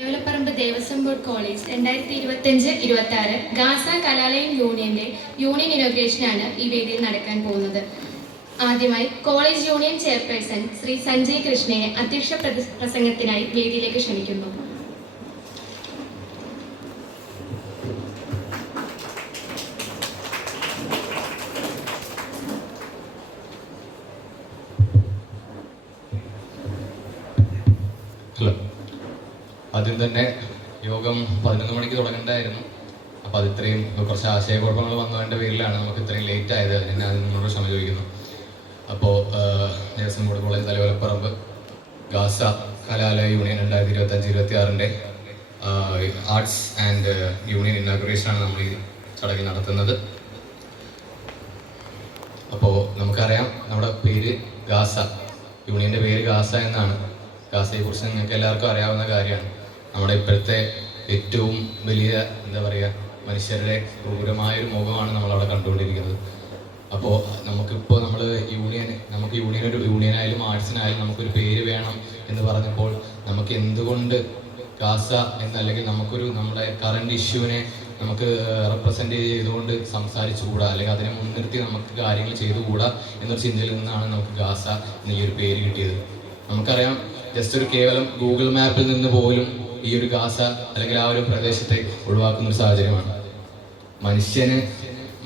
Thalayolaparambu Devaswom board college 2025-26 ഗാസ കലാലയം യൂണിയന്റെ യൂണിയൻ ഇനോഗ്രേഷനാണ് ഈ വേദിയിൽ നടക്കാൻ പോകുന്നത്. ആദ്യമായി college union chairperson Shri Sanjay കൃഷ്ണയെ അധ്യക്ഷ പ്രസംഗത്തിനായി വേദിയിലേക്ക് ക്ഷണിക്കുന്നു. ഹലോ, ആദ്യം തന്നെ യോഗം 11 മണിക്ക് തുടങ്ങേണ്ടതായിരുന്നു. അപ്പോൾ അത് ഇത്രയും കുറച്ച് ആശയക്കുഴപ്പങ്ങൾ വന്നതിൻ്റെ പേരിലാണ് നമുക്ക് ഇത്രയും ലേറ്റ് ആയത്. ഞാൻ അതിൽ നിന്നോട് ക്ഷമ ചോദിക്കുന്നു. അപ്പോൾ Devaswom board college Thalayolaparambu Gaza കലാലയ യൂണിയൻ 2025-26 ആർട്സ് ആൻഡ് യൂണിയൻ ഇനാഗുറേഷനാണ് നമ്മൾ ഈ ചടങ്ങിൽ നടത്തുന്നത്. അപ്പോൾ നമുക്കറിയാം, നമ്മുടെ പേര് ഗാസ, യൂണിയൻ്റെ പേര് ഗാസ എന്നാണ്. ഗാസയെക്കുറിച്ച് നിങ്ങൾക്ക് എല്ലാവർക്കും അറിയാവുന്ന കാര്യമാണ്. നമ്മുടെ ഇപ്പോഴത്തെ ഏറ്റവും വലിയ മനുഷ്യരുടെ ക്രൂരമായൊരു മുഖമാണ് നമ്മളവിടെ കണ്ടുകൊണ്ടിരിക്കുന്നത്. അപ്പോൾ നമുക്കിപ്പോൾ നമുക്ക് യൂണിയനായാലും ആർട്സിനായാലും നമുക്കൊരു പേര് വേണം എന്ന് പറഞ്ഞപ്പോൾ നമുക്ക് എന്തുകൊണ്ട് ഗാസ എന്നല്ലെങ്കിൽ നമ്മുടെ കറണ്ട് ഇഷ്യൂവിനെ നമുക്ക് റെപ്രസെൻ്റ് ചെയ്തുകൊണ്ട് സംസാരിച്ചുകൂടാ, അല്ലെങ്കിൽ അതിനെ മുൻനിർത്തി നമുക്ക് കാര്യങ്ങൾ ചെയ്തുകൂടാ എന്നൊരു ചിന്തയിൽ നിന്നാണ് നമുക്ക് ഗാസ എന്ന ഈ ഒരു പേര് കിട്ടിയത്. നമുക്കറിയാം, ജസ്റ്റ് ഒരു കേവലം ഗൂഗിൾ മാപ്പിൽ നിന്ന് പോലും ഈ ഒരു ഗാസ അല്ലെങ്കിൽ ആ ഒരു പ്രദേശത്തെ ഒഴിവാക്കുന്ന ഒരു സാഹചര്യമാണ്.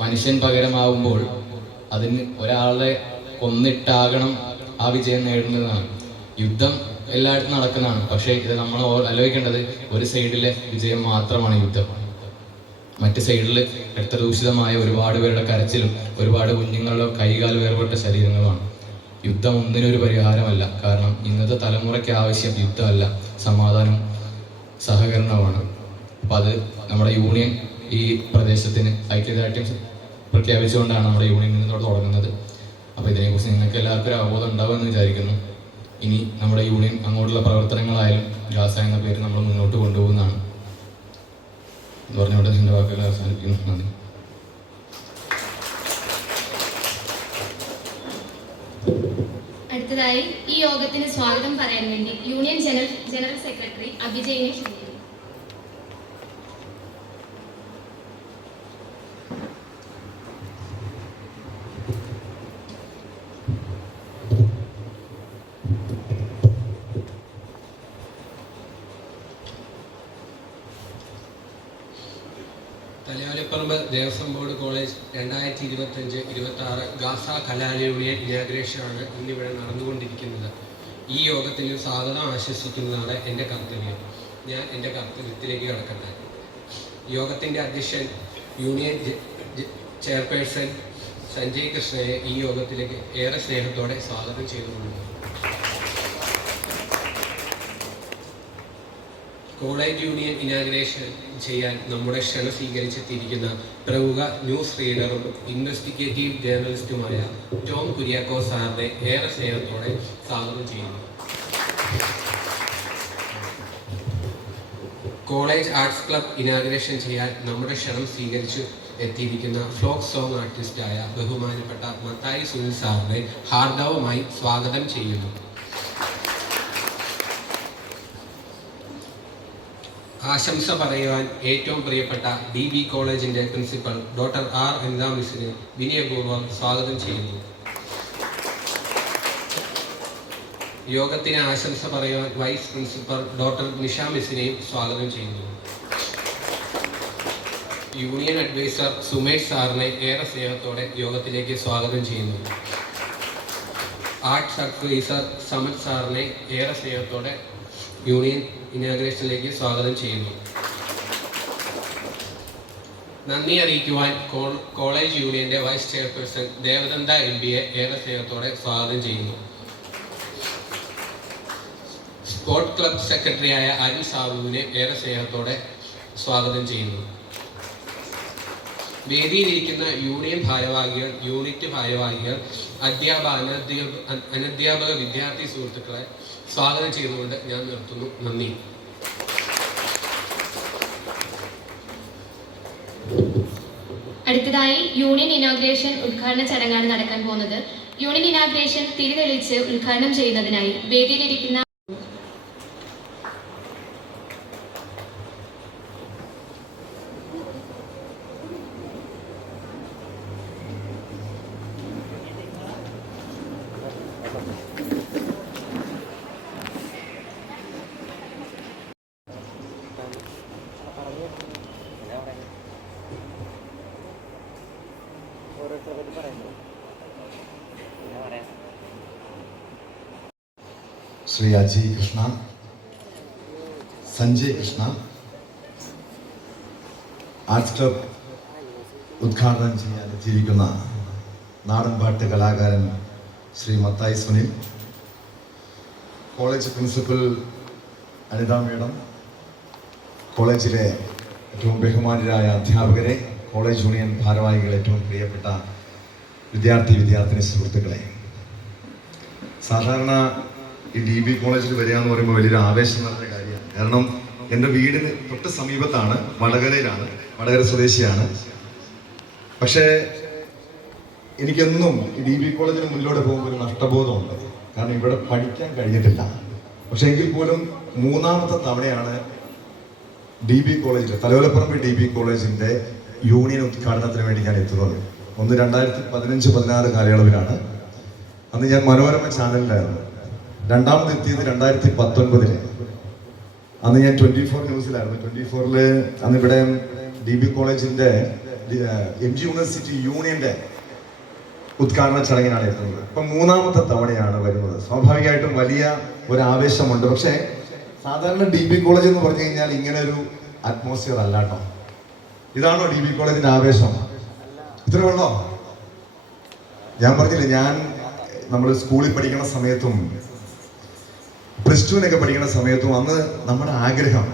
മനുഷ്യൻ പകരമാവുമ്പോൾ അതിന് ഒരാളെ കൊന്നിട്ടാകണം ആ വിജയം നേടുന്നതാണ്. യുദ്ധം എല്ലായിടത്തും നടക്കുന്നതാണ്. പക്ഷേ ഇത് നമ്മൾ ആലോചിക്കേണ്ടത്, ഒരു സൈഡിലെ വിജയം മാത്രമാണ് യുദ്ധം. മറ്റ് സൈഡിൽ രക്തദൂഷിതമായ ഒരുപാട് പേരുടെ കരച്ചിലും ഒരുപാട് കുഞ്ഞുങ്ങളുടെ കൈകാൽ വേർപെട്ട ശരീരങ്ങളുമാണ്. യുദ്ധം ഒന്നിനൊരു പരിഹാരമല്ല. കാരണം ഇന്നത്തെ തലമുറയ്ക്ക് ആവശ്യം യുദ്ധമല്ല, സമാധാനവും സഹകരണവുമാണ്. അപ്പോൾ അത് നമ്മുടെ യൂണിയൻ ഈ പ്രദേശത്തിന് ഐക്യദാർഢ്യം പ്രഖ്യാപിച്ചുകൊണ്ടാണ് നമ്മുടെ യൂണിയൻ ഇന്നോട് തുടങ്ങുന്നത്. അപ്പോൾ ഇതിനെക്കുറിച്ച് നിങ്ങൾക്ക് എല്ലാവർക്കും ഒരു അവബോധം ഉണ്ടാവുമെന്ന് വിചാരിക്കുന്നു. ഇനി നമ്മുടെ യൂണിയൻ അങ്ങോട്ടുള്ള പ്രവർത്തനങ്ങളായാലും ഗാസ എന്ന പേര് നമ്മൾ മുന്നോട്ട് കൊണ്ടുപോകുന്നതാണ് എന്ന് പറഞ്ഞുകൊണ്ട് എൻ്റെ വാക്കുകൾ അവസാനിപ്പിക്കുന്നു. നന്ദി. അടുത്തതായി ഈ യോഗത്തിന് സ്വാഗതം പറയാൻ വേണ്ടി യൂണിയൻ ജനറൽ സെക്രട്ടറി അഭിജയിനെ ക്ഷണിക്കുന്നു. Thalayolaparambu Devaswom board college 2025-26 Gaza കലാലയ യൂണിയൻ ഇനാഗ്രേഷനാണ് ഇന്നിവിടെ നടന്നുകൊണ്ടിരിക്കുന്നത്. ഈ യോഗത്തിന് സ്വാഗതം ആശംസിക്കുന്നതാണ് എൻ്റെ കർത്തവ്യം. ഞാൻ എൻ്റെ കർത്തവ്യത്തിലേക്ക് കടക്കട്ടെ. യോഗത്തിൻ്റെ അധ്യക്ഷൻ യൂണിയൻ ചെയർപേഴ്സൺ സഞ്ജയ് കൃഷ്ണയെ ഈ യോഗത്തിലേക്ക് ഏറെ സ്നേഹത്തോടെ സ്വാഗതം ചെയ്തുകൊള്ളുന്നു. കോളേജ് യൂണിയൻ ഇനാഗ്രേഷൻ ചെയ്യാൻ നമ്മുടെ ക്ഷണം സ്വീകരിച്ചെത്തിയിരിക്കുന്ന പ്രമുഖ ന്യൂസ് റീഡറും ഇൻവെസ്റ്റിഗേറ്റീവ് ജേർണലിസ്റ്റുമായ ടോം കുര്യാക്കോസ് സാറിനെ ഏറെ സ്നേഹത്തോടെ സ്വാഗതം ചെയ്യുന്നു. കോളേജ് ആർട്സ് ക്ലബ് ഇനാഗ്രേഷൻ ചെയ്യാൻ നമ്മുടെ ക്ഷണം സ്വീകരിച്ച് എത്തിയിരിക്കുന്ന ഫ്ലോക്ക് സോങ് ആർട്ടിസ്റ്റായ ബഹുമാനപ്പെട്ട മത്തായി സുനിൽ സാറിനെ ഹാർദവമായി സ്വാഗതം ചെയ്യുന്നു. ആശംസ പറയുവാൻ ഏറ്റവും പ്രിയപ്പെട്ട DB കോളേജിൻ്റെ പ്രിൻസിപ്പൽ ഡോക്ടർ R അനിത മിസ്സിനെ വിനയപൂർവ്വം സ്വാഗതം ചെയ്യുന്നു. യോഗത്തിന് ആശംസ പറയുവാൻ വൈസ് പ്രിൻസിപ്പൽ ഡോക്ടർ നിഷ മിസ്സിനെയും സ്വാഗതം ചെയ്യുന്നു. യൂണിയൻ അഡ്വൈസർ സുമേഷ് സാറിനെ ഏറെ സ്നേഹത്തോടെ യോഗത്തിലേക്ക് സ്വാഗതം ചെയ്യുന്നു. ആർട്സ് അഡ്വൈസർ സമത് സാറിനെ ഏറെ സ്നേഹത്തോടെ യൂണിയൻ ഇനാഗ്രേഷനിലേക്ക് സ്വാഗതം ചെയ്യുന്നു. നന്ദി അറിയിക്കുവാൻ കോളേജ് യൂണിയന്റെ വൈസ് ചെയർപേഴ്സൺ ദേവദന്ത MBയെ ഏറെ സ്നേഹത്തോടെ സ്വാഗതം ചെയ്യുന്നു. സ്പോർട്സ് ക്ലബ് സെക്രട്ടറിയായ അരുൺ സാബുവിനെ ഏറെ സ്നേഹത്തോടെ സ്വാഗതം ചെയ്യുന്നു. വേദിയിലിരിക്കുന്ന യൂണിയൻ ഭാരവാഹികൾ, യൂണിറ്റ് ഭാരവാഹികൾ, അനധ്യാപക വിദ്യാർത്ഥി സുഹൃത്തുക്കളെ സ്വാഗതം ചെയ്തുകൊണ്ട് ഞാൻ നിർത്തുന്നു. നന്ദി. അടുത്തതായി യൂണിയൻ ഇനോഗ്രേഷൻ ഉദ്ഘാടന ചടങ്ങാണ് നടക്കാൻ പോകുന്നത്. യൂണിയൻ ഇനോഗ്രേഷൻ തിരിതെളിച്ച് ഉദ്ഘാടനം ചെയ്യുന്നതിനായി വേദിയിലിരിക്കുന്ന ശ്രീ അജി കൃഷ്ണ, സഞ്ജയ് കൃഷ്ണ, ആർട്സ് ക്ലബ് ഉദ്ഘാടനം ചെയ്യാൻ എത്തിയിരിക്കുന്ന നാടൻപാട്ട് കലാകാരൻ Shri Mathai Sunil, college principal Anitha madam, കോളേജിലെ ഏറ്റവും ബഹുമാനരായ അധ്യാപകരെ, കോളേജ് യൂണിയൻ ഭാരവാഹികളെ, ഏറ്റവും പ്രിയപ്പെട്ട വിദ്യാർത്ഥിനി സുഹൃത്തുക്കളെ, സാധാരണ ഈ DB കോളേജിൽ വരിക എന്ന് പറയുമ്പോൾ വലിയൊരു ആവേശം നിറഞ്ഞ കാര്യമാണ്. കാരണം എൻ്റെ വീടിന് തൊട്ട് സമീപത്താണ്, വടകരയിലാണ്, വടകര സ്വദേശിയാണ്. പക്ഷേ എനിക്കെന്നും ഈ DB കോളേജിന് മുന്നിലൂടെ പോകുമ്പോൾ ഒരു നഷ്ടബോധമുണ്ട്. കാരണം ഇവിടെ പഠിക്കാൻ കഴിഞ്ഞിട്ടില്ല. പക്ഷെ എങ്കിൽ പോലും മൂന്നാമത്തെ തവണയാണ് DB കോളേജിൽ, തലയോലപ്പറമ്പ് DB കോളേജിൻ്റെ യൂണിയൻ ഉദ്ഘാടനത്തിന് വേണ്ടി ഞാൻ എത്തുന്നത്. ഒന്ന് 2015-16 കാലയളവിലാണ്. അന്ന് ഞാൻ മനോരമ ചാനലിലായിരുന്നു. രണ്ടാമത് എത്തിയത് 2019. അന്ന് ഞാൻ 24 ന്യൂസിലായിരുന്നു. 24-ൽ അന്ന് ഇവിടെ DB കോളേജിൻ്റെ MG യൂണിവേഴ്സിറ്റി യൂണിയൻ്റെ ഉദ്ഘാടന ചടങ്ങിനാണ് എത്തുന്നത്. ഇപ്പം മൂന്നാമത്തെ തവണയാണ് വരുന്നത്. സ്വാഭാവികമായിട്ടും വലിയ ഒരു ആവേശമുണ്ട്. പക്ഷേ സാധാരണ DB കോളേജ് എന്ന് പറഞ്ഞു കഴിഞ്ഞാൽ ഇങ്ങനെ ഒരു അറ്റ്മോസ്ഫിയർ അല്ല കേട്ടോ. ഇതാണോ DB കോളേജിന്റെ ആവേശം? ഇത്ര വേണോ? ഞാൻ പറഞ്ഞില്ലേ, ഞാൻ നമ്മൾ സ്കൂളിൽ പഠിക്കുന്ന സമയത്തും +2-നൊക്കെ പഠിക്കുന്ന സമയത്തും അന്ന് നമ്മുടെ ആഗ്രഹം,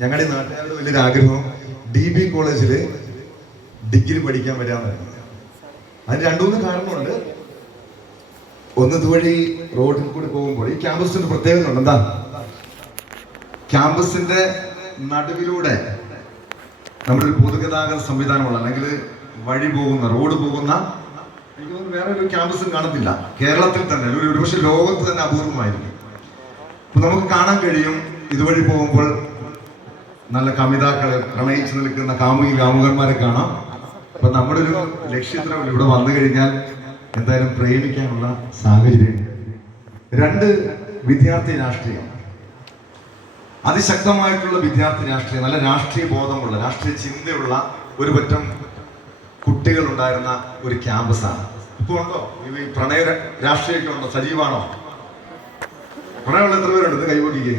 ഞങ്ങളുടെ നാട്ടുകാരുടെ വലിയൊരു ആഗ്രഹം DB കോളേജിൽ ഡിഗ്രി പഠിക്കാൻ വരാമെന്നായിരുന്നു. അതിന് 2-3 കാരണമുണ്ട്. ഒന്ന്, ഇതുവഴി റോഡിൽ കൂടി പോകുമ്പോൾ ഈ ക്യാമ്പസിന്റെ പ്രത്യേകത ഉണ്ട്. എന്താ? ക്യാമ്പസിന്റെ നടുവിലൂടെ നമ്മുടെ ഒരു പൊതുഗതാഗത സംവിധാനമുള്ള, അല്ലെങ്കിൽ വഴി പോകുന്ന, റോഡ് പോകുന്ന, എനിക്ക് തോന്നുന്നു വേറെ ഒരു ക്യാമ്പസും കാണത്തില്ല കേരളത്തിൽ തന്നെ, ഒരുപക്ഷെ ലോകത്ത് തന്നെ അപൂർവമായിരിക്കും. അപ്പൊ നമുക്ക് കാണാൻ കഴിയും, ഇതുവഴി പോകുമ്പോൾ നല്ല കമിതാക്കളെ, പ്രണയിച്ചു നിൽക്കുന്ന കാമുകന്മാരെ കാണാം. അപ്പൊ നമ്മുടെ ഒരു ലക്ഷ്യത്തിന് ഇവിടെ വന്നു കഴിഞ്ഞാൽ എന്തായാലും പ്രേമിക്കാനുള്ള സാഹചര്യം. 2, വിദ്യാർത്ഥി രാഷ്ട്രീയം. അതിശക്തമായിട്ടുള്ള വിദ്യാർത്ഥി രാഷ്ട്രീയം, നല്ല രാഷ്ട്രീയ ബോധമുള്ള, രാഷ്ട്രീയ ചിന്തയുള്ള ഒരു പറ്റം കുട്ടികൾ ഉണ്ടായിരുന്ന ഒരു ക്യാമ്പസാണ്. ഇപ്പൊ ഉണ്ടോ ഈ പ്രണയ രാഷ്ട്രീയമൊക്കെ ഉണ്ടോ? സജീവാണോ? പ്രണയമുള്ള എത്ര പേരുണ്ട്? കൈവക്കിക്കേ.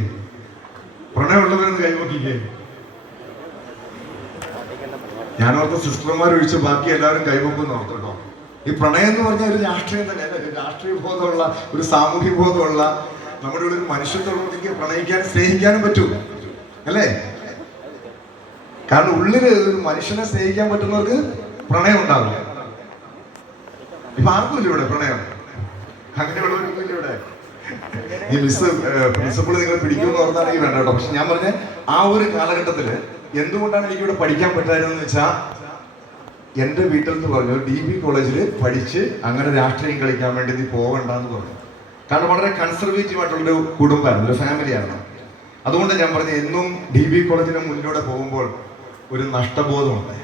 പ്രണയമുള്ളവരെന്ന് കൈവക്കിക്കേ. ഞാനോർത്ത സിസ്റ്റർമാർ ഒഴിച്ച് ബാക്കി എല്ലാവരും കൈവക്കുന്നു ഓർത്തു കേട്ടോ. ഈ പ്രണയം എന്ന് പറഞ്ഞാൽ ഒരു രാഷ്ട്രീയം തന്നെ, രാഷ്ട്രീയ ബോധമുള്ള, ഒരു സാമൂഹ്യ ബോധമുള്ള, നമ്മുടെ ഒരു മനുഷ്യത്വമുണ്ടെങ്കിൽ പ്രണയിക്കാനും സ്നേഹിക്കാനും പറ്റൂല അല്ലേ? കാരണം ഉള്ളില് ഒരു മനുഷ്യനെ സ്നേഹിക്കാൻ പറ്റുന്നവർക്ക് പ്രണയം ഉണ്ടാകും. ഇപ്പൊ ആർക്കുമില്ല ഇവിടെ പ്രണയം, അങ്ങനെയുള്ളവർക്കും ഇല്ല ഇവിടെ. ഈ പ്രിൻസിപ്പിൾ നിങ്ങൾ പിടിക്കുമെന്ന് ഓർത്താണെങ്കിൽ വേണ്ട കേട്ടോ. പക്ഷെ ഞാൻ പറഞ്ഞ ആ ഒരു കാലഘട്ടത്തില് എന്തുകൊണ്ടാണ് എനിക്കിവിടെ പഠിക്കാൻ പറ്റാതെന്ന് വെച്ചാൽ, എന്റെ വീട്ടിൽ നിന്ന് പറഞ്ഞു DB കോളേജിൽ പഠിച്ച് അങ്ങനെ രാഷ്ട്രീയം കളിക്കാൻ വേണ്ടി നീ പോകണ്ടെന്ന് പറഞ്ഞു. കാരണം വളരെ കൺസർവേറ്റീവ് ആയിട്ടുള്ളൊരു കുടുംബമായിരുന്നു, ഒരു ഫാമിലി ആയിരുന്നു. അതുകൊണ്ട് ഞാൻ പറഞ്ഞു, എന്നും DB കോളേജിന് മുന്നിലൂടെ പോകുമ്പോൾ ഒരു നഷ്ടബോധമുണ്ട്.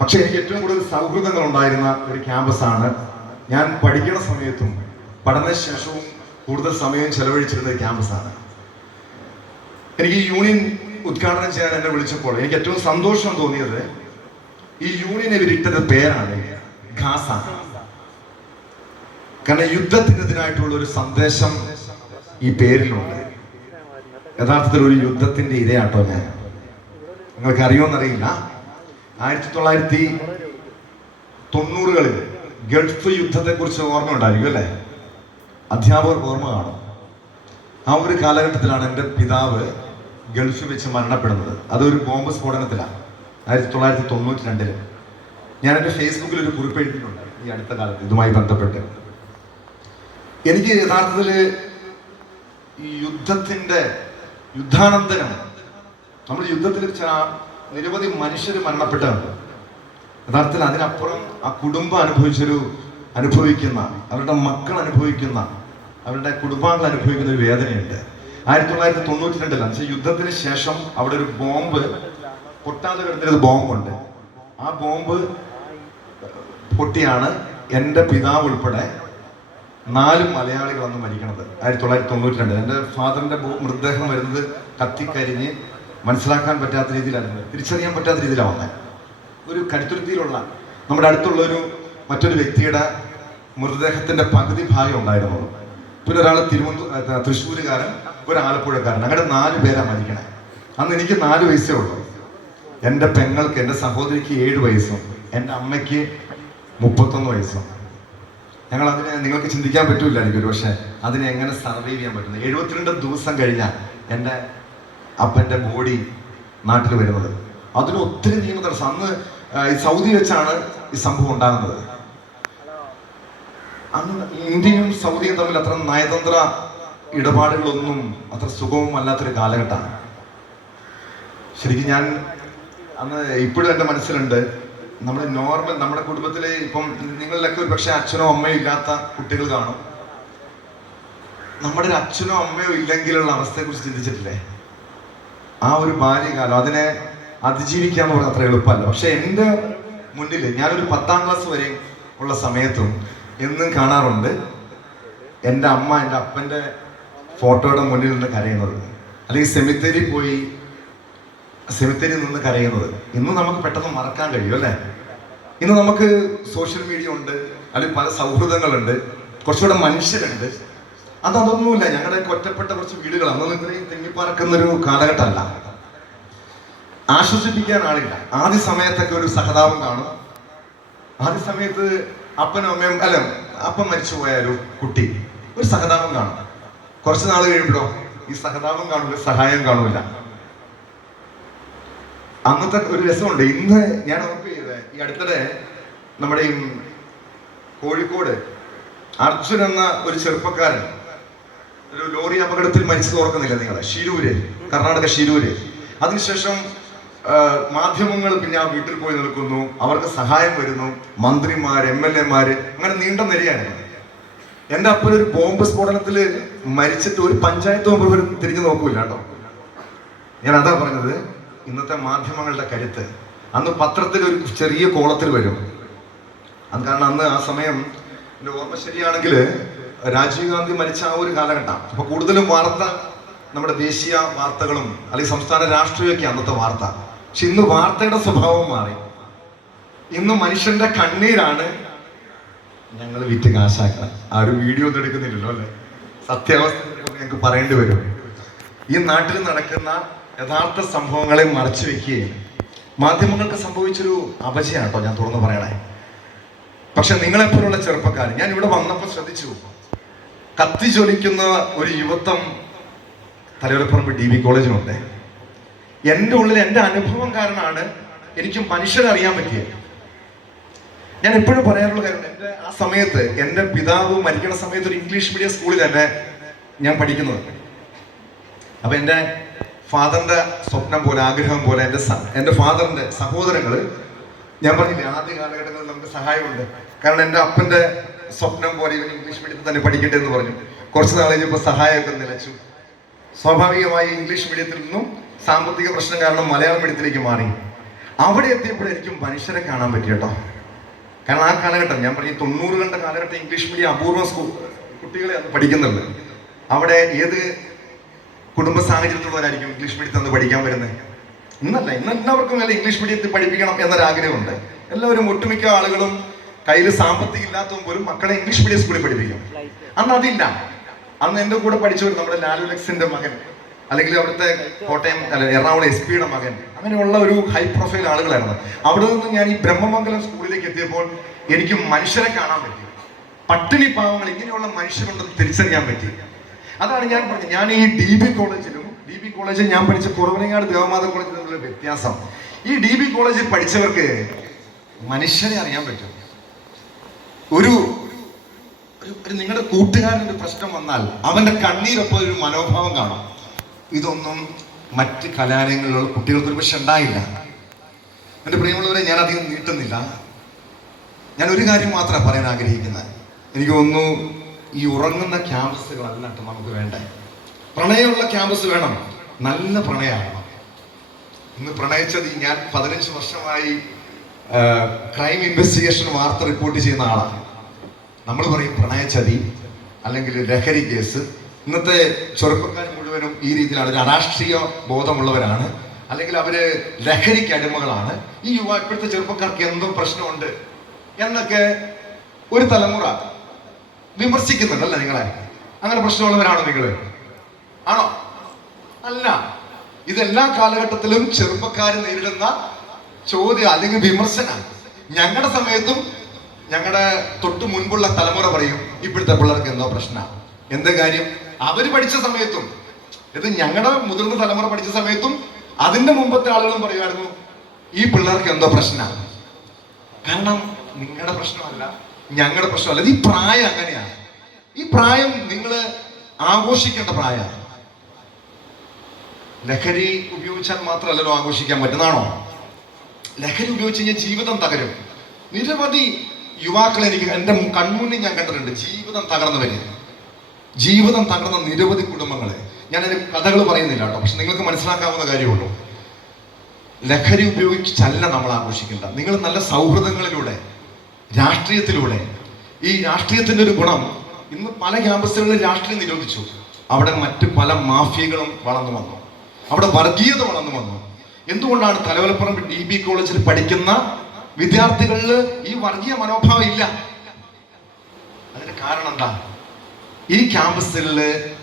പക്ഷെ എനിക്ക് ഏറ്റവും കൂടുതൽ സൗഹൃദങ്ങൾ ഉണ്ടായിരുന്ന ഒരു ക്യാമ്പസാണ്. ഞാൻ പഠിക്കുന്ന സമയത്തും പഠനശേഷവും കൂടുതൽ സമയം ചെലവഴിച്ചിരുന്ന ഒരു ക്യാമ്പസാണ്. എനിക്ക് ഈ യൂണിയൻ ഉദ്ഘാടനം ചെയ്യാൻ എന്നെ വിളിച്ചപ്പോൾ എനിക്ക് ഏറ്റവും സന്തോഷം തോന്നിയത്, ഈ യൂണിയനെ ഇവരിട്ടത് പേരാണ് ഖാസ. കാരണം യുദ്ധത്തിനെതിരായിട്ടുള്ള ഒരു സന്ദേശം ഈ പേരിലുണ്ട്. യഥാർത്ഥത്തിൽ ഒരു യുദ്ധത്തിന്റെ ഇരയാട്ടോ ഞാൻ. നിങ്ങൾക്ക് അറിയുമെന്നറിയില്ല, 1990-കളിൽ ഗൾഫ് യുദ്ധത്തെ കുറിച്ച് ഓർമ്മ ഉണ്ടായിരിക്കും അല്ലേ? അധ്യാപകർക്ക് ഓർമ്മ കാണും. ആ ഒരു കാലഘട്ടത്തിലാണ് എൻ്റെ പിതാവ് ഗൾഫിൽ വെച്ച് മരണപ്പെടുന്നത്. അതൊരു ബോംബ് സ്ഫോടനത്തിലാണ്, 1992. ഞാൻ എൻ്റെ ഫേസ്ബുക്കിൽ ഒരു കുറിപ്പ് എഴുതിയിട്ടുണ്ട് ഈ അടുത്ത കാലത്ത് ഇതുമായി ബന്ധപ്പെട്ട്. എനിക്ക് യഥാർത്ഥത്തിൽ ഈ യുദ്ധാനന്തരം നമ്മൾ യുദ്ധത്തിൽ നിരവധി മനുഷ്യർ മരണപ്പെട്ടുണ്ട്. യഥാർത്ഥത്തിൽ അതിനപ്പുറം ആ കുടുംബം അനുഭവിക്കുന്ന, അവരുടെ മക്കൾ അനുഭവിക്കുന്ന, അവരുടെ കുടുംബാംഗങ്ങൾ അനുഭവിക്കുന്ന ഒരു വേദനയുണ്ട്. 1992 യുദ്ധത്തിന് ശേഷം അവിടെ ഒരു ബോംബ് പൊട്ടാതെ കിടന്നൊരു ബോംബുണ്ട്. ആ ബോംബ് പൊട്ടിയാണ് എൻ്റെ പിതാവ് ഉൾപ്പെടെ 4 മലയാളികൾ അന്ന് മരിക്കണത്. 1992 എൻ്റെ ഫാദറിന്റെ മൃതദേഹം വരുന്നത് കത്തിക്കരിഞ്ഞ് മനസ്സിലാക്കാൻ പറ്റാത്ത രീതിയിലായിരുന്നു, തിരിച്ചറിയാൻ പറ്റാത്ത രീതിയിലാണ് വന്നത്. ഒരു കടുത്തുരുത്തിയിലുള്ള നമ്മുടെ അടുത്തുള്ള മറ്റൊരു വ്യക്തിയുടെ മൃതദേഹത്തിന്റെ പകുതി ഭാഗം ഉണ്ടായിരുന്നുള്ളൂ. പിന്നെ ഒരാൾ തൃശ്ശൂരുകാരൻ, ഒരു ആലപ്പുഴക്കാരൻ, അങ്ങനെ 4 പേരാ മരിക്കണേ. അന്ന് എനിക്ക് 4 വയസ്സേ ഉള്ളൂ. എൻ്റെ പെങ്ങൾക്ക്, എൻ്റെ സഹോദരിക്ക് 7 വയസ്സും എൻ്റെ അമ്മയ്ക്ക് 31 വയസ്സും. ഞങ്ങൾ അതിനെ, നിങ്ങൾക്ക് ചിന്തിക്കാൻ പറ്റൂല എനിക്കൊരു, പക്ഷെ അതിനെ എങ്ങനെ സർവൈവ് ചെയ്യാൻ പറ്റുന്നത്. 72 ദിവസം കഴിഞ്ഞാൽ എൻ്റെ അപ്പൻ്റെ ബോഡി നാട്ടിൽ വരുന്നത്. അതിന് ഒത്തിരി നിയമ തടസ്സം. അന്ന് സൗദി വെച്ചാണ് ഈ സംഭവം ഉണ്ടാകുന്നത്. അന്ന് ഇന്ത്യയും സൗദിയും തമ്മിൽ അത്ര നയതന്ത്ര ഇടപാടുകളൊന്നും അത്ര സുഗമവും അല്ലാത്തൊരു കാലഘട്ടമാണ്. ശരിക്കും ഞാൻ അന്ന് ഇപ്പോഴും എൻ്റെ മനസ്സിലുണ്ട്, നമ്മുടെ കുടുംബത്തിലെ ഇപ്പം നിങ്ങളിലൊക്കെ ഒരു പക്ഷേ അച്ഛനോ അമ്മയോ ഇല്ലാത്ത കുട്ടികൾ കാണും. നമ്മുടെ ഒരു അച്ഛനോ അമ്മയോ ഇല്ലെങ്കിലുള്ള അവസ്ഥയെക്കുറിച്ച് ചിന്തിച്ചിട്ടില്ലേ? ആ ഒരു ബാല്യകാലം, അതിനെ അതിജീവിക്കാന്ന് പറഞ്ഞാൽ അത്ര എളുപ്പമല്ല. പക്ഷെ എൻ്റെ മുന്നിൽ ഞാനൊരു 10ാം ക്ലാസ് വരെ ഉള്ള സമയത്തും എന്നും കാണാറുണ്ട് എൻ്റെ അമ്മ എൻ്റെ അപ്പൻ്റെ ഫോട്ടോയുടെ മുന്നിൽ നിന്ന് കരയുന്നത്, അല്ലെങ്കിൽ സെമിത്തേരിയിൽ നിന്ന് കരയുന്നത്. ഇന്ന് നമുക്ക് പെട്ടെന്ന് മറക്കാൻ കഴിയും അല്ലേ? ഇന്ന് നമുക്ക് സോഷ്യൽ മീഡിയ ഉണ്ട്, അല്ലെങ്കിൽ പല സൗഹൃദങ്ങളുണ്ട്, കുറച്ചുകൂടെ മനുഷ്യരുണ്ട്. അതൊന്നുമില്ല. ഞങ്ങളുടെ ഒറ്റപ്പെട്ട കുറച്ച് വീടുകൾ, അന്നൊന്നും ഇത്രയും തെങ്ങിപ്പാറക്കുന്നൊരു കാലഘട്ടമല്ല. ആശ്വസിപ്പിക്കാൻ ആളില്ല. ആദ്യ സമയത്തൊക്കെ ഒരു സഹതാപം കാണും. ആദ്യ സമയത്ത് അപ്പനും അമ്മയും, അല്ല അപ്പം മരിച്ചു പോയാലും കുട്ടി ഒരു സഹതാപം കാണും. കുറച്ച് നാൾ കഴിയുമ്പോഴോ ഈ സഹതാപം കാണൂല, സഹായം കാണൂല. അന്നത്തെ ഒരു രസമുണ്ട്. ഇന്ന് ഞാൻ ഓർമ്മ ചെയ്തത്, ഈ അടുത്തിടെ നമ്മുടെ ഈ കോഴിക്കോട് അർജുൻ എന്ന ഒരു ചെറുപ്പക്കാരൻ ഒരു ലോറി അപകടത്തിൽ മരിച്ചത് ഓർക്കുന്നില്ല നിങ്ങൾ? ഷിരൂര്, കർണാടക ഷിരൂര്. അതിനുശേഷം മാധ്യമങ്ങൾ പിന്നെ ആ വീട്ടിൽ പോയി നിൽക്കുന്നു, അവർക്ക് സഹായം വരുന്നു, മന്ത്രിമാര്, MLA മാര്, അങ്ങനെ നീണ്ട നിരയായിരുന്നു. എൻ്റെ അപ്പനൊരു ബോംബ് സ്ഫോടനത്തിൽ മരിച്ചിട്ട് ഒരു പഞ്ചായത്ത് മെമ്പർ പോലും തിരിഞ്ഞു നോക്കൂല കേട്ടോ. ഞാൻ അതാ പറഞ്ഞത്, ഇന്നത്തെ മാധ്യമങ്ങളുടെ കരുത്ത്. അന്ന് പത്രത്തിൽ ഒരു ചെറിയ കോളത്തിൽ വരും. അത് കാരണം അന്ന് ആ സമയം എൻ്റെ ഓർമ്മ ശരിയാണെങ്കിൽ രാജീവ് ഗാന്ധി മരിച്ച ആ ഒരു കാലഘട്ടം. അപ്പൊ കൂടുതലും വാർത്ത നമ്മുടെ ദേശീയ വാർത്തകളും അല്ലെങ്കിൽ സംസ്ഥാന രാഷ്ട്രീയമൊക്കെ അന്നത്തെ വാർത്ത. പക്ഷെ ഇന്ന് വാർത്തയുടെ സ്വഭാവം മാറി. ഇന്ന് മനുഷ്യന്റെ കണ്ണീരാണ് ഞങ്ങൾ വിറ്റ് കാശാക്കണം. ആ ഒരു വീഡിയോ ഒന്നും എടുക്കുന്നില്ലല്ലോ അല്ലെ? സത്യാവസ്ഥ ഞങ്ങൾക്ക് പറയേണ്ടി വരും. ഈ നാട്ടിൽ നടക്കുന്ന യഥാർത്ഥ സംഭവങ്ങളെ മറച്ചു വെക്കുകയും മാധ്യമങ്ങൾക്ക് സംഭവിച്ചൊരു അപജയാണ് കേട്ടോ ഞാൻ തുറന്നു പറയണേ. പക്ഷെ നിങ്ങളെപ്പോലുള്ള ചെറുപ്പക്കാർ, ഞാൻ ഇവിടെ വന്നപ്പോൾ ശ്രദ്ധിച്ചു, കത്തിജ്വലിക്കുന്ന ഒരു യുവത്വം തലയോലപ്പറമ്പ് DB കോളേജിലുണ്ട്. എൻ്റെ ഉള്ളിൽ എൻ്റെ അനുഭവം കാരണമാണ് എനിക്ക് മനുഷ്യരെ അറിയാൻ പറ്റിയത്. ഞാൻ എപ്പോഴും പറയാറുള്ള കാര്യം, എൻ്റെ ആ സമയത്ത് എൻ്റെ പിതാവ് മരിക്കുന്ന സമയത്ത് ഒരു ഇംഗ്ലീഷ് മീഡിയം സ്കൂളിൽ തന്നെ ഞാൻ പഠിക്കുന്നത്. അപ്പൊ എൻ്റെ ഫാദറിന്റെ സ്വപ്നം പോലെ, ആഗ്രഹം പോലെ എൻ്റെ ഫാദറിന്റെ സഹോദരങ്ങൾ, ഞാൻ പറഞ്ഞില്ലേ ആദ്യ കാലഘട്ടങ്ങളിൽ നമുക്ക് സഹായമുണ്ട്. കാരണം എൻ്റെ അപ്പൻ്റെ സ്വപ്നം പോലെ ഇവൻ ഇംഗ്ലീഷ് മീഡിയത്തിൽ തന്നെ പഠിക്കട്ടെ എന്ന് പറഞ്ഞു. കുറച്ച് നാൾ കഴിഞ്ഞപ്പോൾ സഹായമൊക്കെ നിലച്ചു. സ്വാഭാവികമായി ഇംഗ്ലീഷ് മീഡിയത്തിൽ നിന്നും സാമ്പത്തിക പ്രശ്നം കാരണം മലയാളം മീഡിയത്തിലേക്ക് മാറി. അവിടെ എത്തിയപ്പോഴായിരിക്കും മനുഷ്യരെ കാണാൻ പറ്റി കേട്ടോ. കാരണം ആ കാലഘട്ടം, ഞാൻ പറഞ്ഞ 90കളുടെ കാലഘട്ടം ഇംഗ്ലീഷ് മീഡിയം അപൂർവ കുട്ടികളെ പഠിക്കുന്നുണ്ട്. അവിടെ ഏത് കുടുംബ സാഹചര്യത്തിലുള്ളവരായിരിക്കും ഇംഗ്ലീഷ് മീഡിയത്തിൽ നിന്ന് പഠിക്കാൻ വരുന്നത്? ഇന്നല്ല, ഇന്ന് എല്ലാവർക്കും അല്ല ഇംഗ്ലീഷ് മീഡിയത്തിൽ പഠിപ്പിക്കണം എന്നൊരാഗ്രഹമുണ്ട്. എല്ലാവരും, ഒട്ടുമിക്ക ആളുകളും കയ്യിൽ സാമ്പത്തികം ഇല്ലാത്തതും പോലും മക്കളെ ഇംഗ്ലീഷ് മീഡിയം സ്കൂളിൽ പഠിപ്പിക്കും. അന്ന് അതില്ല. അന്ന് എൻ്റെ കൂടെ പഠിച്ചവർ നമ്മുടെ ലാലു ലക്സിന്റെ മകൻ, അല്ലെങ്കിൽ അവിടുത്തെ കോട്ടയം എറണാകുളം SP-യുടെ മകൻ, അങ്ങനെയുള്ള ഒരു ഹൈ പ്രൊഫൈൽ ആളുകളായിരുന്നു. അവിടെ നിന്ന് ഞാൻ ഈ ബ്രഹ്മമംഗലം സ്കൂളിലേക്ക് എത്തിയപ്പോൾ എനിക്ക് മനുഷ്യരെ കാണാൻ പറ്റി. പട്ടിണി പാവങ്ങൾ, ഇങ്ങനെയുള്ള മനുഷ്യരുണ്ടെന്ന് തിരിച്ചറിയാൻ പറ്റി. അതാണ് ഞാൻ പറഞ്ഞത്. ഞാൻ ഈ DB കോളേജിൽ ഞാൻ പഠിച്ച കുറവനങ്ങാട് ദേവമാത കോളേജിൽ നിന്നുള്ള വ്യത്യാസം. ഈ DB കോളേജിൽ പഠിച്ചവർക്ക് മനുഷ്യരെ അറിയാൻ പറ്റും. ഒരു നിങ്ങളുടെ കൂട്ടുകാരൻ്റെ പ്രശ്നം വന്നാൽ അവന്റെ കണ്ണീരൊപ്പം ഒരു മനോഭാവം കാണും. ഇതൊന്നും മറ്റ് കലാലയങ്ങളിലുള്ള കുട്ടികൾക്ക് ഒരു പക്ഷെ ഉണ്ടായില്ല. എൻ്റെ പ്രിയമുള്ളവരെ, ഞാൻ അധികം നീട്ടുന്നില്ല. ഞാൻ ഒരു കാര്യം മാത്രമാണ് പറയാൻ ആഗ്രഹിക്കുന്നത്. എനിക്ക് തോന്നുന്നു ഈ ഉറങ്ങുന്ന ക്യാമ്പസുകളല്ല നമുക്ക് വേണ്ടേ. പ്രണയമുള്ള ക്യാമ്പസ് വേണം, നല്ല പ്രണയമാണ്. ഇന്ന് പ്രണയിച്ചത്, ഞാൻ 15 വർഷമായി ക്രൈം ഇൻവെസ്റ്റിഗേഷൻ വാർത്ത റിപ്പോർട്ട് ചെയ്യുന്ന ആളാണ്. നമ്മൾ പറയും പ്രണയച്ചതി അല്ലെങ്കിൽ ലഹരി കേസ്. ഇന്നത്തെ ചെറുപ്പക്കാർ മുഴുവനും ഈ രീതിയിലാണ്, ഒരു അരാഷ്ട്രീയ ബോധമുള്ളവരാണ്. അല്ലെങ്കിൽ അവര് ലഹരിക്ക് അടിമകളാണ്, ഈ ഇപ്പോഴത്തെ ചെറുപ്പക്കാർക്ക് എന്തോ പ്രശ്നമുണ്ട് എന്നൊക്കെ ഒരു തലമുറ വിമർശിക്കുന്നുണ്ടല്ലേ നിങ്ങളെ? അങ്ങനെ പ്രശ്നമുള്ളവരാണോ നിങ്ങള്? ആണോ? അല്ല. ഇതെല്ലാ കാലഘട്ടത്തിലും ചെറുപ്പക്കാർ നേരിടുന്ന ചോദ്യം അല്ലെങ്കിൽ വിമർശനം. ഞങ്ങളുടെ സമയത്തും ഞങ്ങളുടെ തൊട്ട് മുൻപുള്ള തലമുറ പറയും ഇപ്പോഴത്തെ പിള്ളേർക്ക് എന്തോ പ്രശ്നമാണ്. എന്താ കാര്യം? അവര് പഠിച്ച സമയത്തും, ഇത് ഞങ്ങളുടെ മുതിർന്ന തലമുറ പഠിച്ച സമയത്തും അതിന്റെ മുമ്പത്തെ ആളുകളും പറയുമായിരുന്നു ഈ പിള്ളേർക്ക് എന്തോ പ്രശ്നമാണ്. കാരണം നിങ്ങളുടെ പ്രശ്നമല്ല, ഞങ്ങളുടെ പ്രശ്നമല്ല. ഈ പ്രായം അങ്ങനെയാണ്. ഈ പ്രായം നിങ്ങൾ ആഘോഷിക്കേണ്ട പ്രായമാണ്. ലഹരി ഉപയോഗിച്ചാൽ മാത്രമല്ലല്ലോ ആഘോഷിക്കാൻ പറ്റുന്നതാണോ? ലഹരി ഉപയോഗിച്ച് കഴിഞ്ഞാൽ ജീവിതം തകരും. നിരവധി യുവാക്കളെ എനിക്ക് എൻ്റെ കൺമുന്നിൽ ഞാൻ കണ്ടിട്ടുണ്ട്. ജീവിതം തകർന്നവര്, ജീവിതം തകർന്ന നിരവധി കുടുംബങ്ങളെ. ഞാനതിന് കഥകൾ പറയുന്നില്ല കേട്ടോ, പക്ഷെ നിങ്ങൾക്ക് മനസ്സിലാക്കാവുന്ന കാര്യമുള്ളൂ. ലഹരി ഉപയോഗിച്ചല്ല നമ്മൾ ആഘോഷിക്കേണ്ട. നിങ്ങൾ നല്ല സൗഹൃദങ്ങളിലൂടെ, രാഷ്ട്രീയത്തിലൂടെ. ഈ രാഷ്ട്രീയത്തിന്റെ ഒരു ഗുണം, ഇന്ന് പല ക്യാമ്പസുകളിലും രാഷ്ട്രീയം നിരോധിച്ചു. അവിടെ മറ്റ് പല മാഫിയകളും വളർന്നു വന്നു, അവിടെ വർഗീയത വളർന്നു വന്നു. എന്തുകൊണ്ടാണ്? തലവലപ്പുറം DB കോളേജിൽ പഠിക്കുന്ന വിദ്യാർത്ഥികളിൽ ഈ വർഗീയ മനോഭാവം ഇല്ല. അതിന് കാരണം എന്താ? ഈ ക്യാമ്പസിൽ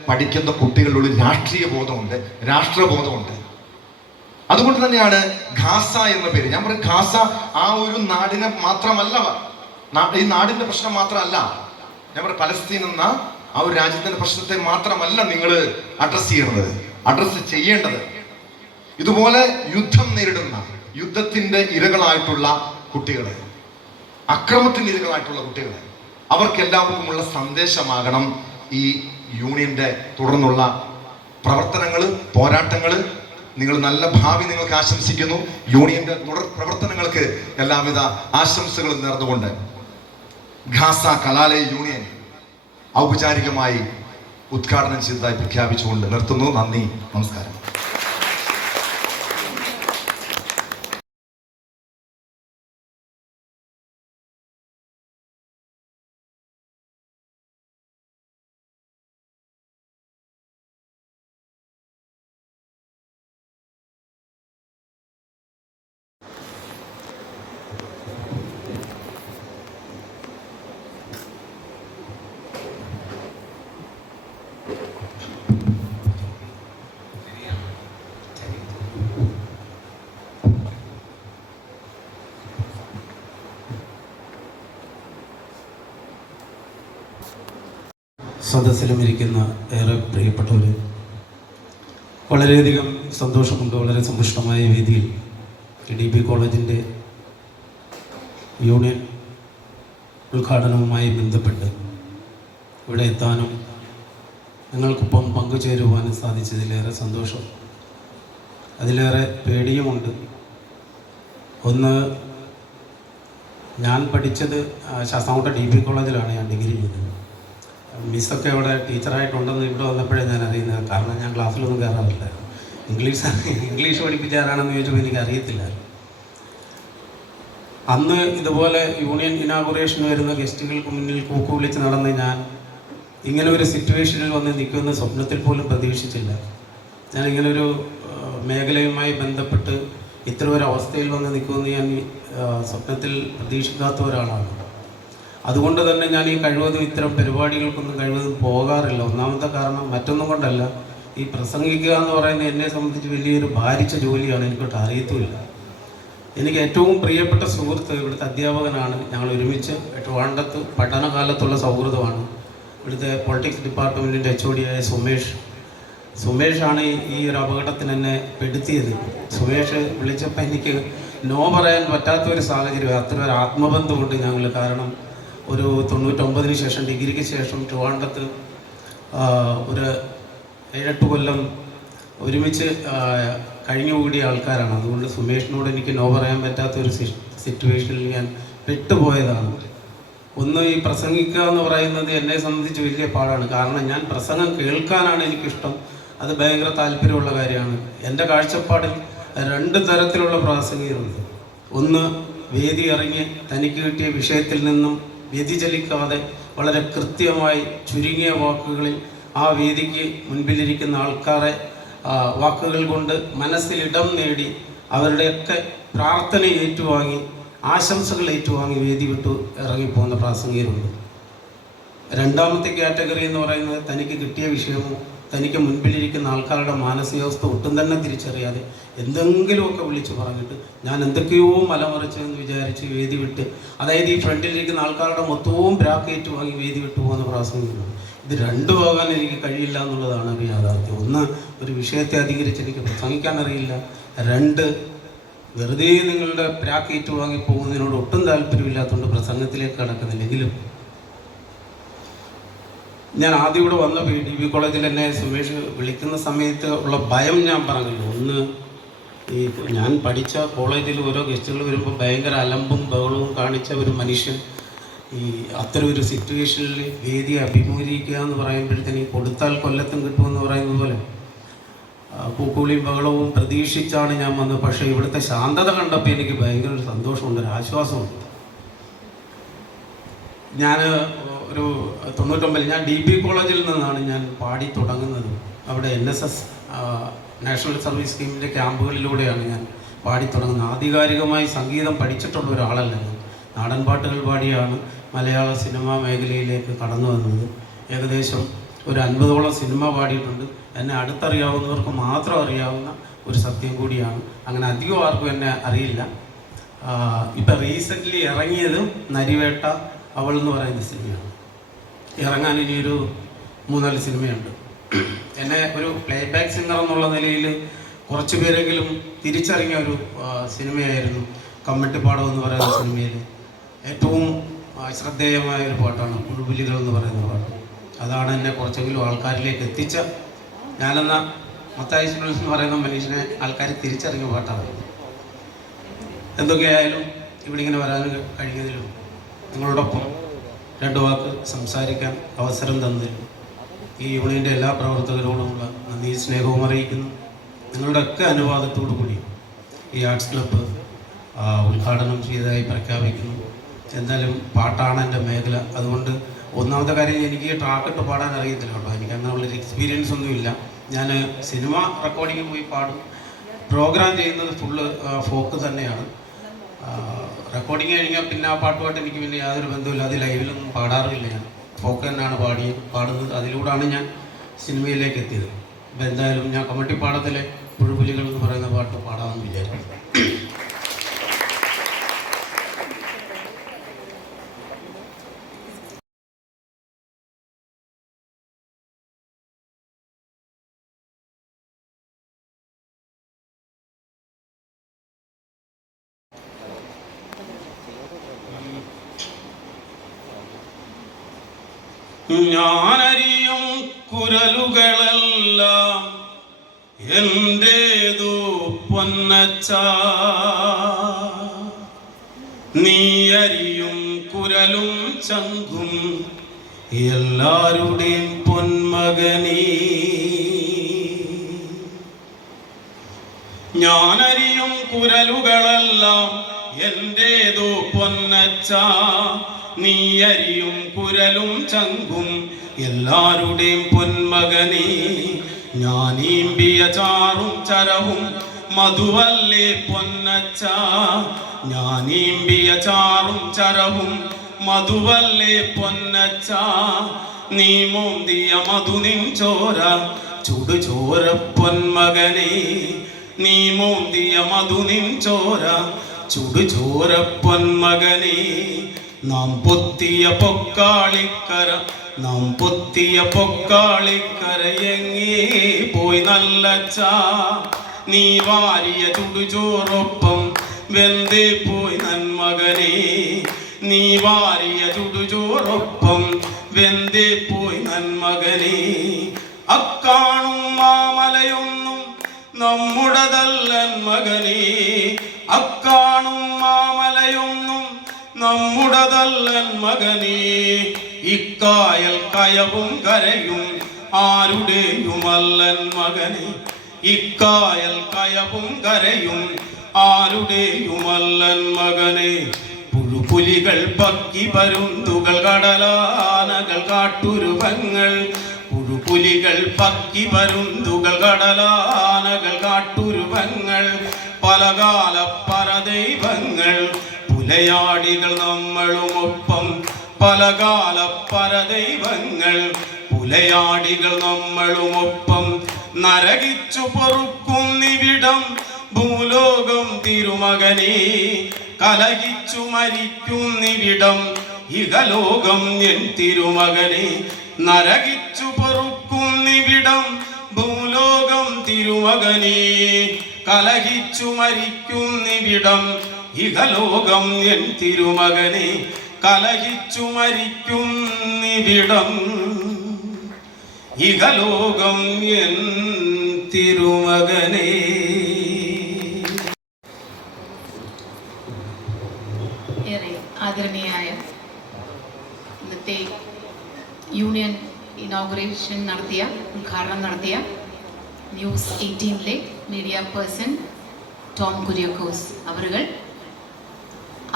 പഠിക്കുന്ന കുട്ടികളിലുള്ള രാഷ്ട്രീയ ബോധമുണ്ട്, രാഷ്ട്രബോധമുണ്ട്. അതുകൊണ്ട് തന്നെയാണ് ഖാസ എന്ന പേര്. ഞാൻ പറയും, ഖാസ ആ ഒരു നാടിനെ മാത്രമല്ല, ഈ നാടിന്റെ പ്രശ്നം മാത്രമല്ല. ഞാൻ പറയും, പലസ്തീൻ എന്ന ആ ഒരു രാജ്യത്തിന്റെ പ്രശ്നത്തെ മാത്രമല്ല നിങ്ങൾ അഡ്രസ് ചെയ്യേണ്ടത്, അഡ്രസ് ചെയ്യേണ്ടത്. ഇതുപോലെ യുദ്ധം നേരിടുന്ന, യുദ്ധത്തിന്റെ ഇരകളായിട്ടുള്ള കുട്ടികളെ, അക്രമത്തിന് ഇരകളായിട്ടുള്ള കുട്ടികളെ, അവർക്കെല്ലാവർക്കുമുള്ള സന്ദേശമാകണം ഈ യൂണിയന്റെ തുടർന്നുള്ള പ്രവർത്തനങ്ങൾ, പോരാട്ടങ്ങൾ. നിങ്ങൾ നല്ല ഭാവി നിങ്ങൾക്ക് ആശംസിക്കുന്നു. യൂണിയന്റെ തുടർ പ്രവർത്തനങ്ങൾക്ക് എല്ലാവിധ ആശംസകളും നേർന്നുകൊണ്ട് ഖാസ കലാലയ യൂണിയൻ ഔപചാരികമായി ഉദ്ഘാടനം ചെയ്തതായി പ്രഖ്യാപിച്ചുകൊണ്ട് നിർത്തുന്നു. നന്ദി, നമസ്കാരം. സദസ്സിലും ഇരിക്കുന്ന ഏറെ പ്രിയപ്പെട്ടവർ, വളരെയധികം സന്തോഷമുണ്ട്. വളരെ സമ്പുഷ്ടമായ വേദിയിൽ DB കോളേജിൻ്റെ യൂണിയൻ ഉദ്ഘാടനവുമായി ബന്ധപ്പെട്ട് ഇവിടെ എത്താനും നിങ്ങൾക്കൊപ്പം പങ്കുചേരുവാനും സാധിച്ചതിലേറെ സന്തോഷം, അതിലേറെ പേടിയുമുണ്ട്. ഒന്ന്, ഞാൻ പഠിച്ചത് ശാസ്താംകോട്ട DB കോളേജിലാണ് ഞാൻ ഡിഗ്രി ചെയ്തത്. മിസ്സൊക്കെ അവിടെ ടീച്ചറായിട്ടുണ്ടെന്ന് ഇവിടെ വന്നപ്പോഴേ ഞാൻ അറിയുന്നത്. കാരണം ഞാൻ ക്ലാസ്സിലൊന്നും കയറാറില്ല. ഇംഗ്ലീഷ് പഠിപ്പിച്ച ആരാണെന്ന് ചോദിച്ചപ്പോൾ എനിക്ക് അറിയത്തില്ല. അന്ന് ഇതുപോലെ യൂണിയൻ ഇനാഗുറേഷൻ വരുന്ന ഗസ്റ്റുകൾക്ക് മുന്നിൽ കൂക്കു വിളിച്ച് നടന്ന് ഞാൻ ഇങ്ങനെ ഒരു സിറ്റുവേഷനിൽ വന്ന് നിൽക്കുമെന്ന് സ്വപ്നത്തിൽ പോലും പ്രതീക്ഷിച്ചില്ല. ഞാൻ ഇങ്ങനൊരു മേഖലയുമായി ബന്ധപ്പെട്ട് ഇത്ര ഒരു അവസ്ഥയിൽ വന്ന് നിൽക്കുമെന്ന് ഞാൻ സ്വപ്നത്തിൽ പ്രതീക്ഷിക്കാത്ത ഒരാളാണ്. അതുകൊണ്ട് തന്നെ ഞാൻ ഈ കഴിവതും ഇത്തരം പരിപാടികൾക്കൊന്നും കഴിവതും പോകാറില്ല. ഒന്നാമത്തെ കാരണം മറ്റൊന്നും കൊണ്ടല്ല, ഈ പ്രസംഗിക്കുക എന്ന് പറയുന്നത് എന്നെ സംബന്ധിച്ച് വലിയൊരു ഭാരിച്ച ജോലിയാണ്. എനിക്കൊട്ട് അറിയത്തുമില്ല. എനിക്ക് ഏറ്റവും പ്രിയപ്പെട്ട സുഹൃത്ത് ഇവിടുത്തെ അധ്യാപകനാണ്. ഞങ്ങൾ ഒരുമിച്ച് ട്രിവാൻഡ്രത്ത് പഠനകാലത്തുള്ള സൗഹൃദമാണ്. ഇവിടുത്തെ പൊളിറ്റിക്സ് ഡിപ്പാർട്ട്മെൻറ്റിൻ്റെ HOD ആയ സുമേഷാണ് ഈ ഒരു അപകടത്തിന് എന്നെ പെടുത്തിയത്. സുമേഷ് വിളിച്ചപ്പോൾ എനിക്ക് നോ പറയാൻ പറ്റാത്തൊരു സാഹചര്യം, അത്ര ഒരു ആത്മബന്ധമുണ്ട് ഞങ്ങൾ. കാരണം ഒരു 99 ശേഷം, ഡിഗ്രിക്ക് ശേഷം ട്രിവാൻഡ്രത്ത് ഒരു 7-8 കൊല്ലം ഒരുമിച്ച് കഴിഞ്ഞുകൂടിയ ആൾക്കാരാണ്. അതുകൊണ്ട് സുമേഷിനോട് എനിക്ക് നോ പറയാൻ പറ്റാത്തൊരു സിറ്റുവേഷനിൽ ഞാൻ പെട്ടുപോയതാണ്. ഒന്ന്, ഈ പ്രസംഗിക്കുക എന്ന് പറയുന്നത് എന്നെ സംബന്ധിച്ച് വലിയ പാടാണ്. കാരണം ഞാൻ പ്രസംഗം കേൾക്കാനാണ് എനിക്കിഷ്ടം, അത് ഭയങ്കര താല്പര്യമുള്ള കാര്യമാണ്. എൻ്റെ കാഴ്ചപ്പാടിൽ 2 തരത്തിലുള്ള പ്രാസംഗികരുണ്ട്. ഒന്ന്, വേദി ഇറങ്ങി തനിക്ക് കിട്ടിയ വിഷയത്തിൽ നിന്നും വ്യതിചലിക്കാതെ വളരെ കൃത്യമായി ചുരുങ്ങിയ വാക്കുകളിൽ ആ വേദിക്ക് മുൻപിലിരിക്കുന്ന ആൾക്കാരെ വാക്കുകൾ കൊണ്ട് മനസ്സിലിടം നേടി അവരുടെയൊക്കെ പ്രാർത്ഥന ഏറ്റുവാങ്ങി ആശംസകൾ ഏറ്റുവാങ്ങി വേദി വിട്ടു ഇറങ്ങിപ്പോകുന്ന പ്രാസംഗികരുണ്ട്. രണ്ടാമത്തെ കാറ്റഗറി എന്ന് പറയുന്നത് തനിക്ക് കിട്ടിയ വിഷയമോ തനിക്ക് മുൻപിലിരിക്കുന്ന ആൾക്കാരുടെ മാനസികാവസ്ഥ ഒട്ടും തന്നെ തിരിച്ചറിയാതെ എന്തെങ്കിലുമൊക്കെ വിളിച്ചു പറഞ്ഞിട്ട് ഞാൻ എന്തൊക്കെയോ മലമറിച്ചു എന്ന് വിചാരിച്ച് വേദി വിട്ട്, അതായത് ഈ ഫ്രണ്ടിലിരിക്കുന്ന ആൾക്കാരുടെ മൊത്തവും ബ്രാക്കേറ്റ് വാങ്ങി വേദി വിട്ടു പോകുന്ന പ്രാസംഗികരുണ്ട്. ഇത് രണ്ടു പോകാൻ എനിക്ക് കഴിയില്ല എന്നുള്ളതാണ് ഒരു യാഥാർത്ഥ്യം. ഒന്ന്, ഒരു വിഷയത്തെ അധികരിച്ച് എനിക്ക് പ്രസംഗിക്കാൻ അറിയില്ല. രണ്ട്, വെറുതെ നിങ്ങളുടെ ബ്രാക്കേറ്റ് വാങ്ങി പോകുന്നതിനോട് ഒട്ടും താല്പര്യമില്ലാത്തതുകൊണ്ട് പ്രസംഗത്തിലേക്ക് കടക്കുന്നില്ലെങ്കിലും ഞാൻ ആദ്യം ഇവിടെ വന്നപ്പോൾ DB കോളേജിൽ എന്നെ സുമേഷ് വിളിക്കുന്ന സമയത്ത് ഉള്ള ഭയം ഞാൻ പറഞ്ഞല്ലോ. ഒന്ന്, ഈ ഞാൻ പഠിച്ച കോളേജിൽ ഓരോ ഗസ്റ്റുകൾ വരുമ്പോൾ ഭയങ്കര അലമ്പും ബഹളവും കാണിച്ച ഒരു മനുഷ്യൻ ഈ അത്തരം ഒരു സിറ്റുവേഷനിൽ വേദി അഭിമുഖീകരിക്കുക എന്ന് പറയുമ്പോഴത്തേന് കൊടുത്താൽ കൊല്ലത്തും കിട്ടുമെന്ന് പറയുന്നത് പോലെ പൂക്കുളിയും ബഹളവും പ്രതീക്ഷിച്ചാണ് ഞാൻ വന്നത്. പക്ഷേ ഇവിടുത്തെ ശാന്തത കണ്ടപ്പോൾ എനിക്ക് ഭയങ്കര ഒരു സന്തോഷമുണ്ട്, ഒരു ആശ്വാസമുണ്ട്. ഞാൻ ഒരു 99 ഞാൻ DB കോളേജിൽ നിന്നാണ് ഞാൻ പാടി തുടങ്ങുന്നത്. അവിടെ NSS നാഷണൽ സർവീസ് സ്കീമിൻ്റെ ക്യാമ്പുകളിലൂടെയാണ് ഞാൻ പാടി തുടങ്ങുന്നത്. ആധികാരികമായി സംഗീതം പഠിച്ചിട്ടുള്ള ഒരാളല്ല ഞാൻ. നാടൻ പാട്ടുകൾ പാടിയാണ് മലയാള സിനിമാ മേഖലയിലേക്ക് കടന്നു വന്നത്. ഏകദേശം ഒരു 50ഓളം സിനിമ പാടിയിട്ടുണ്ട്. എന്നെ അടുത്തറിയാവുന്നവർക്ക് മാത്രം അറിയാവുന്ന ഒരു സത്യം കൂടിയാണ്. അങ്ങനെ അധികം ആർക്കും എന്നെ അറിയില്ല. ഇപ്പം റീസെൻ്റ്ലി ഇറങ്ങിയത് നരിവേട്ട അവൾ എന്ന് പറയുന്ന സിനിമയാണ്. ഇറങ്ങാൻ ഇനിയൊരു 3-4 സിനിമയുണ്ട്. എന്നെ ഒരു പ്ലേബാക്ക് സിംഗർ എന്നുള്ള നിലയിൽ കുറച്ച് പേരെങ്കിലും തിരിച്ചറിഞ്ഞ ഒരു സിനിമയായിരുന്നു കമ്മട്ടിപ്പാടം എന്ന് പറയുന്ന സിനിമയിൽ ഏറ്റവും ശ്രദ്ധേയമായ ഒരു പാട്ടാണ് പുഴുപുലികൾ എന്ന് പറയുന്ന പാട്ട്. അതാണ് എന്നെ കുറച്ചെങ്കിലും ആൾക്കാരിലേക്ക് എത്തിച്ച, ഞാനെന്ന മത്തായി സുനീൽ എന്ന് പറയുന്ന മനുഷ്യനെ ആൾക്കാർ തിരിച്ചറിഞ്ഞ പാട്ടാണ്. എന്തൊക്കെയായാലും ഇവിടെ ഇങ്ങനെ വരാൻ കഴിഞ്ഞതിലും നിങ്ങളോടൊപ്പം 2 വാക്ക് സംസാരിക്കാൻ അവസരം തന്നതിൽ ഈ യൂണിയൻ്റെ എല്ലാ പ്രവർത്തകരോടുമുള്ള നന്ദി സ്നേഹവും അറിയിക്കുന്നു. നിങ്ങളുടെയൊക്കെ അനുവാദത്തോടു കൂടി ഈ ആർട്സ് ക്ലബ്ബ് ഉദ്ഘാടനം ചെയ്തതായി പ്രഖ്യാപിക്കുന്നു. എന്തായാലും പാട്ടാണ് എൻ്റെ മേഖല. അതുകൊണ്ട് ഒന്നാമത്തെ കാര്യം, എനിക്ക് ട്രാക്കിട്ട് പാടാൻ അറിയത്തില്ല കേട്ടോ. എനിക്ക് അങ്ങനെയുള്ളൊരു എക്സ്പീരിയൻസ് ഒന്നുമില്ല. ഞാൻ സിനിമ റെക്കോർഡിങ്ങിന് പോയി പാടും. പ്രോഗ്രാം ചെയ്യുന്നത് ഫുള്ള് ഫോക്ക് തന്നെയാണ്. റെക്കോർഡിങ് കഴിഞ്ഞാൽ പിന്നെ ആ പാട്ടുമായിട്ട് എനിക്ക് പിന്നെ യാതൊരു ബന്ധമില്ല. അത് ലൈവിലൊന്നും പാടാറില്ല. ഞാൻ ഫോക്ക് തന്നെയാണ് പാടുന്നത്. അതിലൂടെയാണ് ഞാൻ സിനിമയിലേക്ക് എത്തിയത്. അപ്പോൾ എന്തായാലും ഞാൻ കമ്മട്ടിപ്പാടത്തിലെ പുഴുപുലികൾ എന്ന് പറയുന്ന പാട്ട് പാടാമെന്ന് വിചാരിക്കുന്നു. ഞാനറിയും കുരലുകളെല്ലാം എന്റേതു പൊന്നച്ച, നീ അറിയും കുരലും ചങ്കും എല്ലാരുടെയും പൊന്മകനീ. ഞാനറിയും കുരലുകളെല്ലാം എന്റേതു പൊന്നച്ച, നീ അരിയും കുരലും ചങ്കും എല്ലാരുടെയും പൊന്മകനീ. ഞാനീമ്പിയ ചാറും ചരവും മധുവല്ലേ പൊന്നച്ച, ഞാനീമ്പിയ ചാറും ചരവും മധുവല്ലേ പൊന്നച്ച, നീ മോന്തിയ മധുനിൻ ചോര ചുടുചോര പൊന്മകനേ, നീ മോന്തിയ മധുനിൻ ചോര ചുടുചോര പൊന്മകനേ. നാം പൊത്തിയ പൊക്കാളിക്കര, നാം പൊത്തിയ പൊക്കാളിക്കര എങ്ങേ പോയി നല്ലച്ച, നീ വാരിയ ചുടുചോറൊപ്പം വെന്തേ പോയി നന്മകനേ, നീ വാരിയ ചുടുചോറൊപ്പം വെന്തേ പോയി നന്മകനേ. അക്കാണും മാമലയൊന്നും നമ്മുടതല്ലൻ മകനേ, അക്കാണും മാമലയൊന്നും നമ്മുടതല്ലൻ മകനേ. ഇക്കായൽ കയവും കരയും ആരുടെയുമല്ലൻ മകനേ, ഇക്കായൽ കയവും കരയും ആരുടെയുമല്ലൻ മകനേ. പുഴുപുലികൾ പക്കി പരുന്തുകൾ കടലാനകൾ കാട്ടുരുവങ്ങൾ, പുലികൾ പക്കി പരുന്തുകൾ കടലാനകൾ കാട്ടുരുവങ്ങൾ പലകാല പരദൈവങ്ങൾ പുലയാടികൾ നമ്മളുമൊപ്പം പലകാല പരദൈവങ്ങൾ പുലയാടികൾ നമ്മളുമൊപ്പം നരകിച്ചു പൊറുക്കുന്നിവിടം ഭൂലോകം തിരുമകനെ കലഹിച്ചു മരിക്കുന്നിവിടം ഇഹലോകം എൻ തിരുമകനെ നരകിച്ചു പൊറുക്കുന്നിവിടം ഭൂലോകം തിരുമകനെ കലഹിച്ചു മരിക്കുന്നിവിടം ഇഹലോകം എൻ തിരുമകനെ കലഹിച്ചു മരിക്കുന്നിവിടം ഇഹലോകം എൻ തിരുമകനെ. ഏറെ ആദരണീയായ ഇന്നത്തെ യൂണിയൻ ഇനോഗ്രേഷൻ നടത്തിയ ഉദ്ഘാടനം നടത്തിയ news 18 media person Tom Kuriakose അവരുകൾ,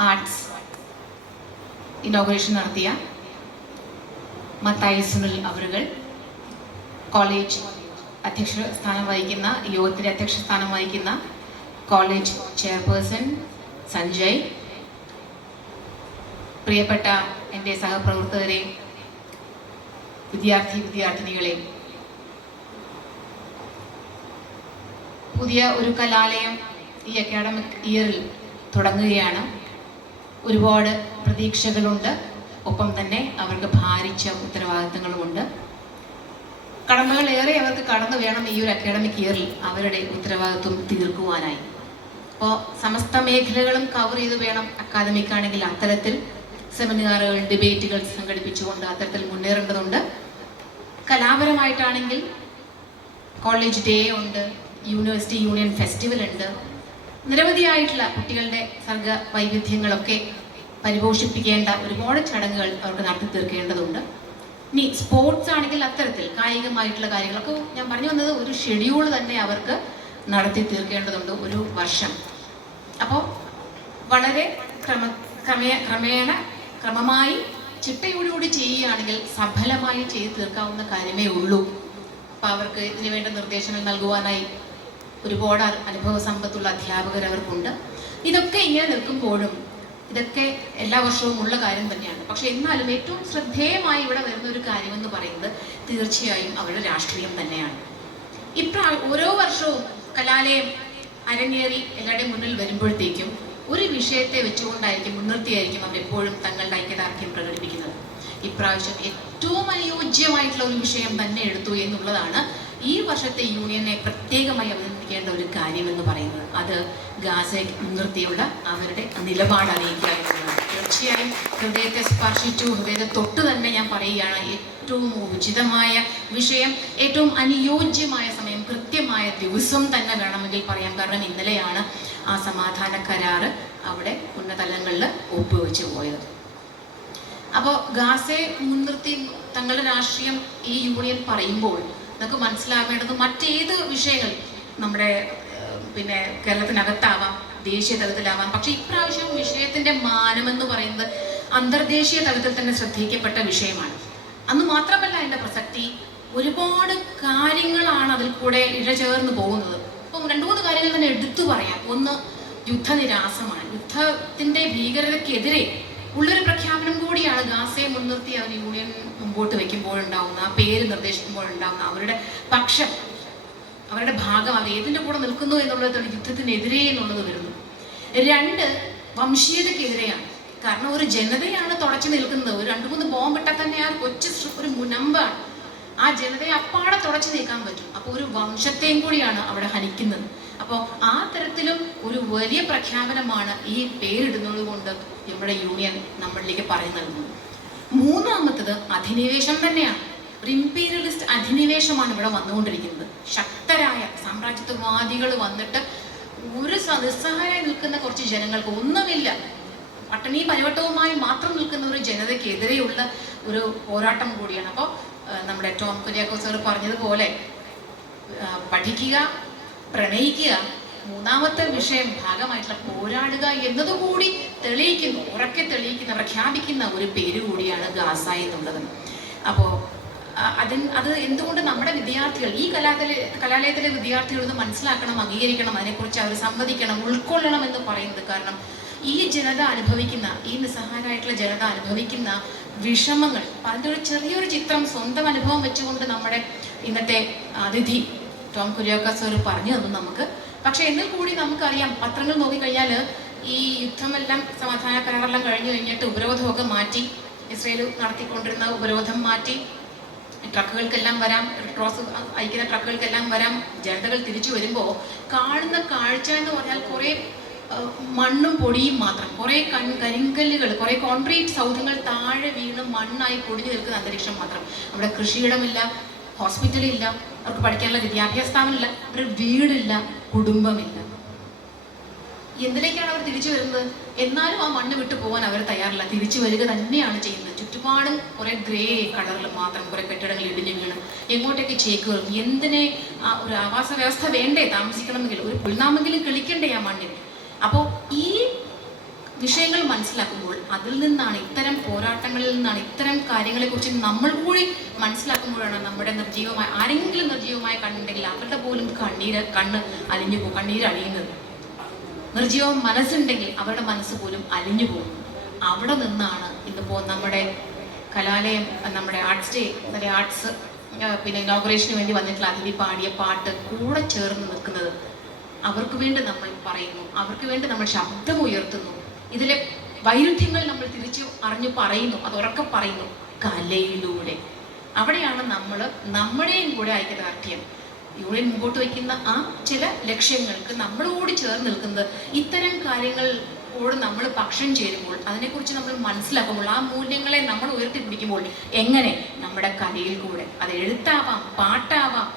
ആർട്സ് ഇനോഗ്രേഷൻ നടത്തിയ മത്തായി സുനിൽ അവരുകൾ, കോളേജ് അധ്യക്ഷ സ്ഥാനം വഹിക്കുന്ന യോഗത്തിൻ്റെ അധ്യക്ഷ സ്ഥാനം വഹിക്കുന്ന കോളേജ് ചെയർപേഴ്സൺ സഞ്ജയ്, പ്രിയപ്പെട്ട എൻ്റെ സഹപ്രവർത്തകരെ, വിദ്യാർത്ഥിനികളെ, പുതിയ ഒരു കലാലയം ഈ അക്കാഡമിക് ഇയറിൽ തുടങ്ങുകയാണ്. ഒരുപാട് പ്രതീക്ഷകളുണ്ട്, ഒപ്പം തന്നെ അവർക്ക് ഭാരിച്ച ഉത്തരവാദിത്തങ്ങളുമുണ്ട്. കടമകളേറെ അവർക്ക് കടന്നു വേണം ഈ ഒരു അക്കാഡമിക് ഇയറിൽ അവരുടെ ഉത്തരവാദിത്വം തീർക്കുവാനായി. അപ്പോൾ സമസ്ത മേഖലകളും കവർ ചെയ്ത് വേണം അക്കാദമിക് ആണെങ്കിൽ അത്തരത്തിൽ സെമിനാറുകൾ, ഡിബേറ്റുകൾ സംഘടിപ്പിച്ചുകൊണ്ട് അത്തരത്തിൽ മുന്നേറേണ്ടതുണ്ട്. കലാപരമായിട്ടാണെങ്കിൽ കോളേജ് ഡേ ഉണ്ട്, യൂണിവേഴ്സിറ്റി യൂണിയൻ ഫെസ്റ്റിവൽ ഉണ്ട്, നിരവധിയായിട്ടുള്ള കുട്ടികളുടെ സർഗ വൈവിധ്യങ്ങളൊക്കെ പരിപോഷിപ്പിക്കേണ്ട ഒരുപാട് ചടങ്ങുകൾ അവർക്ക് നടത്തി തീർക്കേണ്ടതുണ്ട്. ഇനി സ്പോർട്സ് ആണെങ്കിൽ അത്തരത്തിൽ കായികമായിട്ടുള്ള കാര്യങ്ങളൊക്കെ ഞാൻ പറഞ്ഞു വന്നത് ഒരു ഷെഡ്യൂൾ തന്നെ അവർക്ക് നടത്തി തീർക്കേണ്ടതുണ്ട് ഒരു വർഷം. അപ്പോൾ വളരെ ക്രമമായി ചിട്ടയോടുകൂടി ചെയ്യുകയാണെങ്കിൽ സഫലമായി ചെയ്തു തീർക്കാവുന്ന കാര്യമേ ഉള്ളൂ. അപ്പോൾ അവർക്ക് ഇതിനു വേണ്ട നിർദ്ദേശങ്ങൾ നൽകുവാനായി ഒരുപാട് അനുഭവ സമ്പത്തുള്ള അധ്യാപകർ അവർക്കുണ്ട്. ഇതൊക്കെ ഇങ്ങനെ നിൽക്കുമ്പോഴും ഇതൊക്കെ എല്ലാ വർഷവും ഉള്ള കാര്യം തന്നെയാണ്. പക്ഷെ എന്നാലും ഏറ്റവും ശ്രദ്ധേയമായി ഇവിടെ വരുന്ന ഒരു കാര്യമെന്ന് പറയുന്നത് തീർച്ചയായും അവരുടെ രാഷ്ട്രീയം തന്നെയാണ്. ഓരോ വർഷവും കലാലയം അരങ്ങേറി എല്ലാവരുടെയും മുന്നിൽ വരുമ്പോഴത്തേക്കും ഒരു വിഷയത്തെ വെച്ചുകൊണ്ടായിരിക്കും, മുൻനിർത്തിയായിരിക്കും അവരെപ്പോഴും തങ്ങളുടെ ഐക്യദാർഢ്യം പ്രകടിപ്പിക്കുന്നത്. ഇപ്രാവശ്യം ഏറ്റവും അനുയോജ്യമായിട്ടുള്ള ഒരു വിഷയം തന്നെ എടുത്തു എന്നുള്ളതാണ് ഈ വർഷത്തെ യൂണിയനെ പ്രത്യേകമായി അവതരിപ്പിക്കേണ്ട ഒരു കാര്യമെന്ന് പറയുന്നത്. അത് ഗാസയെ മുൻനിർത്തിയുള്ള അവരുടെ നിലപാട് അറിയിക്കുക എന്നുള്ളതാണ്. തീർച്ചയായും ഹൃദയത്തെ സ്പർശിച്ചു, ഹൃദയത്തെ തൊട്ട് തന്നെ ഞാൻ പറയുകയാണ്, ഏറ്റവും ഉചിതമായ വിഷയം, ഏറ്റവും അനുയോജ്യമായ സമയം, കൃത്യമായ ദിവസം തന്നെ വേണമെങ്കിൽ പറയാം. കാരണം ഇന്നലെയാണ് ആ സമാധാന കരാറ് അവിടെ ഉന്നതലങ്ങളിൽ ഒപ്പുവെച്ച് പോയത്. അപ്പോൾ ഗാസയെ മുൻനിർത്തി തങ്ങളുടെ രാഷ്ട്രീയം ഈ യൂണിയൻ പറയുമ്പോൾ നമുക്ക് മനസ്സിലാവേണ്ടത് മറ്റേത് വിഷയങ്ങൾ നമ്മുടെ കേരളത്തിനകത്താവാം, ദേശീയ തലത്തിലാവാം. പക്ഷെ ഇപ്രാവശ്യം വിഷയത്തിന്റെ മാനമെന്ന് പറയുന്നത് അന്തർദേശീയ തലത്തിൽ തന്നെ ശ്രദ്ധിക്കപ്പെട്ട വിഷയമാണ്. അന്ന് മാത്രമല്ല അതിൻ്റെ പ്രസക്തി, ഒരുപാട് കാര്യങ്ങളാണ് അതിൽ കൂടെ ഇഴചേർന്ന് പോകുന്നത്. അപ്പം 2-3 കാര്യങ്ങൾ തന്നെ എടുത്തു പറയാം. ഒന്ന്, യുദ്ധനിരാസമാണ്. യുദ്ധത്തിന്റെ ഭീകരതയ്ക്കെതിരെ ഉള്ളൊരു പ്രഖ്യാപനം കൂടിയാണ് ഗാസയെ മുൻനിർത്തി അവർ യൂണിയൻ മുമ്പോട്ട് വയ്ക്കുമ്പോഴുണ്ടാവുന്ന, ആ പേര് നിർദ്ദേശിക്കുമ്പോഴുണ്ടാവുന്ന അവരുടെ പക്ഷം, അവരുടെ ഭാഗം, അവർ ഏതിൻ്റെ കൂടെ നിൽക്കുന്നു എന്നുള്ളത് യുദ്ധത്തിനെതിരെ എന്നുള്ളത് വരുന്നു. 2, വംശീയതയ്ക്കെതിരെയാണ്. കാരണം ഒരു ജനതയാണ് തുടച്ചു നിൽക്കുന്നത്. ഒരു 2-3 ബോംബിട്ടാൽ തന്നെ ആ ഒരു മുനമ്പാണ്. ആ ജനതയെ അപ്പാടെ തുടച്ചു നീക്കാൻ പറ്റും. അപ്പോൾ ഒരു വംശത്തെയും കൂടിയാണ് അവിടെ ഹനിക്കുന്നത്. അപ്പോൾ ആ തരത്തിലും ഒരു വലിയ പ്രഖ്യാപനമാണ് ഈ പേരിടുന്നത് കൊണ്ട് നമ്മുടെ യൂണിയൻ നമ്മളിലേക്ക് പറഞ്ഞു നൽകുന്നത്. 3-മത്തത് അധിനിവേശം തന്നെയാണ്. ഒരു ഇമ്പീരിയലിസ്റ്റ് അധിനിവേശമാണ് ഇവിടെ വന്നുകൊണ്ടിരിക്കുന്നത്. ശക്തരായ സാമ്രാജ്യത്വവാദികൾ വന്നിട്ട് ഒരു നിസ്സഹായമായി നിൽക്കുന്ന കുറച്ച് ജനങ്ങൾക്ക് ഒന്നുമില്ല, പട്ടിണി പരിവട്ടവുമായി മാത്രം നിൽക്കുന്ന ഒരു ജനതയ്ക്കെതിരെയുള്ള ഒരു പോരാട്ടം കൂടിയാണ്. അപ്പോൾ നമ്മുടെ ടോം കുര്യാക്കോസ് സർ പറഞ്ഞതുപോലെ പഠിക്കുക, പ്രണയിക്കുക, 3-മത്തെ വിഷയം ഭാഗമായിട്ടുള്ള പോരാടുക എന്നതുകൂടി ഉറക്കെ തെളിയിക്കുന്ന, പ്രഖ്യാപിക്കുന്ന ഒരു പേര് കൂടിയാണ് ഗാസ എന്നുള്ളത്. അപ്പോൾ അത് എന്തുകൊണ്ട് നമ്മുടെ വിദ്യാർത്ഥികൾ ഈ കലാലയത്തിലെ വിദ്യാർത്ഥികൾ ഇത് മനസ്സിലാക്കണം, അംഗീകരിക്കണം, അതിനെക്കുറിച്ച് അവർ സംവദിക്കണം, ഉൾക്കൊള്ളണം എന്ന് പറയുന്നത്. കാരണം ഈ ജനത അനുഭവിക്കുന്ന, ഈ നിസ്സഹായരായിട്ടുള്ള ജനത അനുഭവിക്കുന്ന വിഷമങ്ങൾ, അതിൻ്റെ ഒരു ചെറിയൊരു ചിത്രം സ്വന്തം അനുഭവം വെച്ചുകൊണ്ട് നമ്മുടെ ഇന്നത്തെ അതിഥി ടോം കുര്യാക്കോസ് സർ പറഞ്ഞു തന്നു നമുക്ക്. പക്ഷെ എന്നിൽ കൂടി നമുക്കറിയാം, പത്രങ്ങൾ നോക്കിക്കഴിഞ്ഞാൽ ഈ യുദ്ധമെല്ലാം, സമാധാന കരാറെല്ലാം കഴിഞ്ഞു കഴിഞ്ഞിട്ട് ഉപരോധമൊക്കെ മാറ്റി, ഇസ്രയേൽ നടത്തിക്കൊണ്ടിരുന്ന ഉപരോധം മാറ്റി, ട്രക്കുകൾക്കെല്ലാം വരാം, റെഡ് ക്രോസ് അയക്കുന്ന ട്രക്കുകൾക്കെല്ലാം വരാം, ജനതകൾ തിരിച്ചു വരുമ്പോൾ കാണുന്ന കാഴ്ച എന്ന് പറഞ്ഞാൽ കുറേ മണ്ണും പൊടിയും മാത്രം, കുറേ കരിങ്കല്ലുകൾ, കുറേ കോൺക്രീറ്റ് സൗധങ്ങൾ താഴെ വീണ് മണ്ണായി പൊടിഞ്ഞു നിൽക്കുന്ന അന്തരീക്ഷം മാത്രം. അവിടെ കൃഷിയിടമില്ല, ഹോസ്പിറ്റലില്ല, അവർക്ക് പഠിക്കാനുള്ള വിദ്യാഭ്യാസ സ്ഥാപനമില്ല, അവരുടെ വീടില്ല, കുടുംബമില്ല. എന്തിലേക്കാണ് അവർ തിരിച്ചു വരുന്നത്? എന്നാലും ആ മണ്ണ് വിട്ടു പോകാൻ അവർ തയ്യാറില്ല, തിരിച്ചു വരിക തന്നെയാണ് ചെയ്യുന്നത്. ചുറ്റുപാടും കുറെ ഗ്രേ കളറിൽ മാത്രം കുറെ കെട്ടിടങ്ങൾ ഇടിഞ്ഞു വീണ് എങ്ങോട്ടേക്ക് ചേക്കുകളും. എന്തിനെ ഒരു ആവാസ വ്യവസ്ഥ വേണ്ടേ? താമസിക്കണമെങ്കിൽ ഒരു പുൽനാമെങ്കിലും കിളിക്കണ്ടേ ആ മണ്ണിൽ? അപ്പോൾ ഈ വിഷയങ്ങൾ മനസ്സിലാക്കുമ്പോൾ, അതിൽ നിന്നാണ്, ഇത്തരം പോരാട്ടങ്ങളിൽ നിന്നാണ്, ഇത്തരം കാര്യങ്ങളെക്കുറിച്ച് നമ്മൾ കൂടി മനസ്സിലാക്കുമ്പോഴാണ് നമ്മുടെ നിർജീവമായ, ആരെങ്കിലും നിർജീവമായ കണ്ണുണ്ടെങ്കിൽ അവരുടെ പോലും കണ്ണ് അലിഞ്ഞു പോകും, കണ്ണീരഴിയുന്നത്. നിർജീവം മനസ്സുണ്ടെങ്കിൽ അവരുടെ മനസ്സ് പോലും അലിഞ്ഞു പോകും. അവിടെ നിന്നാണ് ഇന്നിപ്പോൾ നമ്മുടെ കലാലയം, നമ്മുടെ ആർട്സ് പിന്നെ ഇനോഗ്രേഷന് വേണ്ടി വന്നിട്ടുള്ള അതിഥി പാടിയ പാട്ട് കൂടെ ചേർന്ന് നിൽക്കുന്നത്. അവർക്ക് വേണ്ടി നമ്മൾ പറയുന്നു, അവർക്ക് വേണ്ടി നമ്മൾ ശബ്ദം ഉയർത്തുന്നു, ഇതിലെ വൈരുദ്ധ്യങ്ങൾ നമ്മൾ തിരിച്ചു അറിഞ്ഞു പറയുന്നു, അത് ഉറക്കെ പറയുന്നു കലയിലൂടെ. അവിടെയാണ് നമ്മൾ നമ്മുടെയും കൂടെ ഐക്യദാർഢ്യം, യൂണിയൻ മുമ്പോട്ട് വയ്ക്കുന്ന ആ ചില ലക്ഷ്യങ്ങൾക്ക് നമ്മളോട് ചേർന്ന് നിൽക്കുന്നത്. ഇത്തരം കാര്യങ്ങളോട് നമ്മൾ പക്ഷം ചേരുമ്പോൾ, അതിനെക്കുറിച്ച് നമ്മൾ മനസ്സിലാക്കുമ്പോൾ, ആ മൂല്യങ്ങളെ നമ്മൾ ഉയർത്തിപ്പിടിക്കുമ്പോൾ, എങ്ങനെ? നമ്മുടെ കലയിൽ കൂടെ. അത് എഴുത്താവാം, പാട്ടാവാം,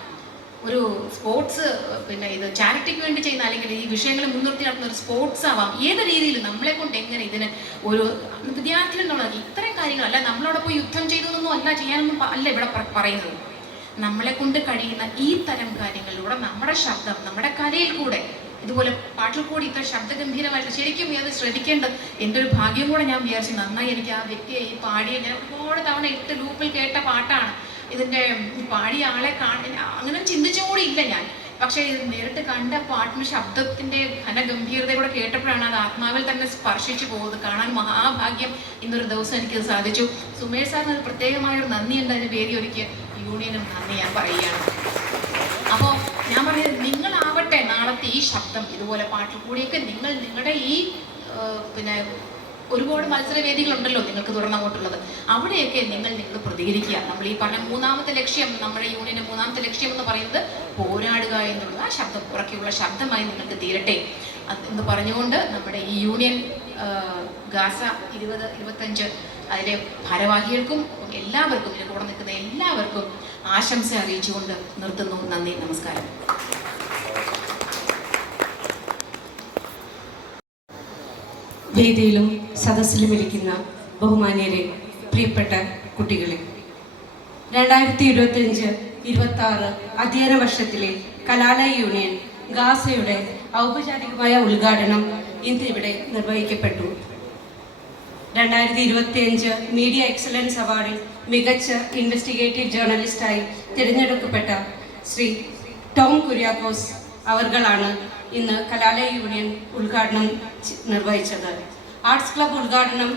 ഒരു സ്പോർട്സ്, പിന്നെ ഇത് ചാരിറ്റിക്ക് വേണ്ടി ചെയ്യുന്ന, അല്ലെങ്കിൽ ഈ വിഷയങ്ങളെ മുൻനിർത്തി നടത്തുന്ന ഒരു സ്പോർട്സ് ആവാം, ഏത് രീതിയിൽ നമ്മളെ കൊണ്ട് എങ്ങനെ ഇതിന് ഒരു വിദ്യാർത്ഥികൾ എന്നുള്ളത് ഇത്തരം കാര്യങ്ങളല്ല. നമ്മളോടൊപ്പം യുദ്ധം ചെയ്തതൊന്നും അല്ല, ചെയ്യാനൊന്നും അല്ല ഇവിടെ പറയുന്നത്. നമ്മളെ കൊണ്ട് കഴിയുന്ന ഈ തരം കാര്യങ്ങളിലൂടെ നമ്മുടെ ശബ്ദം, നമ്മുടെ കലയിൽ കൂടെ, ഇതുപോലെ പാട്ടിൽ കൂടി ഇത്ര ശബ്ദഗംഭീരമായിട്ട് ശരിക്കും അത് ശ്രദ്ധിക്കേണ്ടത് എൻ്റെ ഒരു ഭാഗ്യം കൂടെ ഞാൻ വിചാരിച്ചു. നന്നായി എനിക്ക് ആ വ്യക്തിയെ ഈ പാടിയ, ഞാൻ ഒരുപാട് തവണ ലൂപ്പിൽ കേട്ട പാട്ടാണ്. ഇതിൻ്റെ പാടിയ ആളെ അങ്ങനെ ചിന്തിച്ചും കൂടി ഇല്ല ഞാൻ. പക്ഷേ ഇത് നേരിട്ട് കണ്ട പാട്ടിന് ശബ്ദത്തിൻ്റെ ഘനഗംഭീരത കൂടെ കേട്ടപ്പോഴാണ് അത് ആത്മാവിൽ തന്നെ സ്പർശിച്ചു പോകുന്നത്. കാണാൻ മഹാഭാഗ്യം ഇന്നൊരു ദിവസം എനിക്കത് സാധിച്ചു. സുമേഷ് സാറിന് ഒരു പ്രത്യേകമായൊരു നന്ദിയുണ്ട്, അതിന് വേദി ഒരുക്കിയ യൂണിയനും നന്ദി ഞാൻ പറയുകയാണ്. അപ്പോൾ ഞാൻ പറഞ്ഞത്, നിങ്ങളാവട്ടെ നാളത്തെ ഈ ശബ്ദം, ഇതുപോലെ പാട്ടിൽ കൂടിയൊക്കെ നിങ്ങളുടെ ഈ പിന്നെ ഒരുപാട് മത്സരവേദികളുണ്ടല്ലോ നിങ്ങൾക്ക് തുടർന്നങ്ങോട്ടുള്ളത്, അവിടെയൊക്കെ നിങ്ങൾ പ്രതികരിക്കുക. നമ്മൾ ഈ പറഞ്ഞ മൂന്നാമത്തെ ലക്ഷ്യം, നമ്മുടെ യൂണിയൻ്റെ മൂന്നാമത്തെ ലക്ഷ്യം എന്ന് പറയുന്നത് പോരാടുക എന്നുള്ളത്. ആ ശബ്ദം ഉറക്കെയുള്ള ശബ്ദമായി നിങ്ങൾക്ക് തീരട്ടെ എന്ന് പറഞ്ഞുകൊണ്ട് നമ്മുടെ ഈ യൂണിയൻ ഗാസ 2025 അതിലെ ഭാരവാഹികൾക്കും എല്ലാവർക്കും, ഇതിൽ കൂടെ നിൽക്കുന്ന എല്ലാവർക്കും ആശംസ അറിയിച്ചുകൊണ്ട് നിർത്തുന്നു. നന്ദി, നമസ്കാരം. വേദിയിലും സദസ്സിലും ഇരിക്കുന്ന ബഹുമാന്യരെ, പ്രിയപ്പെട്ട കുട്ടികളെ, 2025-26 അധ്യയന വർഷത്തിലെ കലാലയ യൂണിയൻ ഗാസയുടെ ഔപചാരികമായ ഉദ്ഘാടനം ഇന്ന് ഇവിടെ നിർവഹിക്കപ്പെട്ടു. 2025 മീഡിയ എക്സലൻസ് അവാർഡിൽ മികച്ച ഇൻവെസ്റ്റിഗേറ്റീവ് ജേർണലിസ്റ്റായി തിരഞ്ഞെടുക്കപ്പെട്ട ശ്രീ ടോം കുര്യാക്കോസ് അവർകളാണ് ഇന്ന് കലാലയ യൂണിയൻ ഉദ്ഘാടനം നിർവഹിച്ചത്. ആർട്സ് ക്ലബ് ഉദ്ഘാടനം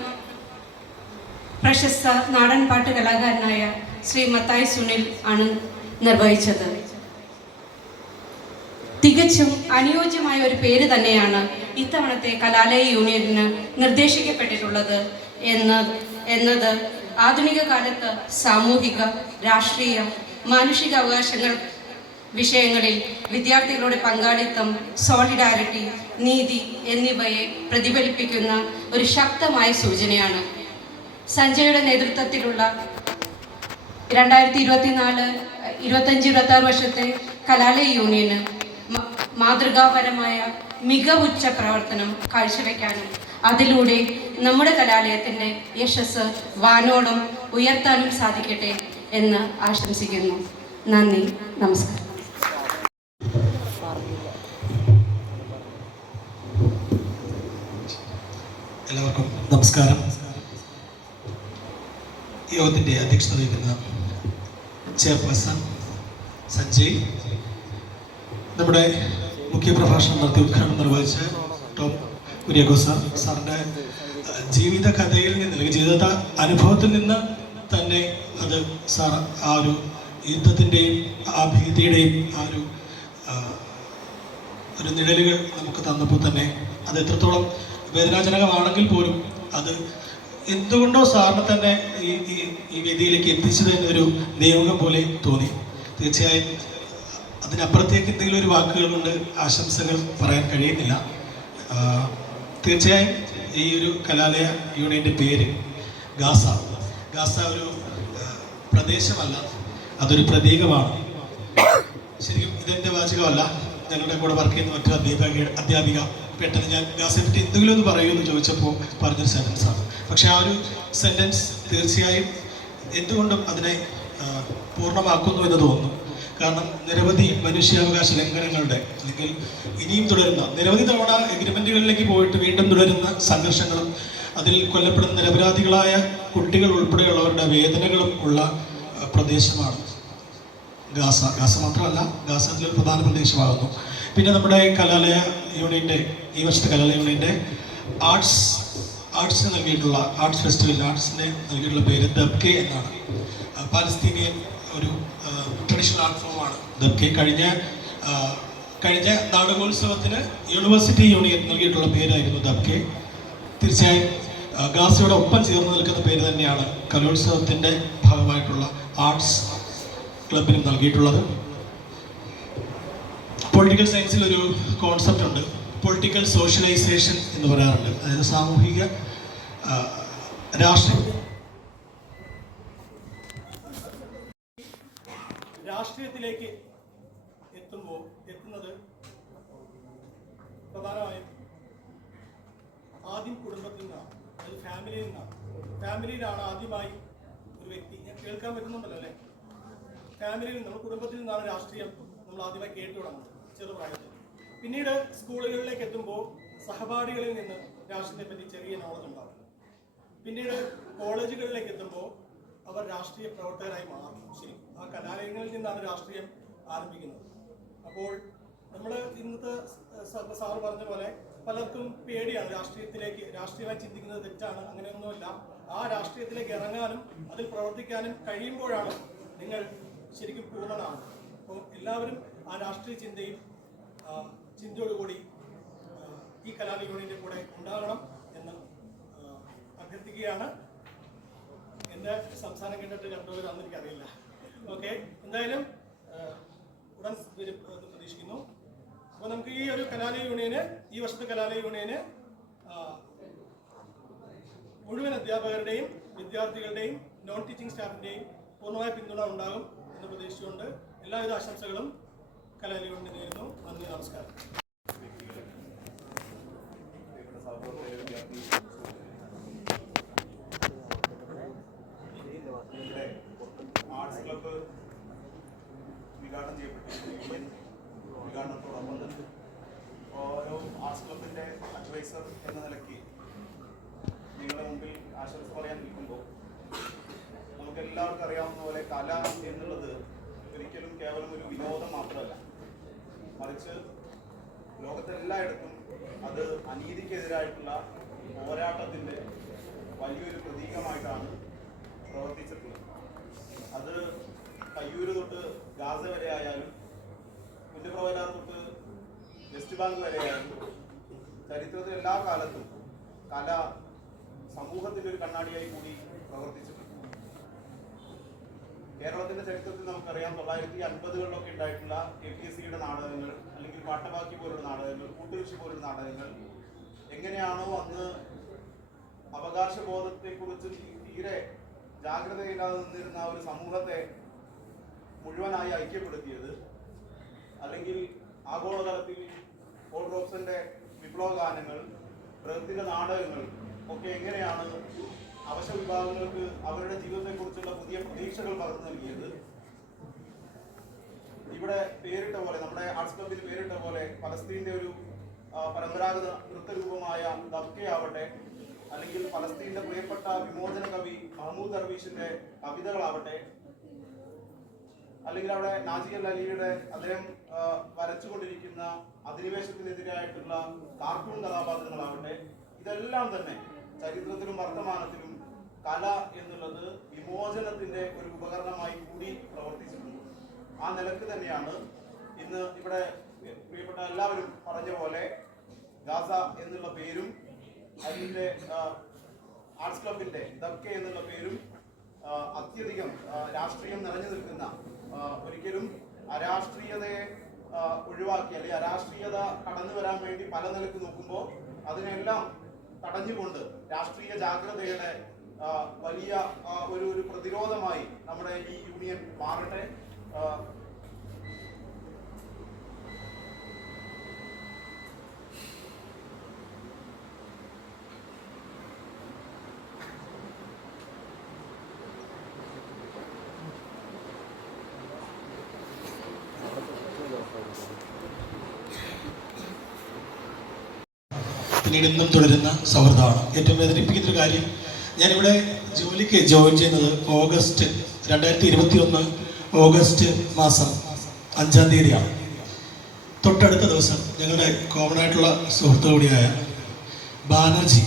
പ്രശസ്ത നാടൻ പാട്ട് കലാകാരനായ ശ്രീ മത്തായി സുനിൽ ആണ് നിർവഹിച്ചത്. തികച്ചും അനുയോജ്യമായ ഒരു തന്നെയാണ് ഇത്തവണത്തെ കലാലയ യൂണിയന് നിർദ്ദേശിക്കപ്പെട്ടിട്ടുള്ളത് എന്നത് ആധുനിക കാലത്ത് സാമൂഹിക, രാഷ്ട്രീയ, മാനുഷിക അവകാശങ്ങൾ വിഷയങ്ങളിൽ വിദ്യാർത്ഥികളുടെ പങ്കാളിത്തം, സോളിഡാരിറ്റി, നീതി എന്നിവയെ പ്രതിഫലിപ്പിക്കുന്ന ഒരു ശക്തമായ സൂചനയാണ്. സഞ്ജയുടെ നേതൃത്വത്തിലുള്ള 2024-25-26 വർഷത്തെ കലാലയ യൂണിയന് മാതൃകാപരമായ മികവുറ്റ പ്രവർത്തനം കാഴ്ചവെക്കാനും അതിലൂടെ നമ്മുടെ കലാലയത്തിൻ്റെ യശസ് വാനോളം ഉയർത്താനും സാധിക്കട്ടെ എന്ന് ആശംസിക്കുന്നു. നന്ദി, നമസ്കാരം. എല്ലാവർക്കും നമസ്കാരം. യോഗത്തിൻ്റെ അധ്യക്ഷത വഹിക്കുന്ന ചെയർപേഴ്സൺ സഞ്ജയ്, നമ്മുടെ മുഖ്യപ്രഭാഷണം നടത്തി ഉദ്ഘാടനം നിർവഹിച്ച ടോം കുര്യാക്കോസ് സാറിൻ്റെ ജീവിത കഥയിൽ നിന്ന് അല്ലെങ്കിൽ ജീവിത അനുഭവത്തിൽ നിന്ന് തന്നെ അത് സാർ ആ ഒരു യുദ്ധത്തിൻ്റെയും ആ ഭീതിയുടെയും ആ ഒരു നിഴലുകൾ നമുക്ക് തന്നപ്പോൾ തന്നെ അത് എത്രത്തോളം വേദനാജനകമാണെങ്കിൽ പോലും അത് എന്തുകൊണ്ടോ സാറിന് തന്നെ ഈ വേദിയിലേക്ക് എത്തിച്ചത് എന്നൊരു നിയോഗം പോലെ തോന്നി. തീർച്ചയായും അതിനപ്പുറത്തേക്ക് എന്തെങ്കിലും ഒരു വാക്കുകൾ കൊണ്ട് ആശംസകൾ പറയാൻ കഴിയുന്നില്ല. തീർച്ചയായും ഈ ഒരു കലാലയ യൂണിയൻ്റെ പേര് ഗാസ ഒരു പ്രദേശമല്ല, അതൊരു പ്രതീകമാണ്. ശരിക്കും ഇതെൻ്റെ വാചകമല്ല, ഞങ്ങളുടെ കൂടെ വർക്ക് ചെയ്യുന്ന മറ്റൊരു അധ്യാപിക പെട്ടെന്ന് ഞാൻ ഗാസയെ പറ്റി എന്തെങ്കിലും ഒന്ന് പറയുമെന്ന് ചോദിച്ചപ്പോൾ പറഞ്ഞൊരു സെൻറ്റൻസാണ്. പക്ഷെ ആ ഒരു സെൻറ്റൻസ് തീർച്ചയായും എന്തുകൊണ്ടും അതിനെ പൂർണ്ണമാക്കുന്നു എന്ന് തോന്നുന്നു. കാരണം നിരവധി മനുഷ്യാവകാശ ലംഘനങ്ങളുടെ അല്ലെങ്കിൽ ഇനിയും തുടരുന്ന നിരവധി തവണ എഗ്രിമെൻറ്റുകളിലേക്ക് പോയിട്ട് വീണ്ടും തുടരുന്ന സംഘർഷങ്ങളും അതിൽ കൊല്ലപ്പെടുന്ന നിരപരാധികളായ കുട്ടികൾ ഉൾപ്പെടെയുള്ളവരുടെ വേദനകളും ഉള്ള പ്രദേശമാണ് ഗാസ മാത്രമല്ല, ഗാസ അതിലൊരു പ്രധാന പ്രദേശമാകുന്നു. പിന്നെ നമ്മുടെ കലാലയ യൂണിയൻ്റെ ഈ വർഷത്തെ കലാലയ യൂണിയൻ്റെ ആർട്സിന് നൽകിയിട്ടുള്ള ആർട്സ് ഫെസ്റ്റിവലിന് ആർട്സിന് നൽകിയിട്ടുള്ള പേര് ദബ്കെ എന്നാണ്. പാലസ്തീനിയൻ ഒരു ട്രഡീഷണൽ ആർട്ട് ഫോമാണ് ദബ്കെ. കഴിഞ്ഞ നാടകോത്സവത്തിന് യൂണിവേഴ്സിറ്റി യൂണിയൻ നൽകിയിട്ടുള്ള പേരായിരുന്നു ദബ്കെ. തീർച്ചയായും ഗാസയുടെ ഒപ്പം ചേർന്ന് നിൽക്കുന്ന പേര് തന്നെയാണ് കലോത്സവത്തിൻ്റെ ഭാഗമായിട്ടുള്ള ആർട്സ് ക്ലബിനും നൽകിയിട്ടുള്ളത്. പൊളിറ്റിക്കൽ സയൻസിൽ ഒരു കോൺസെപ്റ്റ് ഉണ്ട്, പൊളിറ്റിക്കൽ സോഷ്യലൈസേഷൻ എന്ന് പറയാറുണ്ട്. അതായത് സാമൂഹിക രാഷ്ട്രീയത്തിലേക്ക് എത്തുന്നത് പ്രധാനമായും ആദ്യം കുടുംബത്തിൽ നിന്നാണ്, അതായത് ഫാമിലിയിൽ നിന്നാണ്. ഫാമിലിയിലാണ് ആദ്യമായി ഒരു വ്യക്തി, ഞാൻ കേൾക്കാൻ പറ്റുന്നുണ്ടല്ലോ അല്ലേ, ഫാമിലിയിൽ നമ്മൾ കുടുംബത്തിൽ നിന്നാണ് രാഷ്ട്രീയം നമ്മൾ ആദ്യമായി കേട്ടു തുടങ്ങുന്നത് ചെറുപ്രായത്തിൽ. പിന്നീട് സ്കൂളുകളിലേക്ക് എത്തുമ്പോൾ സഹപാഠികളിൽ നിന്ന് രാഷ്ട്രീയത്തെ പറ്റി ചെറിയ നോളജ് ഉണ്ടാവും. പിന്നീട് കോളേജുകളിലേക്ക് എത്തുമ്പോൾ അവർ രാഷ്ട്രീയ പ്രവർത്തകരായി മാറും. ശരി, ആ കലാലയങ്ങളിൽ നിന്നാണ് രാഷ്ട്രീയം ആരംഭിക്കുന്നത്. അപ്പോൾ നമ്മൾ ഇന്നത്തെ സാറ് പറഞ്ഞ പോലെ പലർക്കും പേടിയാണ് രാഷ്ട്രീയമായി ചിന്തിക്കുന്നത് തെറ്റാണ്, അങ്ങനെയൊന്നുമില്ല. ആ രാഷ്ട്രീയത്തിലേക്ക് ഇറങ്ങാനും അതിൽ പ്രവർത്തിക്കാനും കഴിയുമ്പോഴാണ് നിങ്ങൾ ശരിക്കും പൂർണ്ണനാണ്. അപ്പോൾ എല്ലാവരും ആ രാഷ്ട്രീയ ചിന്തയോടുകൂടി ഈ കലാലയ യൂണിയൻ്റെ കൂടെ ഉണ്ടാകണം എന്ന് അഭ്യർത്ഥിക്കുകയാണ്. എൻ്റെ സംസാരം കേട്ടിട്ട് കണ്ടവരാണെന്ന് എനിക്കറിയില്ല. ഓക്കെ, എന്തായാലും ഉടൻ പ്രതീക്ഷിക്കുന്നു. അപ്പോൾ നമുക്ക് ഈ ഒരു കലാലയ യൂണിയന്, ഈ വർഷത്തെ കലാലയ യൂണിയന് മുഴുവൻ അധ്യാപകരുടെയും വിദ്യാർത്ഥികളുടെയും നോൺ ടീച്ചിങ് സ്റ്റാഫിൻ്റെയും പൂർണ്ണമായ പിന്തുണ ഉണ്ടാകും എന്ന് പ്രതീക്ഷിച്ചുകൊണ്ട് എല്ലാവിധ ആശംസകളും കലാലയ യൂണിയന് നേരുന്നു. നന്ദി, നമസ്കാരം. ആർട്സ് ക്ലബ്ബ് ഉദ്ഘാടനം ഉദ്ഘാടനത്തോടൊപ്പം തന്നെ ഓരോ ആർട്സ് ക്ലബിൻ്റെ അഡ്വൈസർ എന്ന നിലയ്ക്ക് നിങ്ങളുടെ മുമ്പിൽ ആശംസ പറയാൻ നിൽക്കുമ്പോൾ നമുക്ക് എല്ലാവർക്കും അറിയാവുന്ന പോലെ കല എന്നുള്ളത് ഒരിക്കലും കേവലം ഒരു വിനോദം മാത്രമല്ല, മറിച്ച് ലോകത്തെല്ലായിടത്തും അത് അനീതിക്കെതിരായിട്ടുള്ള പോരാട്ടത്തിൻ്റെ വലിയൊരു പ്രതീകമായിട്ടാണ് പ്രവർത്തിച്ചിട്ടുള്ളത്. അത് കയ്യൂര് തൊട്ട് ഗാസ വരെ ആയാലും കുഞ്ഞപ്രവലാർ തൊട്ട് വെസ്റ്റ് ബാങ്ക് വരെ ആയാലും ചരിത്രത്തിൽ എല്ലാ കാലത്തും കല സമൂഹത്തിൻ്റെ ഒരു കണ്ണാടിയായി കൂടി പ്രവർത്തിച്ചിട്ടുണ്ട്. കേരളത്തിന്റെ ചരിത്രത്തിൽ നമുക്കറിയാം 1950കളിലൊക്കെ ഉണ്ടായിട്ടുള്ള KPSCയുടെ നാടകങ്ങൾ, അല്ലെങ്കിൽ പാട്ടബാക്കി പോലുള്ള നാടകങ്ങൾ, കൂട്ടുകൃഷി പോലുള്ള നാടകങ്ങൾ എങ്ങനെയാണോ അന്ന് അവകാശബോധത്തെക്കുറിച്ച് തീരെ ജാഗ്രതയില്ലാതെ നിന്നിരുന്ന ഒരു സമൂഹത്തെ മുഴുവനായി ഐക്യപ്പെടുത്തിയത്, അല്ലെങ്കിൽ ആഗോളതലത്തിൽ പോൾ റോബ്സന്റെ വിപ്ലവ ഗാനങ്ങൾ, പ്രകൃതിയുടെ നാടകങ്ങൾ ഒക്കെ എങ്ങനെയാണ് അവശ വിഭാഗങ്ങൾക്ക് അവരുടെ ജീവിതത്തെക്കുറിച്ചുള്ള പുതിയ പ്രതീക്ഷകൾ പകർന്നു നൽകിയത്. ഇവിടെ പേരിട്ട പോലെ, നമ്മുടെ ആർട്സ് ക്ലബിൽ പേരിട്ട പോലെ പലസ്തീൻ്റെ ഒരു പരമ്പരാഗത നൃത്തരൂപമായ ദബ്കെ ആവട്ടെ, അല്ലെങ്കിൽ പലസ്തീൻ്റെ പ്രിയപ്പെട്ട വിമോചന കവി മഹ്മൂദ് ദർവീഷിന്റെ കവിതകളാവട്ടെ, അല്ലെങ്കിൽ അവിടെ നാജി അൽ അലിയുടെ അദ്ദേഹം വരച്ചുകൊണ്ടിരിക്കുന്ന അധിനിവേശത്തിനെതിരായിട്ടുള്ള കാർട്ടൂൺ കഥാപാത്രങ്ങളാവട്ടെ, ഇതെല്ലാം തന്നെ ചരിത്രത്തിലും വർത്തമാനത്തിലും കല എന്നുള്ളത് വിമോചനത്തിന്റെ ഒരു ഉപകരണമായി കൂടി പ്രവർത്തിച്ചിട്ടുണ്ട്. ആ നിലക്ക് തന്നെയാണ് ഇന്ന് ഇവിടെ പ്രിയപ്പെട്ട എല്ലാവരും പറഞ്ഞ പോലെ ഗാസ എന്നുള്ള പേരും അതിൻ്റെ ആർട്സ് ക്ലബിന്റെ ദബ്കെ എന്നുള്ള പേരും അത്യധികം രാഷ്ട്രീയം നിറഞ്ഞു നിൽക്കുന്ന, ഒരിക്കലും അരാഷ്ട്രീയതയെ ഒഴിവാക്കി അല്ലെങ്കിൽ അരാഷ്ട്രീയത കടന്നു വരാൻ വേണ്ടി പല നിലക്ക് നോക്കുമ്പോൾ അതിനെല്ലാം തടഞ്ഞുകൊണ്ട് രാഷ്ട്രീയ ജാഗ്രതയുടെ വലിയ ഒരു പ്രതിരോധമായി നമ്മുടെ ഈ യൂണിയൻ മാറട്ടെ. പിന്നീട് ഇന്നും തുടരുന്ന സൗഹൃദമാണ്. ഏറ്റവും വേദനിപ്പിക്കുന്നൊരു കാര്യം, ഞാനിവിടെ ജോലിക്ക് ജോയിൻ ചെയ്യുന്നത് ഓഗസ്റ്റ് 2021 ഓഗസ്റ്റ് മാസം 5-ാം തീയതിയാണ്. തൊട്ടടുത്ത ദിവസം ഞങ്ങളുടെ കോമൺ ആയിട്ടുള്ള സുഹൃത്തു കൂടിയായ ബാനർജി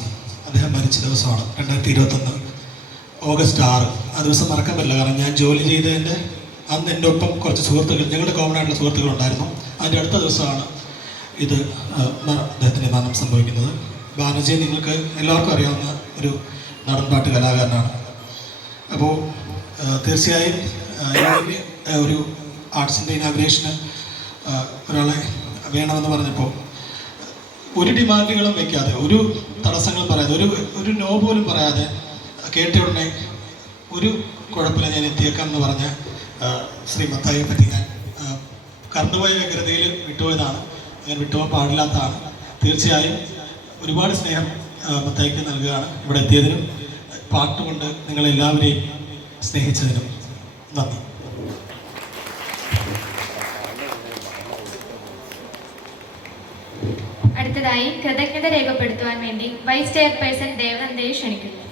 അദ്ദേഹം മരിച്ച ദിവസമാണ് 2021 ഓഗസ്റ്റ് 6. ആ ദിവസം മറക്കാൻ പറ്റില്ല. കാരണം ഞാൻ ജോലി ചെയ്തതിൻ്റെ അന്ന് എൻ്റെ ഒപ്പം കുറച്ച് സുഹൃത്തുക്കൾ, ഞങ്ങളുടെ കോമൺ ആയിട്ടുള്ള സുഹൃത്തുക്കളുണ്ടായിരുന്നു. അതിൻ്റെ അടുത്ത ദിവസമാണ് ഇത് അദ്ദേഹത്തിൻ്റെ മരണം സംഭവിക്കുന്നത്. ബാനർജി നിങ്ങൾക്ക് എല്ലാവർക്കും അറിയാവുന്ന ഒരു നാടൻപാട്ട് കലാകാരനാണ്. അപ്പോൾ തീർച്ചയായും ഒരു ആർട്സിൻ്റെ ഇനാഗ്രേഷന് ഒരാളെ വേണമെന്ന് പറഞ്ഞപ്പോൾ ഒരു ഡിമാൻഡുകളും വയ്ക്കാതെ, ഒരു തടസ്സങ്ങളും പറയാതെ, ഒരു നോ പോലും പറയാതെ, കേട്ട ഉടനെ ഒരു കുഴപ്പമില്ല ഞാൻ എത്തിയേക്കാം എന്ന് പറഞ്ഞ ശ്രീ മത്തായിയെ പറ്റി ഞാൻ കടന്നുപോയ വ്യഗ്രതയിൽ വിട്ടുപോയതാണ്. അങ്ങനെ വിട്ടുപോകാൻ പാടില്ലാത്തതാണ്. തീർച്ചയായും ഒരുപാട് സ്നേഹം മത്തായിക്ക് നൽകുകയാണ്. ഇവിടെ എത്തിയതിനും പാട്ടുകൊണ്ട് നിങ്ങളെല്ലാവരെയും സ്നേഹിച്ചതിനും നന്ദി. അടുത്തതായി കൃതജ്ഞത രേഖപ്പെടുത്തുവാൻ വേണ്ടി വൈസ് ചെയർപേഴ്സൺ ദേവനന്ദയെ ക്ഷണിക്കുന്നു.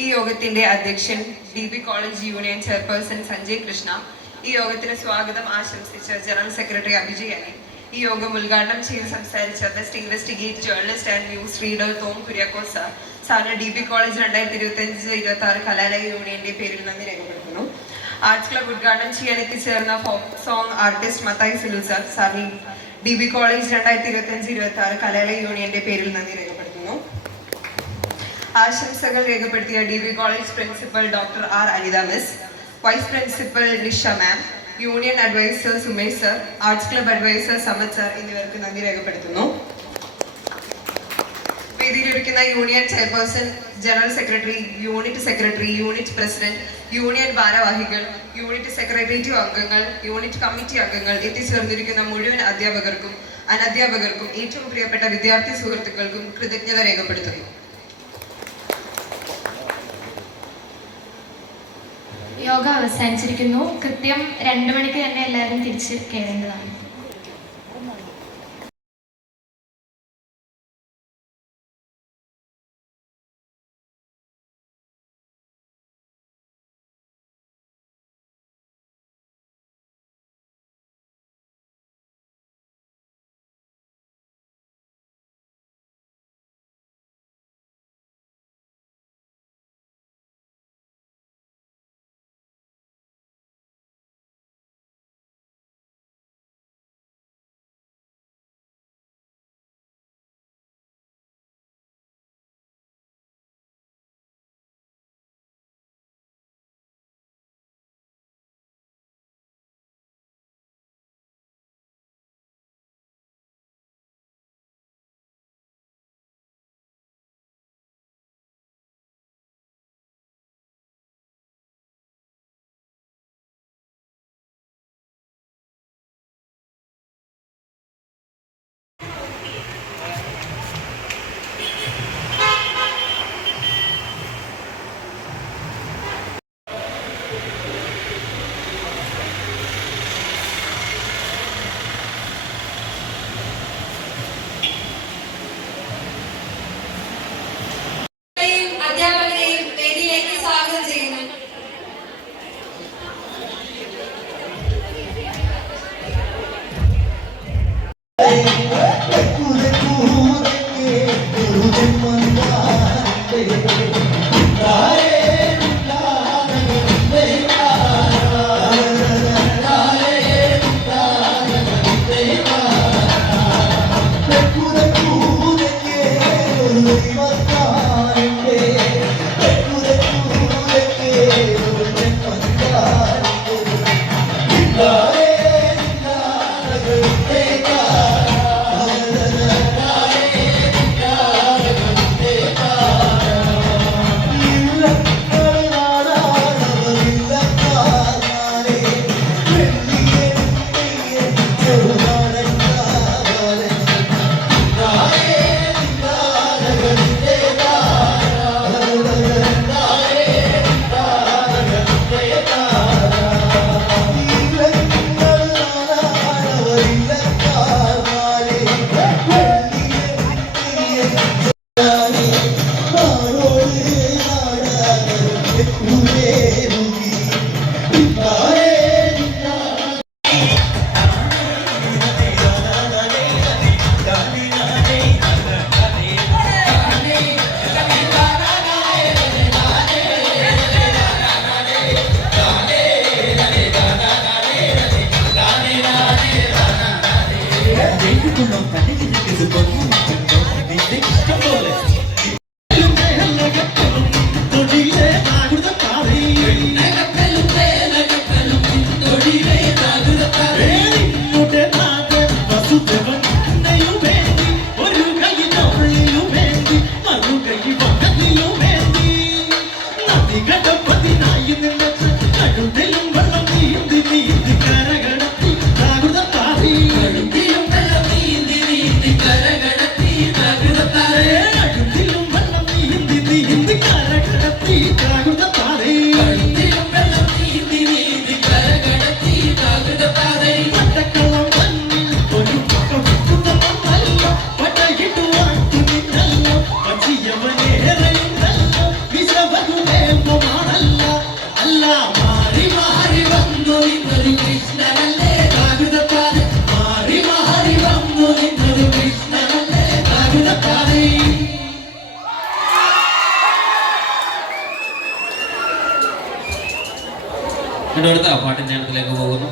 ഈ യോഗത്തിന്റെ അധ്യക്ഷൻ DB college union chairperson Sanjay Krishna, ഈ യോഗത്തിന് സ്വാഗതം ആശംസിച്ച ജനറൽ സെക്രട്ടറി അഭിജയ് അനി, ഈ യോഗം ഉദ്ഘാടനം ചെയ്ത് സംസാരിച്ച best investigate journalist and news reader Tom Kuriakose സാറിന് DB കോളേജ് 2025-26 കലാലയ യൂണിയന്റെ പേരിൽ നന്ദി രേഖപ്പെടുത്തുന്നു. ആർട്സ് ക്ലബ് ഉദ്ഘാടനം ചെയ്യാൻ എത്തിച്ചേർന്ന folk song artist Mathai Silu സാറിന് DB കോളേജ് 2025-26 കലാലയ യൂണിയന്റെ പേരിൽ നന്ദി രേഖപ്പെടുത്തുന്നു. ആശംസകൾ രേഖപ്പെടുത്തിയ DB college principal doctor R Anitha miss, vice principal Nisha ma'am, union adviser Sumesh sir, arts club adviser Samath sir എന്നിവർക്ക് നന്ദി രേഖപ്പെടുത്തുന്നു. വേദിയിലിരിക്കുന്ന union chairperson, general secretary, unit president, union ഭാരവാഹികൾ, യൂണിറ്റ് സെക്രട്ടേറിയറ്റ് അംഗങ്ങൾ, യൂണിറ്റ് കമ്മിറ്റി അംഗങ്ങൾ, എത്തിച്ചേർന്നിരിക്കുന്ന മുഴുവൻ അധ്യാപകർക്കും അനധ്യാപകർക്കും ഏറ്റവും പ്രിയപ്പെട്ട വിദ്യാർത്ഥി സുഹൃത്തുക്കൾക്കും കൃതജ്ഞത രേഖപ്പെടുത്തുന്നു. യോഗ അവസാനിച്ചിരിക്കുന്നു. കൃത്യം 2 മണിക്ക് തന്നെ എല്ലാവരും തിരിച്ച് കയറേണ്ടതാണ്. അടുത്ത പാട്ടിന്റെ അടുത്തിലേക്ക് പോകുന്നു.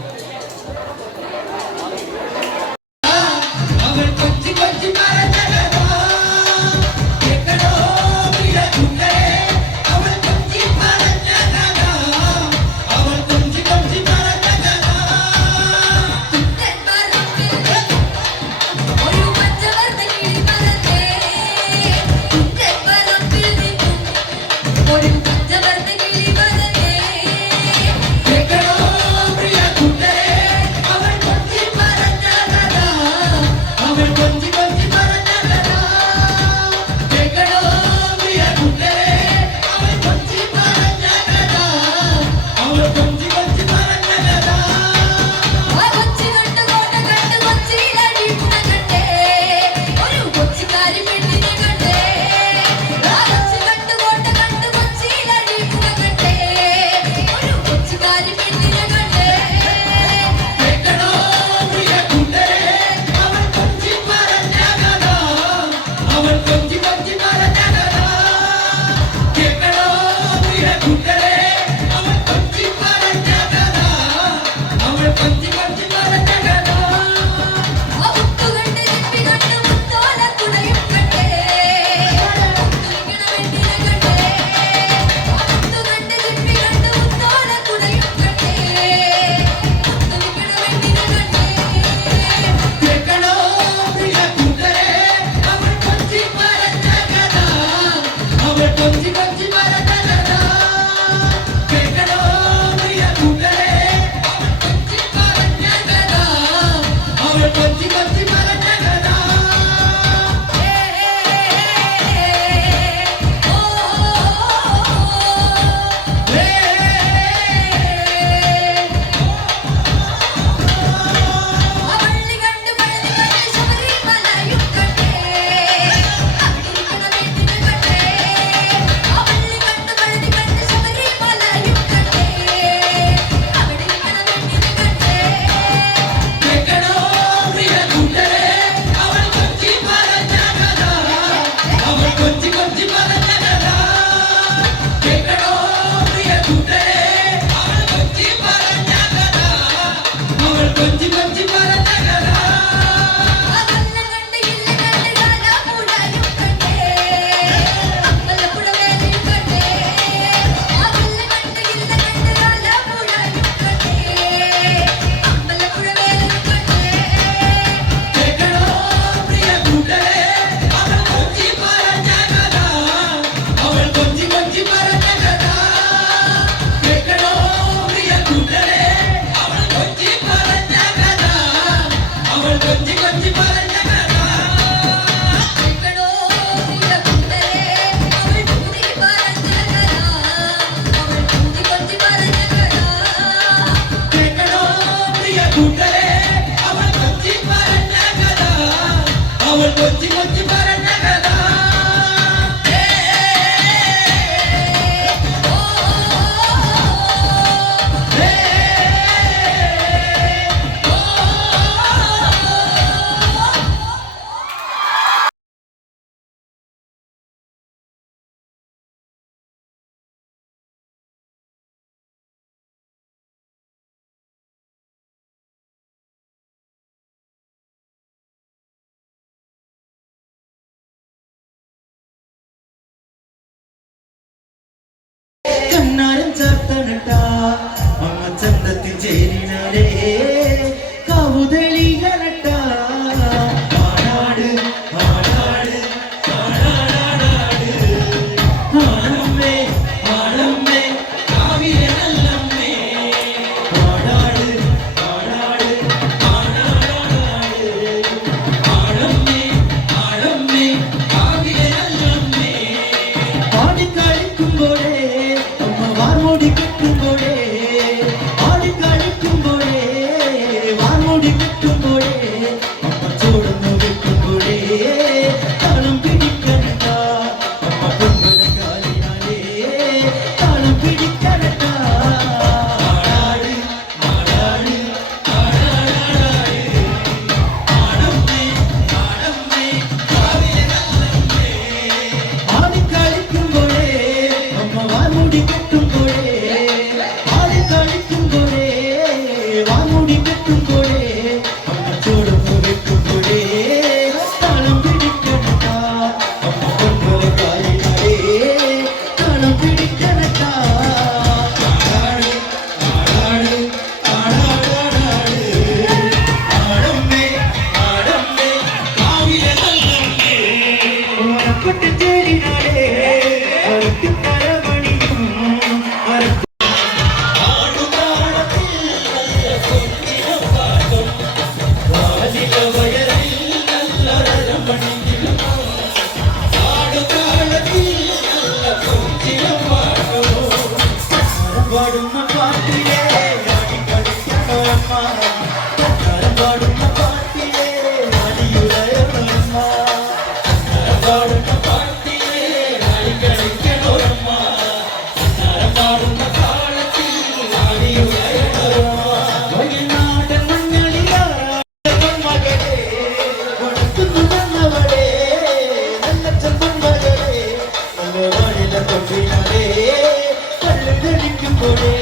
കൂട്ടരെ അവൾ കൊച്ചി പറഞ്ഞ കഥ അവൾ കൊച്ചി കൊച്ചി പറഞ്ഞ കഥ കണ്ണാരം ചാർത്തനട്ട അമ്മ ചന്തത്തിൽ ചേരിനാരേ കൗതളികളട്ട ആടാട് ആടാട് ആടാടാടാട് ആടമ്മേ ആടമ്മേ കാവിലെ നല്ലമ്മേ ആടാട് ആടാട് ആടാടാടാട് ആടമ്മേ ആടമ്മേ കാവിലെ നല്ലമ്മേ ആടിക്കളിക്കുമ്പോഴേ വാർമൂടി കെട്ടുമ്പോഴേ ആടിക്കളിക്കുമ്പോഴേ വാർമൂടി കെട്ടുമ്പോഴേ അമ്മ ചോടുന്നു വെക്കുമ്പോഴേ താളം പിടിക്കണട്ട അമ്മ പൊമ്പലക്കാലിനാലേ താളം പിടിക്കണട്ട ആടാട് ആടാട് ആടാടാടാട് ആടമ്മേ ആടമ്മേ കാവിലെ നല്ലമ്മേ ആടിക്കളിക്കുമ്പോഴേ അമ്മ വാർമൂടി കെട്ടുമ്പോഴേ ആടിക്കളിക്കുമ്പോഴേ വാർമൂടി കെട്ടുമ്പോഴേ അമ്മ ചോടുന്നു വെക്കുമ്പോഴേ താളം പിടിക്കണട്ട അമ്മ പൊമ്പലക്കാലിനാലേ താളം പിടിക്കണട്ട ആടാട് ആടാട് ആടാടാടാട് ആടമ്മേ ആടമ്മേ കാവിലെ നല്ലമ്മേ ഓണക്കൊട്ട് ചേരിനാലേ അരട്ടിക്കരമണിയും അരട്ടി പാടുന്ന പാട്ടിലെ അടിക്കളിക്കണോ അമ്മ പാടുന്ന പാട്ടിലെ അടിയുടയമ്മ പാടുന്ന പാട്ടിലെ അടിക്കളിക്കണോ അമ്മ പാടുന്ന താളത്തിൽ അടിയുടയമ്മ വയനാടൻ മഞ്ഞളിലാറ മകളെ കൊടുക്കുന്നു വന്നവളെ നല്ല ചന്തം മകളെ നല്ല വാണില തൊട്ടിനാലേ കല്ലുകളിക്കുമ്പോഴേ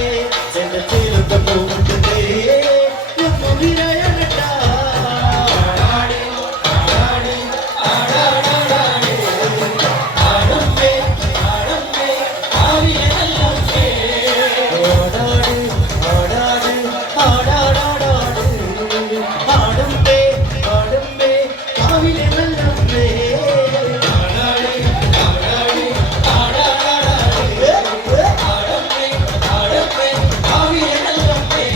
എന്റെ ചേലത്തെ പോകുന്നതേ ഒന്നു വിരയണട്ട ആടാട് ആടാട് ആടാടാടാട് ആടമ്മേ ആടമ്മേ കാവിലെ നല്ലമ്മേ ആടാട് ആടാട് ആടാടാടാട് ആടമ്മേ ആടമ്മേ കാവിലെ നല്ലമ്മേ ആടാട് ആടാട് ആടാടാടാട് ആടമ്മേ ആടമ്മേ കാവിലെ നല്ലമ്മേ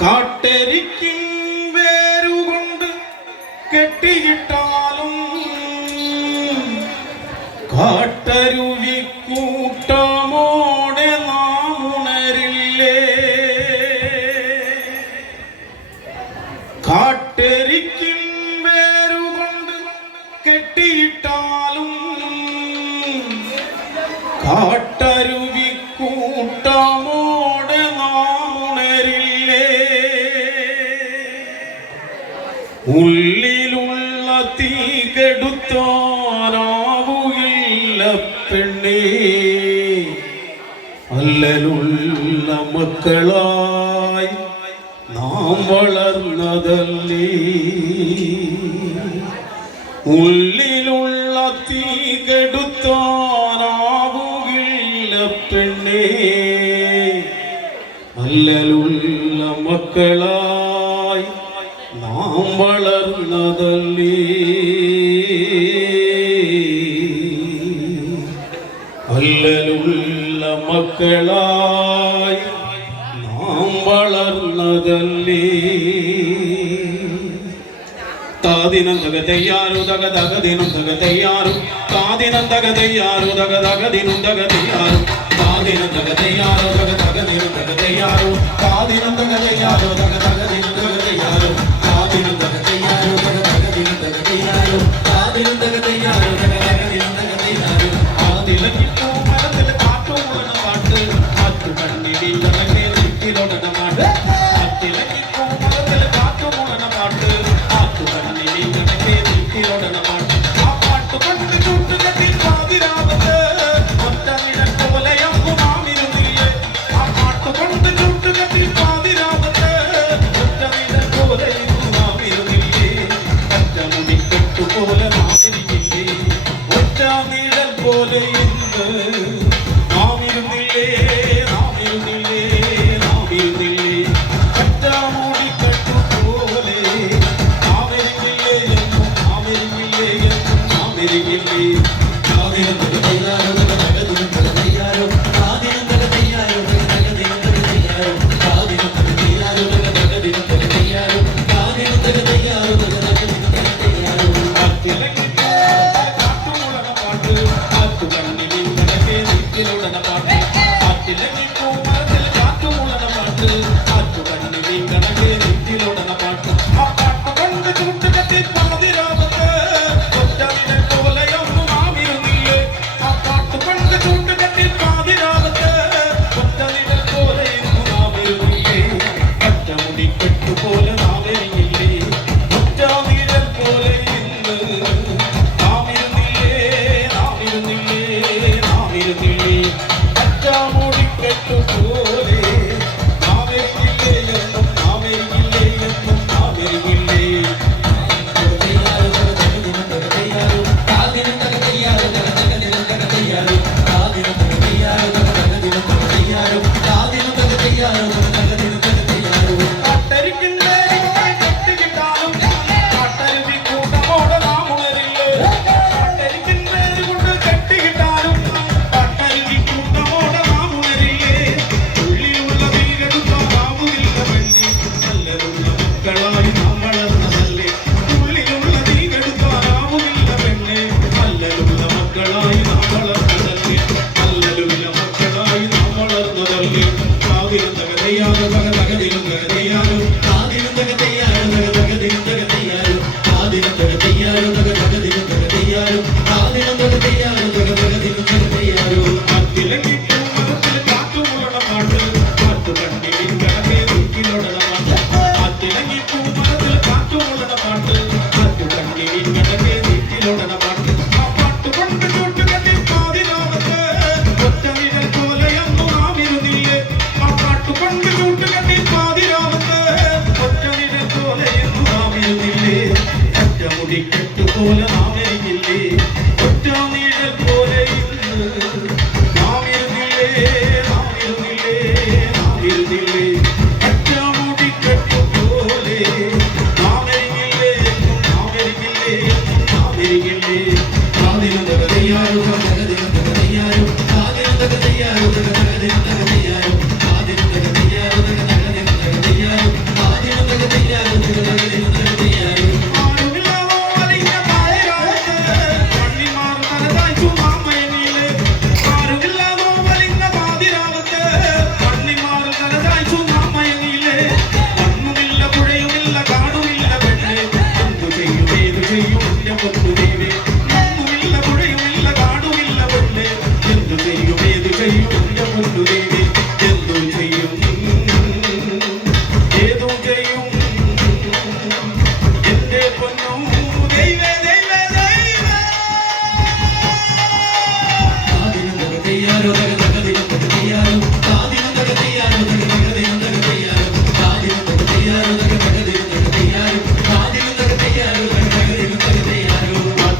കാട്ടരിക്കും വേരുകൊണ്ട് കെട്ടിയിട്ടാലും കാട്ടരുവി കൂട്ടമോടെ നാം ഉണരില്ലേ കാട്ടരിക്കും വേരുകൊണ്ട് കെട്ടിയിട്ടാലും കാട്ടരുവി കൂട്ടമോടെ നാം ഉണരില്ലേ ഉള്ളിലുള്ള തീ കെടുത്താനാവുകില്ല പെണ്ണേ അല്ലലുള്ള മക്കളായി നാം വളർന്നതല്ലേ ഉള്ളിലുള്ള തീ കെടുത്താനാവുകില്ല പെണ്ണേ അല്ലലുള്ള മക്കളായി നാം വളർന്നതല്ലേ മക്കളായി നാം വളർന്നതല്ലേ. താദിനം തക തയ്യാറു തക തകദിനം തക തയ്യാറു താദിനം തക തയ്യാറു തക തകദിനം തക തയ്യാറു താദിനം തക തയ്യാറു തക തകദിനം തക തയ്യാറു താദിനം തക തയ്യാറു തക തകദിനം തക തയ്യാറു താദിനം തക തയ്യാറു തക തകദിനം തക തയ്യാറു താദിനം തക തയ്യാറു തക തകദിനം തക തയ്യാറു ആദിലക്കിപ്പൂ മരത്തിൽ കാട്ടുമുളന പാട്ട് കാറ്റു കണ്ണിൽ തനക്കെ നെറ്റിലൊടന മാട്ട് ആദിലക്കിപ്പൂ മരത്തിൽ കാട്ടുമുളന പാട്ട് കാറ്റു കണ്ണിൽ തനക്കെ നെറ്റിലൊടന പാട്ട് ആ പാട്ട് കൊണ്ട് ചുട്ടുകെട്ടിൽ പാതിരാവത്ത് ഒറ്റ നിഴൽ പോലെയാകും നാമിരുന്നില്ലേ. ആ പാട്ട് കൊണ്ട് ചുട്ടുകെട്ടിൽ പാതിരാവത്ത് ഒറ്റ നിഴൽ പോലെയാകും നാമിരുന്നില്ലേ. ഒറ്റ മുടിക്കെട്ടു പോലെ നാമിരുന്നില്ലേ. ഒറ്റ നിഴൽ പോലെ ഇന്ന് നാമിരുന്നില്ലേ നാമിരുന്നില്ലേ നാമിരുന്നില്ലേ. ഒറ്റ മുടിക്കെട്ടു പോലെ നാമിരുന്നില്ലേ എന്നും നാമിരുന്നില്ലേ എന്നും നാമിരുന്നില്ലേ. താദിനം തക തയ്യാറു തക തകദിനം തക തയ്യാറു താദിനം തക തയ്യാറു തക തകദിനം തക തയ്യാറു താദിനം തക തയ്യാറു തക തകദിനം തക തയ്യാറു താദിനം തക തയ്യാറു തക തകദിനം തക തയ്യാറു കാറ്റിലങ്ങിപ്പൂ കാട്ടുമുളന പാട്ട് കാറ്റു കണ്ണിൽ തനക്കെ നെറ്റിലൊടന പാട്ട് കാറ്റിലങ്ങിപ്പൂ മരത്തിൽ കാട്ടുമുളന പാട്ട് കാറ്റു കണ്ണിൽ തനക്കെ നെറ്റിലൊടന പാട്ട് ആ പാട്ട് കൊണ്ട് ചുട്ടുകെട്ടി പാതിരാവത്ത് ഒറ്റ നിഴൽ പോലെയൊന്നും നാമിരുന്നില്ലേ. ആ പാട്ട് കൊണ്ട് ചുട്ടുകെട്ടി പാതിരാവത്ത് ഒറ്റ നിഴൽ പോലെയൊന്നും നാമിരുന്നില്ലേ. ഒറ്റ മുടിക്കെട്ടു പോലെ നാമെരിഞ്ഞില്ലേ. ഒറ്റ നിഴൽ പോലെ ഇന്ന് നാമിരുന്നില്ലേ നാമിരുന്നില്ലേ നാമിരുന്നില്ലേ. ഒറ്റ മുടിക്കെട്ടു പോലെ നാമെരിഞ്ഞില്ലേ എന്നും നാമെരിഞ്ഞില്ലേ എന്നും നാമെരിഞ്ഞില്ലേ. പോലെ നാമെരിഞ്ഞില്ലേ. ഒറ്റ നിഴൽ പോലെ ഇന്ന് നാമിരുന്നില്ലേ നാമിരുന്നില്ലേ നാമിരുന്നില്ലേ. ഒറ്റ മുടിക്കെട്ടു പോലെ നാമെരിഞ്ഞില്ലേ നാമെരിഞ്ഞില്ലേ നാമെരിഞ്ഞില്ലേ. താദിനം തക തയ്യാറു തക തകദിനം തക തയ്യാറു താദിനം തക തയ്യാറു തക തകദിനം തക തയ്യാറു താദിനം തക തയ്യാറു തക തകദിനം തക തയ്യാറു താദിനം തക തയ്യാറു തക തകദിനം തക തയ്യാറു.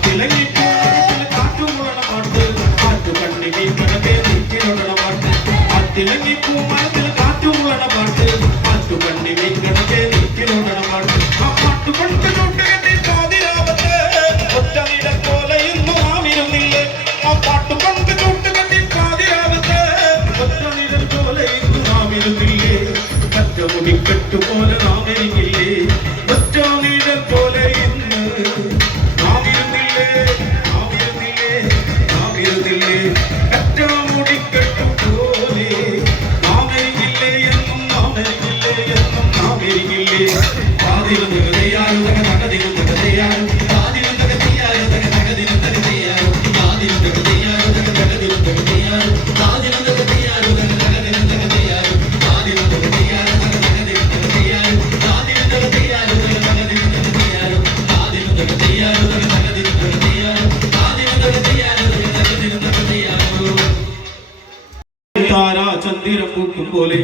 പോലെ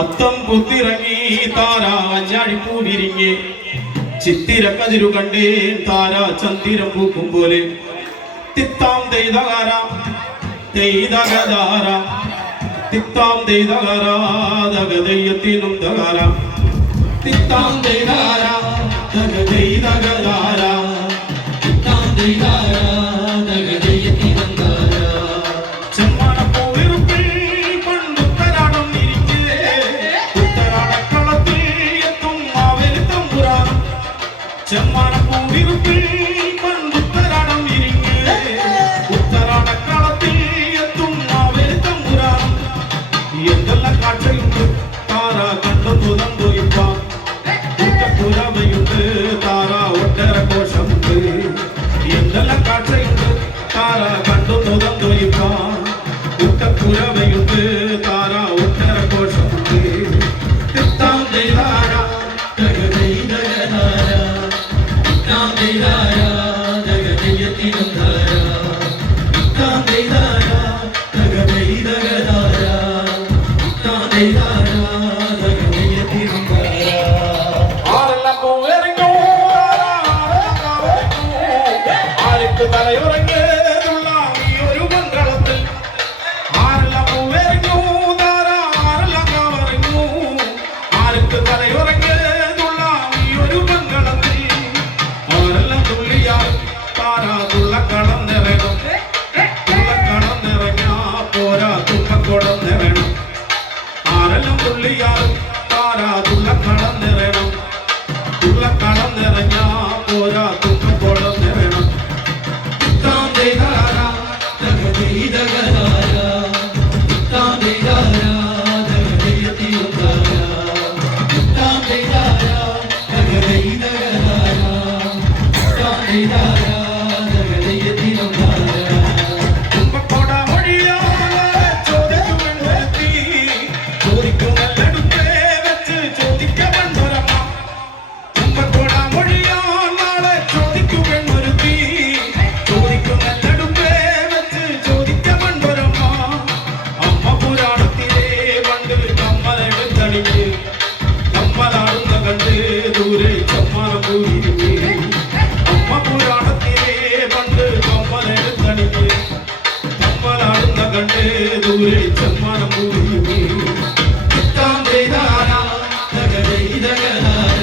അത്തം പൊത്തിറങ്ങി താര അഞ്ചാടിപ്പൂ വിരിഞ്ഞ് ചിത്തിര കതിരു കണ്ടേ താര ചന്തിരം പൂക്കും പോലെ തിത്താം ദൈതകാര ദൈതകധാര തിത്താം ദൈതകാര ദഗദയ്യത്തിനും ദകാര തിത്താം ദൈതാര ദഗദൈതകധാര തിത്താം ദൈതാര ദഗദയ്യത്തിനും ദകാര ചെമ്മാനപ്പൂവിറുപ്പിൽ പണ്ടുത്തരാടം ഇരിക്കേ ഉത്തരാടക്കളത്തിൽ എത്തും മാവേലി തമ്പുരാനും ചെമ്മാനപ്പൂവിറുപ്പിൽ പണ്ടുത്തരാടം ഇരിക്കേ ഉത്തരാടക്കളത്തിൽ എത്തും മാവേലി തമ്പുരാനും എന്തെല്ലാം കാഴ്ചയുണ്ട് താര കണ്ടു തുറന്നു ഇപ്പാൻ പുരവയുണ്ട് താര ഒട്ടര കോശമുണ്ട് എന്തെല്ലാം കാഴ്ചയുണ്ട് താര കണ്ടു തുറന്നു ഇപ്പാൻ പുരവയുണ്ട് താര ഒട്ടര കോശമുണ്ട് തിത്താം ദൈതാര ദഗദൈതകധാര തിത്താം ദൈതാര ദഗദയ്യത്തിനും ധാര തിത്താം ദൈതാര ദഗദൈതകധാര തിത്താം ദൈതാര ദഗദയ്യത്തിനും ധാര ആരെല്ലാം പോവെറിഞ്ഞു ആർക്ക് തലയുറങ്ങേതുള്ള ഈ ഒരു മംഗളത്തിൽ ആരെല്ലാം പോവെറിഞ്ഞു ആരെല്ലാം കവറിഞ്ഞു ആർക്ക് തലയുറങ്ങേതുള്ള ഈ ഒരു മംഗളത്തിൽ ആരെല്ലാം തുള്ളിയാൽ താരാതുള്ളക്കളം നിറയണം തുള്ളക്കളം നിറഞ്ഞാ പോരാ തുമ്പക്കുടം നിറയണം ആരെല്ലാം തുള്ളിയാൽ താരാതുള്ളക്കളം നിറയണം തുള്ളക്കളം നിറഞ്ഞാ പോരാ തുമ്പക്കുടം നിറയണം തിത്താം ദൈതാര ദഗദൈതകധാര തിത്താം ദൈതാര ദഗദയ്യത്തിനും ധാര തിത്താം ദൈതാര ദഗദൈതകധാര തിത്താം ദൈതാര ദഗദയ്യത്തിനും ധാര തുമ്പക്കൊട മൊഴിയാലെ ചോദിക്കുമെന്നൊരുത്തി ചോദിക്കുമെല്ലടുത്തേ വെച്ച് ചോദിക്കമെന്നൊരമ്മ തുമ്പക്കൊട മൊഴിയാൽ നാളെ ചോദിക്കുമെന്നൊരുത്തി ചോദിക്കുമെല്ലടുത്തേ വെച്ച് ചോദിക്കമെന്നൊരമ്മ അമ്മ പുരാണത്തിലെ പണ്ട് കമ്മലെടുത്തടിഞ്ഞ് കമ്മലാടുന്ന കണ്ട് ദൂരെ ചമ്മാനം പോയിരിക്കേ അമ്മ പുരാണത്തിലെ പണ്ട് കമ്മലെടുത്തടിഞ്ഞ് കമ്മലാടുന്ന കണ്ട് ദൂരെ ചമ്മാനം പോയിരിക്കേ തിത്താം ദൈതാര ദഗദൈതകധാര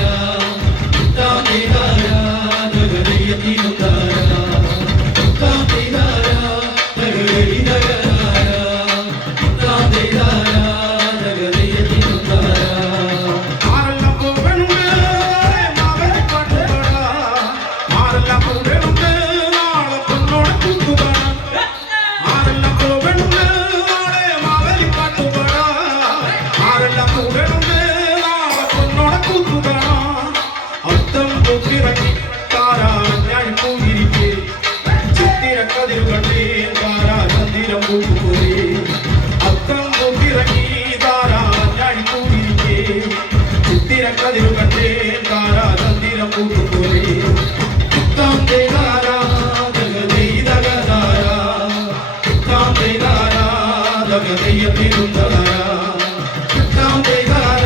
തിത്താം ദൈതാര ദഗദയ്യത്തിനും ധാര തിത്താം ദൈതാര ദഗദൈതകധാര തിത്താം ദൈതാര ദഗദയ്യത്തിനും ധാര ആരെല്ലാം പോവനുണ്ട് മാവേലി പാട്ടുപാട ആരെല്ലാം പോവനുണ്ട് നാളെ പൊന്നോടെ കൂത്തുപാടാൻ ആരെല്ലാം പോവനുണ്ട് നാളെ മാവേലി പാട്ടുപാട ആരെല്ലാം പോവനുണ്ട് നാളെ പൊന്നോടെ കൂത്തുപാടാൻ അത്തം പൊത്തിറങ്ങി താരാഞ്ഞാഴി പൂവിരിക്കേ ചിത്തിര കതിരു കണ്ടേ താരാ ചന്ദിരം പൂക്കുപോലെ അത്തം പൊത്തിറങ്ങി താരാഞ്ഞാഴി പൂവിരിക്കേ ചിത്തിര കതിരു കണ്ടേ താരാ ചന്ദിരം പൂക്കുപോലെ തിത്താം ദൈതാര ദഗദൈതകധാര തിത്താം ദൈതാര ദഗദയ്യത്തിനും ധാര തിത്താം ദൈതാര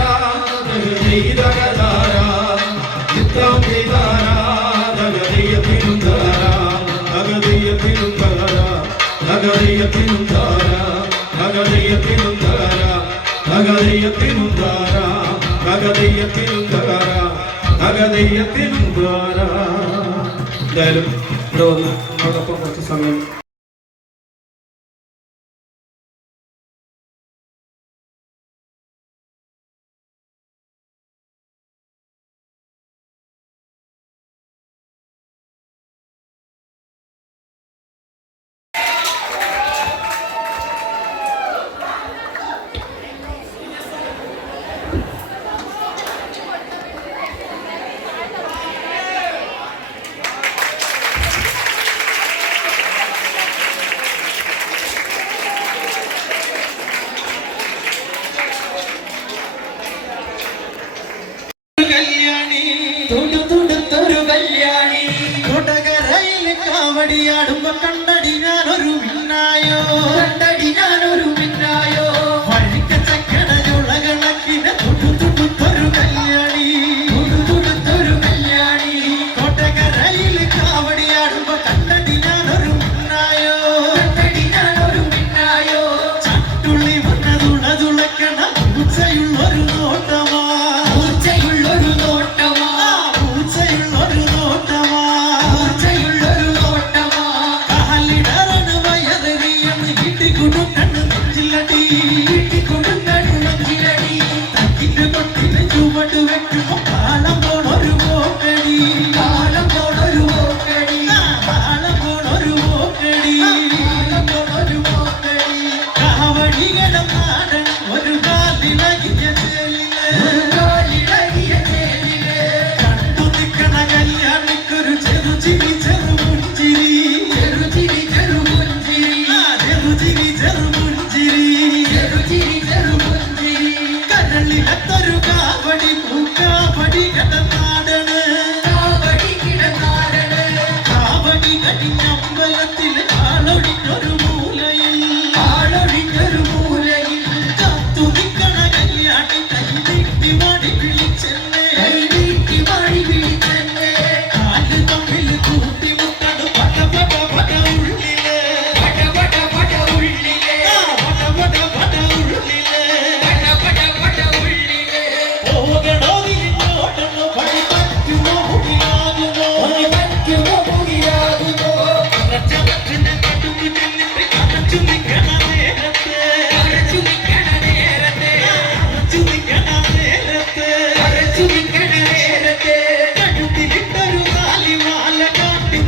ദഗദൈതകധാര തിത്താം ദൈതാര ദഗദയ്യത്തിനും ധാര ദഗദയ്യത്തിനും ധാര ദഗദയ്യത്തിനും ധാര ദഗദയ്യത്തിനും ധാര ദഗദയ്യത്തിനും ധാര ദഗദയ്യത്തിനും ധാര ദഗദയ്യത്തിനും ധാര എന്തായാലും ഇവിടെ വന്ന് നമ്മളോടൊപ്പം കുറച്ച് സമയം കാവടിയാടുമ്പോ കണ്ടടി ഞാനൊരു മിന്നായോ വഴിക്കച്ചക്ക അമ്പലത്തിൽ ആളൊഴിഞ്ഞൊരു മൂലയിൽ കാത്തു നിൽക്കണ കല്യാണി കൈനീട്ടി മാടി വിളിച്ചെന്നെ കാല് തമ്മിൽ കൂട്ടി മുട്ടണു പട പട പട ഉള്ളിലെ പോകണോ നിന്നോടണോ പടി പറ്റുമോ മുടിയാകുമോ കുറച്ചകത്തിന് കടുന്നു ചെന്നിട്ട് കറച്ചു നിൽക്കണ നേരത്തെ കഴുത്തിലിട്ടൊരു കാലിമാല കാട്ടി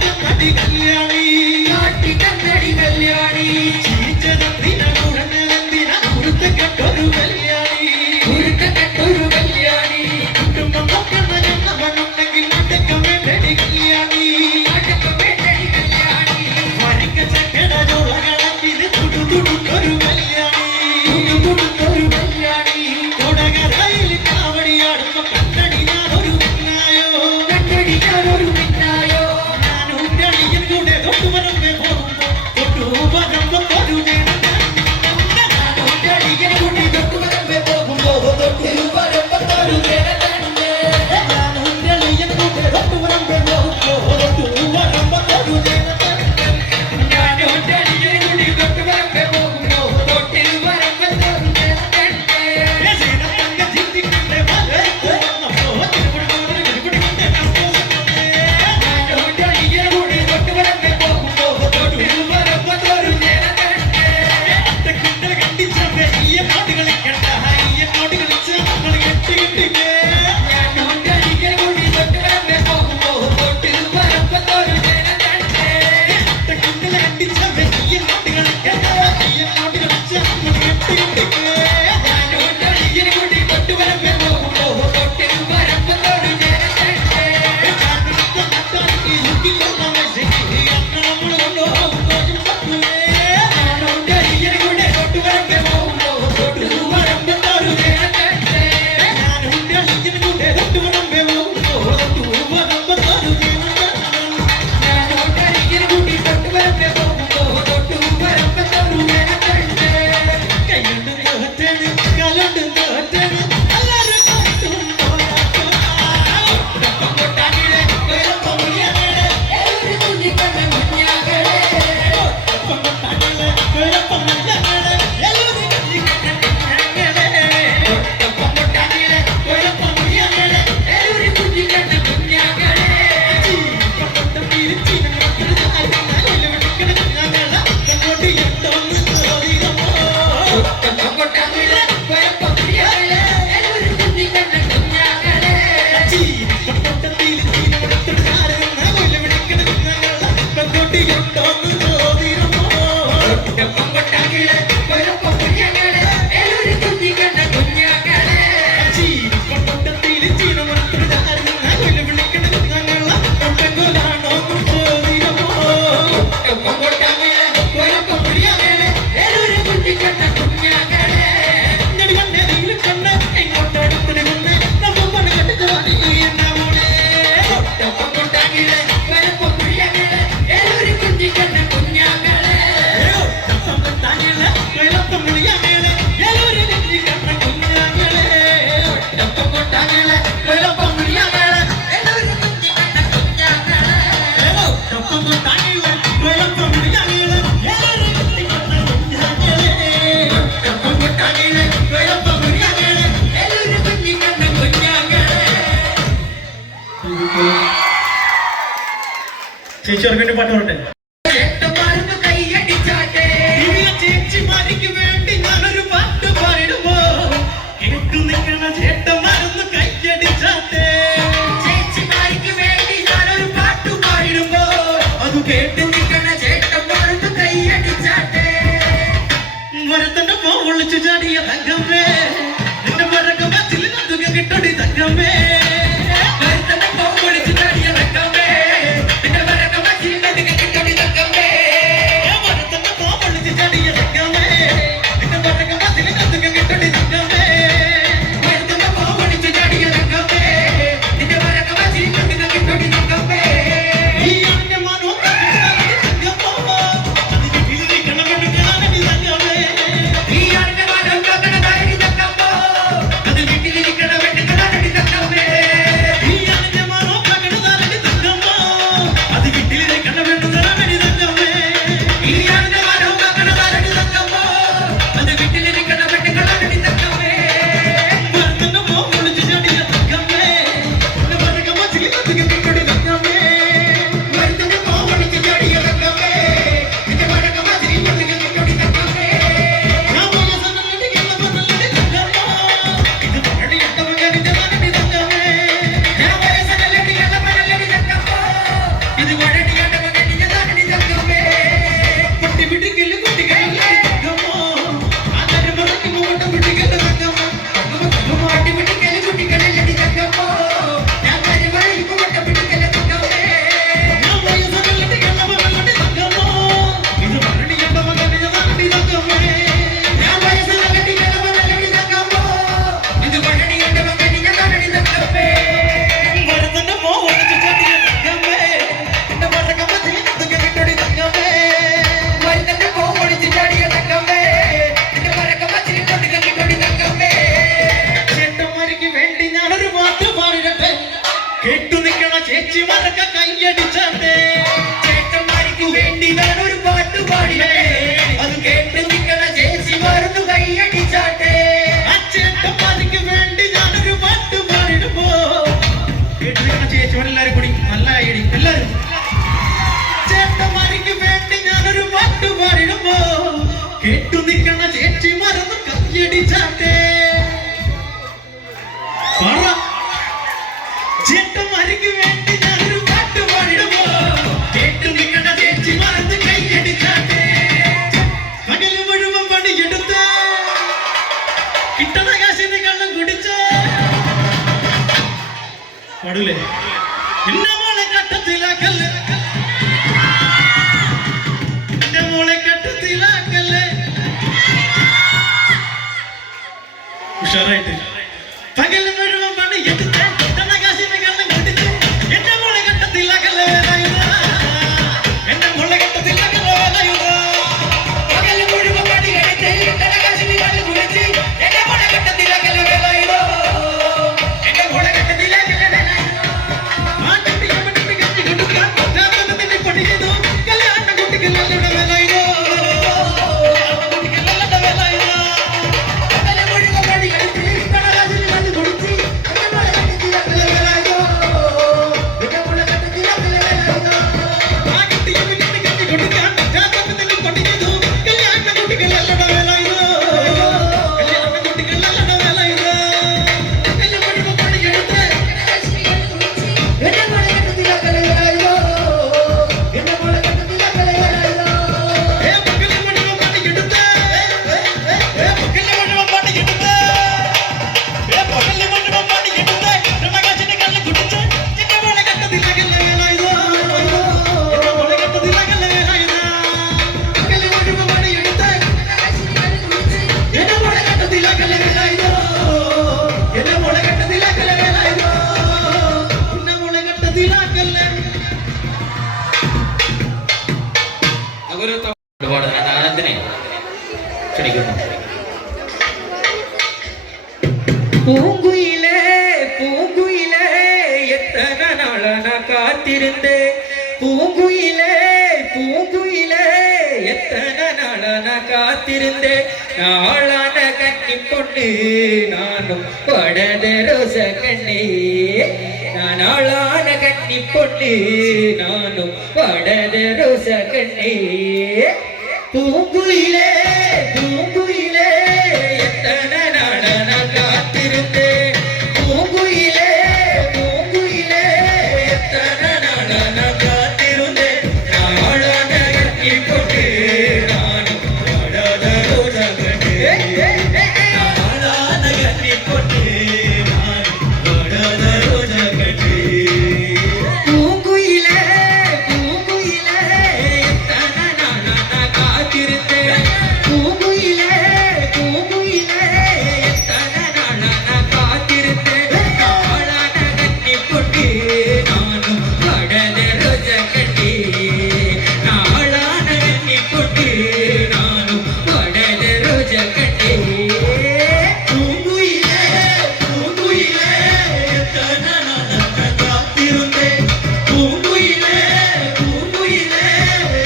കല്യാണി ചീച്ചതെന്തിന കുഴഞ്ഞതെന്തിന കുരുത്ത കെട്ടൊരു കല്യാണി കുടുംബം നോക്കുന്ന ജന്മനുണ്ടെങ്കിൽ നാട്ടൊക്കെ വേണ്ടടി കല്യാണി വരിക്ക ചക്കട ചോളകളക്കിന് തുടുതുടുത്തൊരു കല്യാണി കൊടകരയിൽ കാവടിയാടുമ്പോ കണ്ടടി ഞാനൊരു മിന്നായോ ഞാനും രളിയൻ കൂടെ തൊട്ടുവരമ്പേ പോകുമ്പോ തൊട്ടുവരമ്പത്തൊരു ചേച്ചിമാർക്ക് വേണ്ടി പാട്ട് പറട്ടെ. ചേച്ചിമാർക്ക് വേണ്ടി ഞാനൊരു പാട്ട് പാടുമ്പോ കേട്ടു നിൽക്കണ ചേട്ടന്മാരൊന്ന് കൈയടിച്ചാട്ടെ. ചേച്ചിമാർക്ക് വേണ്ടി ഞാനൊരു പാട്ട് പാടുമ്പോ അത് കേട്ടു നിൽക്കണ ചേട്ടന്മാരൊന്ന് കൈയടിച്ചാട്ടെ. മരത്തന്റെ പോ വിളിച്ചു ചാടിയ തങ്കമ്മേ നിന്റെ മരക്ക മച്ചിൽ നതുക കിട്ടടി തങ്കമ്മേ. മരത്തന്റെ പോ വിളിച്ചു ചാടിയ തങ്കമ്മേ നിന്റെ മരക്ക മച്ചിൽ നതുക കിട്ടടി തങ്കമ്മേ. മരത്തന്റെ പോ വിളിച്ചു ചാടിയ തങ്കമ്മേ നിന്റെ മരക്ക മച്ചിൽ നതുക കിട്ടടി തങ്കമ്മേ. മരത്തന്റെ പോ വിളിച്ചു ചാടിയ തങ്കമ്മേ നിന്റെ മരക്ക മച്ചിൽ നതുക കിട്ടടി തങ്കമ്മേ. ഈ അന്യമാനോ തങ്കമ്മോ ഒരുപാട് ആനന്ദിനെ ക്ഷണിക്കുന്നു. பூங்குயிலே பூங்குயிலே எத்தனை நாளன காத்திருந்தே பூங்குயிலே பூங்குயிலே எத்தனை நாளன காத்திருந்தே நாளான கண்ணி பொண்ணு நானும் படத ரோச கண்ணே நாளான கண்ணி பொண்ணு நானும் படத ரோச கண்ணே பூங்குயிலே பூங்குயிலே எத்தனை நாளன காத்திருந்தே பூங்குயிலே பூங்குயிலே எத்தனை நாளன காத்திருந்தே நாளான கண்ணி பொண்ணு நானும் படத ரோச கண்ணே நாளான கண்ணி பொண்ணு நானும் படத ரோச கண்ணே பூங்குயிலே பூங்குயிலே எத்தனை நாளன காத்திருந்தே பூங்குயிலே பூங்குயிலே எத்தனை நாளன காத்திருந்தே நாளான கண்ணி பொண்ணு நானும் படத ரோச கண்ணே நாளான கண்ணி பொண்ணு நானும் படத ரோச கண்ணே பூங்குயிலே பூங்குயிலே எத்தனை நாளன காத்திருந்தே பூங்குயிலே பூங்குயிலே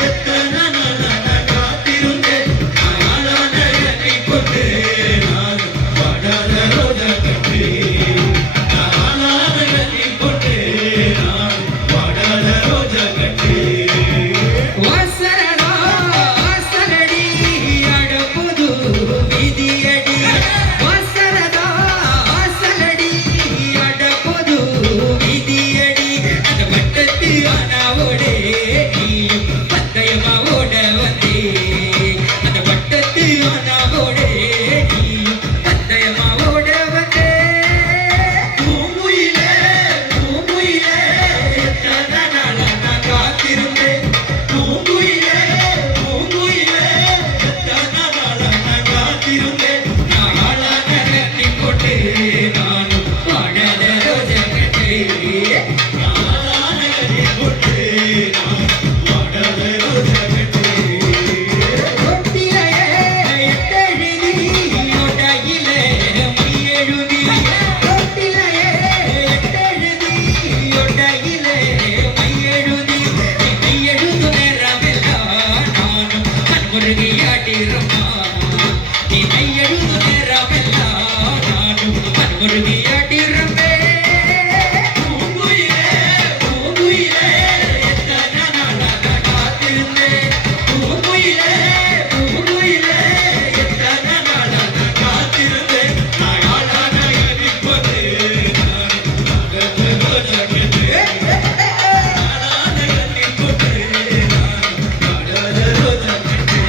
எத்தனை நாளன காத்திருந்தே நாளான கண்ணி பொண்ணு நானும் படத ரோச கண்ணே நாளான கண்ணி பொண்ணு நானும் படத ரோச கண்ணே வாசரடா வாசரடி அடபுது விதியடி வாசரடா வாசரடி அடபுது விதியடி அந்த வட்டத்து ஆனாவோடே நீயும் பந்தயமாவோட வந்தே அந்த வட்டத்து ஆனாவோடே நீயும் பந்தயமாவோட வந்தே பூங்குயிலே பூங்குயிலே எத்தனை நாளன காத்திருந்தே பூங்குயிலே பூங்குயிலே எத்தனை நாளன காத்திருந்தே நாளான கண்ணி பொண்ணு நானும் படத ரோச கண்ணே நாளான கண்ணி பொண்ணு நானும் படத ரோச கண்ணே தொட்டிலையே எட்டெழுதி ஒடையிலே மை எழுதி தொட்டிலையே எட்டெழுதி ஒடையிலே மை எழுதி மை எழுது நேரமெல்லாம் நானும் மன்முருகியாட்டிரம்மா நீ மை எழுது நேரமெல்லாம் நானும் மன்முருகியாட்டிரமே பூங்குயிலே பூங்குயிலே எத்தனை நாளன காத்திருந்தே பூங்குயிலே பூங்குயிலே எத்தனை நாளன காத்திருந்தே நாளான கண்ணி பொண்ணு நானும் படத ரோச கண்ணே நாளான கண்ணி பொண்ணு நானும் படத ரோச கண்ணே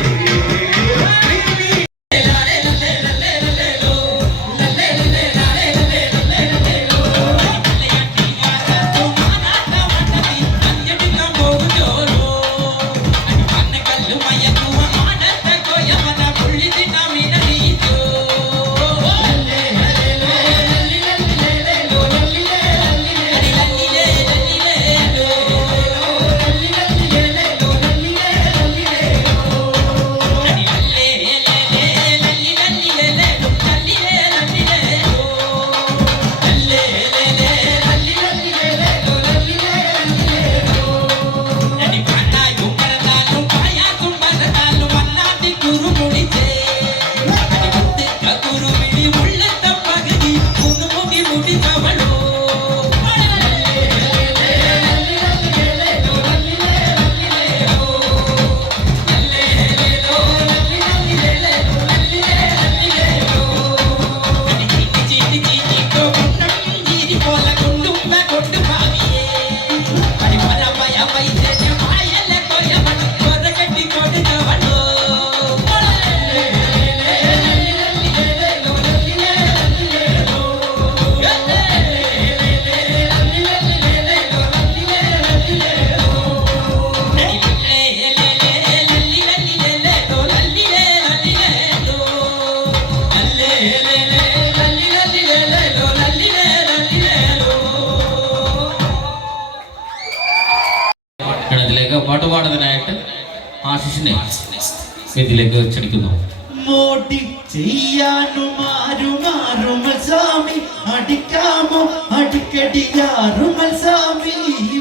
പാട്ട് പാടുന്നതിനായിട്ട് ആശിഷിനെ ഇതിലേക്ക് ക്ഷണിക്കുന്നു. മോടി ചെയ്യാനുമാരുമാറുമൽ സ്വാമി അടിക്കാമോ അടിക്കടിയാറുമൽ സ്വാമി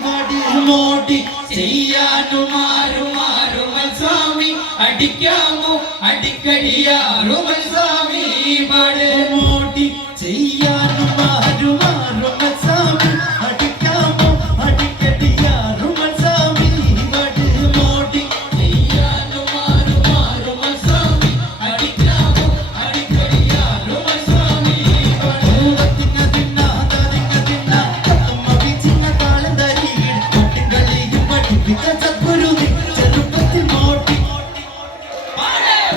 വടി മോടി ചെയ്യാനുമാരുമാറുമൽ സ്വാമി അടിക്കാമോ അടിക്കടിയാറുമൽ സ്വാമി വടി മോടി ചെയ്യാനുമാരുമാറുമൽ സ്വാമി അടിക്കാമോ അടിക്കടിയാറുമൽ സ്വാമി വടി മോടി ചെയ്യാനുമാരുമാറുമൽ സ്വാമി അടിക്കാമോ അടിക്കടിയാറുമൽ സ്വാമി വടി തിന്ന തിന്ന തിന്ന തിന്ന തമ്മ വിച്ചിന്ന താളം തരി കൊട്ടികളിയും പഠിപ്പിച്ച സദ്ഗുരു ചെറുപ്പത്തിൽ മോടി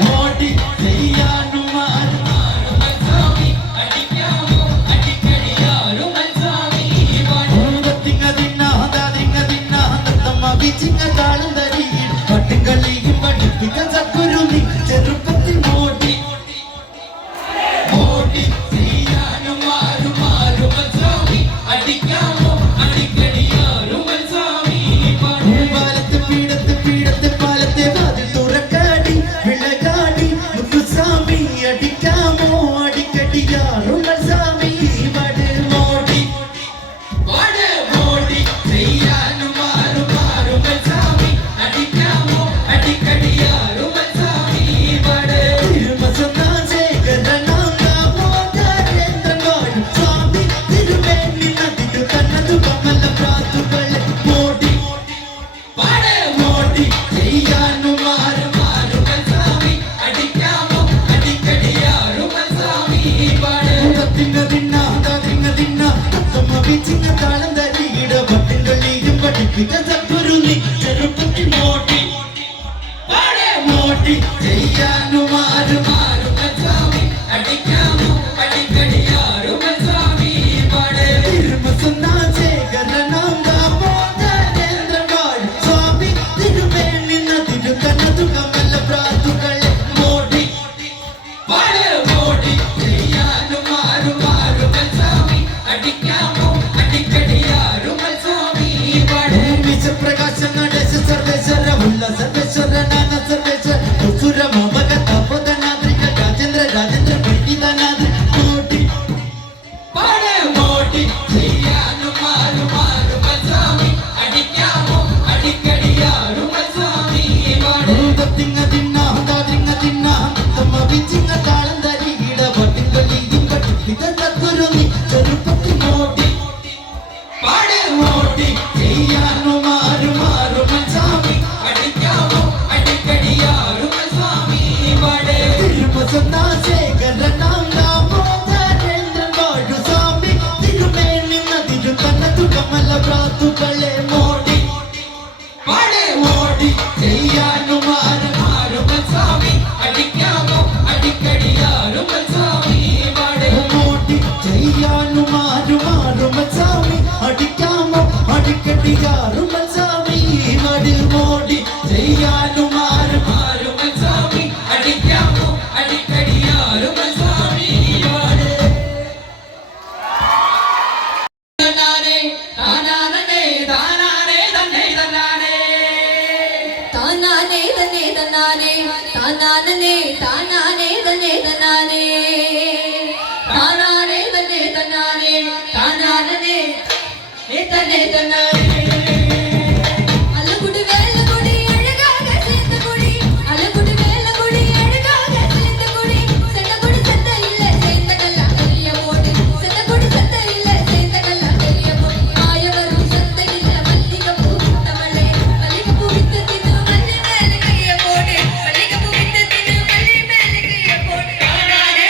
മോടി ചെയ്യാനുമാരുമാറുമൽ സ്വാമി അടിക്കാമോ അടിക്കടിയാറുമൽ സ്വാമി വടി തിന്ന തിന്ന തിന്ന തമ്മ വിച്ചിന്ന താളം തരി കൊട്ടികളിയും പഠിപ്പിച്ച സദ്ഗുരു ചെറുപ്പത്തിൽ മോടി മോടി ചെയ്യാനുമാരുമാറുമൽ സ്വാമി അടിക്കാമോ അടിക്കടിയാറുമൽ സ്വാമി പാലത്തെ പീഠത്തെ പീഠത്തെ പാലത്തെ വാതിൽ തുറക്കാടി വിളകാടി മുത്തുസ്വാമി അടിക്കാമോ അടിക്കടിയാറുമൽ സ്വാമി വട് മോടി മോടി ചെയ്യാനുമാരുമാറുമൽ സ്വാമി അടിക്കാമോ അടിക്കടിയാറുമൽ സ്വാമി വട് സ്വാമി തിരുമേനി നദിതു തന്നതു കമല പ്രാതുകളെ മോടി മോടി ചെയ്യാനുമാരുമാറുമൽ സ്വാമി അടിക്കാമോ അടിക്കടിയാറുമൽ സ്വാമി തിന്ന തിന്ന തിന്ന തിന്ന തമ്മ വിച്ചിന്ന താളം തരികിട ഭക്തകളിയും പഠിപ്പിച്ച സദ്ഗുരു ചെറുപ്പത്തിൽ മോടി മോടി ചെയ്യാനുമാരുമാറുമൽ സ്വാമി അടിക്കാമോ അടിക്കടിയാറുമൽ സ്വാമി സ്വാമി തിരുമേനി നദിതു കന്നതു കമല പ്രാതുകളെ മോടി മോടി ചെയ്യാനുമാരുമാറുമൽ സ്വാമി അടിക്കാമോ അടിക്കടിയാറുമൽ സ്വാമി വിശ്വപ്രകാശ നടേശ സർവേശ്വര ഉള്ള സർവേശ്വര നാന സർവേശ്വര സുര മമക തപോധനാദ്രിക രാജേന്ദ്ര രാജേന്ദ്ര പണ്ഡിതനാദ്രി മോടി മോടി ചെയ്യാനുമാരുമാറുമൽ സ്വാമി അടിക്കാമോ അടിക്കടിയാറുമൽ സ്വാമി തിന്ന തിന്ന തിന്ന തിന്ന തമ്മ വിച്ചിന്ന താളം തരികിട ഭക്തകളിയും പഠിപ്പിച്ച സദ്ഗുരു ചെറുപ്പത്തിൽ മോടി മോടി ചെയ്യാനുമാരുമാറുമൽ സ്വാമി അടിക്കാമോ അടിക്കടിയാറുമൽ സ്വാമി തിരുമസന്നാശേഖരനാം ദാമോദരേന്ദ്രൻ വാഴു സ്വാമി തിരുമേനി നദിരു കന്നതു കമല പ്രാതുകളെ മോടി മോടി ചെയ്യാനുമാരുമാറുമൽ സ്വാമി അടിക്കാമോ അടിക്കടിയാറുമൽ സ്വാമി മോടി ചെയ്യാനുമാരുമാറുമൽ സ്വാമി അടിക്കാമോ അടിക്കടിയാറുമൽ സ്വാമി മോടി ചെയ്യാനുമാരുമാറുമൽ സ്വാമി അടിക്കാമോ അടിക്കടിയാറുമൽ സ്വാമി താനാനേ താനാനേ താനാനേ തന്നെ തന്നാനേ താനാനേ തന്നെ തന്നാനേ താനാനേ താനാനേ തന്നെ തന്നാനേ താനാനേ തന്നെ തന്നാനേ താനാനേ തന്നെ തന്നാനേ അലകുടി വേലകുടി അഴകാക ചേന്തകുടി അലകുടി വേലകുടി അഴകാക ചേന്തകുടി സെന്തകുടി സെന്തയില്ല ചേന്തകല്ല വലിയ മോടി സെന്തകുടി സെന്തയില്ല ചേന്തകല്ല വലിയ മോടി ആയവരും സെന്തയില്ല മല്ലികപ്പൂ തമളെ മല്ലികപ്പൂ വിത്തതിനു മല്ലി മേലെ കയ്യ മോടി മല്ലികപ്പൂ വിത്തതിനു മല്ലി മേലെ കയ്യ മോടി താനാനേ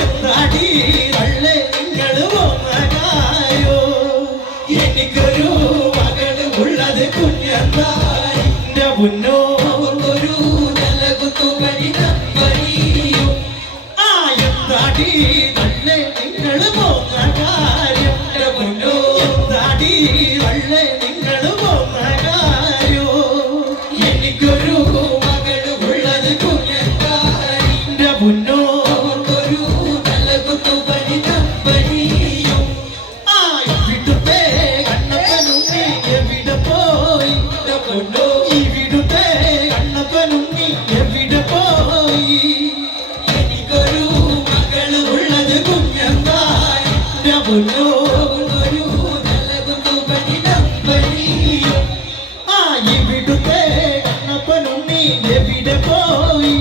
എന്താടി തള്ളേ നിങ്ങൾ പോന്നകായോ എനിക്കൊരു മകള് ഉള്ളത് കുഞ്ഞന്തായിന്റെ മുന്നോ അവർക്കൊരു ജലകുത്തുപരിതമ്പരിയും ആ എന്താടി തള്ളേ നിങ്ങൾ പോന്ന കാര്യം മുന്നോ എന്താടി തള്ളേ നിങ്ങൾ പോന്ന കായോ എനിക്കൊരു മകള് ഉള്ളത് കുഞ്ഞന്തായിന്റെ മുന്നോ അവർക്കൊരു ജലകുത്തുപരിതമ്പരിയും ആ ഇവിടുത്തെ കണ്ണപ്പനും നീ എവിടെ പോയി പൊന്നോ ഇവിടുത്തെ കണ്ണപ്പനും നീ എവിടെ പോയി എനിക്കൊരു മകള് ഉള്ളത് കുഞ്ഞന്തായി പൊന്നോ ഒരു ജലകുത്തുപരിതമ്പരിയും ആ ഇവിടുത്തെ കണ്ണപ്പനും നീ എവിടെ പോയി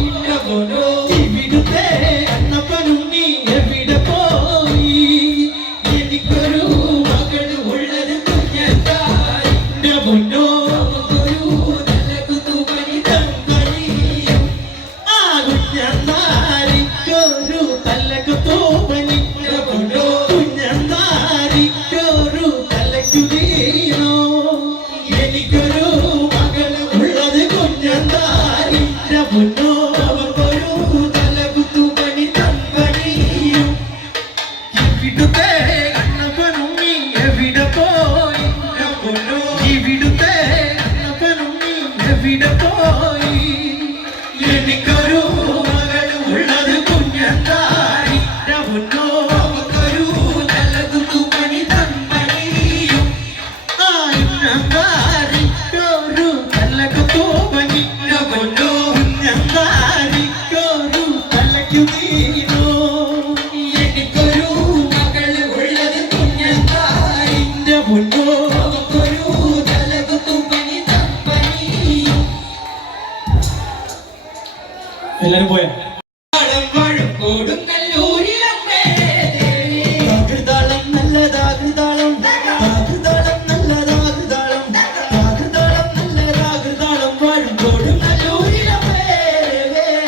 പൊന്നോ ഇവിടുത്തെ കണ്ണപ്പനും നീ എവിടെ പോയി എനിക്കൊരു മകള് ഉള്ളത് കുഞ്ഞന്തായി പൊന്നോ ഒരു ജലകുത്തുപരിതമ്പരിയും ആ കുഞ്ഞന്താരിക്കൊരു തലകുത്തൂപ്പനി പൊന്നോ കുഞ്ഞന്താരിക്കൊരു തലക്കു വീണോ എനിക്കൊരു മകള് ഉള്ളത് കുഞ്ഞന്താരിന്റെ പൊന്നോ അവർക്കൊരു തലകുത്തുപരിതമ്പരിയും ഇവിടുത്തെ കണ്ണപ്പനും നീ എവിടെ പോയി പൊന്നോ ഇവിടുത്തെ കണ്ണപ്പനും നീ എവിടെ പോയി എനിക്കൊരു മകള് ഉള്ളത് കുഞ്ഞന്താരിന്റെ പൊന്നോ അവർക്കൊരു തലകുത്തുപരിതമ്പരിയും ആ കുഞ്ഞന്താരിക്കൊരു തലകുത്തൂപ്പനിന്റെ പൊന്നോ കുഞ്ഞന്താരിക്കൊരു തലക്കു വീണോ എനിക്കൊരു മകള് ഉള്ളത് കുഞ്ഞന്താരിന്റെ പൊന്നോ അവർക്കൊരു തലകുത്തുപരിതമ്പരിയും എല്ലാരും പോയാ കൊടുങ്ങല്ലൂരിലമ്മേ താകൃതാളം നല്ലതാകൃതാളം താകൃതാളം നല്ലതാകൃതാളം താകൃതാളം നല്ലതാകൃതാളം വാഴും കൊടുങ്ങല്ലൂരിലമ്മേ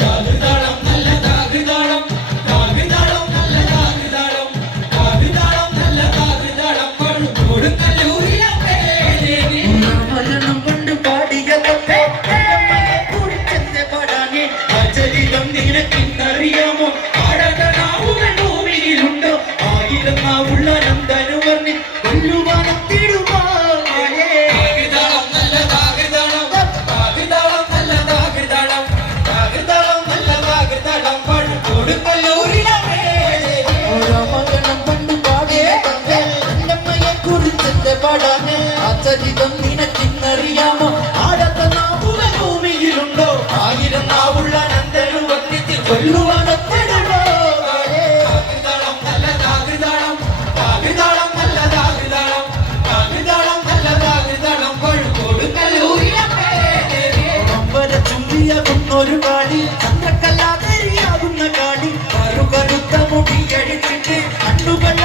താകൃതാളം നല്ലതാകൃതാളം താകൃതാളം നല്ലതാകൃതാളം താകൃതാളം നല്ലതാകൃതാളം വാഴും കൊടുങ്ങല്ലൂരിലമ്മേ മരണം കൊണ്ട് പാടിയതൊക്കെ കുറിച്ചെന്ന് പാടാനേ അചരിതം നിനക്കിന്നറിയാമോ ആടകനാവുകൾ ഭൂമിയിലുണ്ടോ ആയിരം നാവുള്ള നന്ദനുവർണ്ണി കൊല്ലുവാനെത്തിടുമോ താകൃതാളം നല്ലതാകൃതാളം താകൃതാളം നല്ലതാകൃതാളം താകൃതാളം നല്ലതാകൃതാളം വാഴും കൊടുങ്ങല്ലൂരിലമ്മേ മകനം പണ്ട് പാടിയതൊക്കെ അന്നമ്മയെ കുറിച്ചെന്ന് പാടാനേ അചരിതം നിനക്കിന്നറിയാമോ ആടക നാവുകൾ ഭൂമിയിലുണ്ടോ ആയിരം നാവുള്ള നന്ദനു വന്നിച്ച് കൊല്ലുവാനെത്തിടുമോ താകൃതാളം നല്ലതാകൃതാളം താകൃതാളം നല്ലതാകൃതാളം താകൃതാളം നല്ലതാകൃതാളം വാഴും കൊടുങ്ങല്ലൂരിലമ്മേ അമ്പര ചുംബിയാകുന്നൊരു കാടി ചന്ദ്രക്കല്ലാതരിയാകുന്ന കാടി കറുകറുത്ത മുടിയടിച്ചിട്ട് കണ്ണുകളി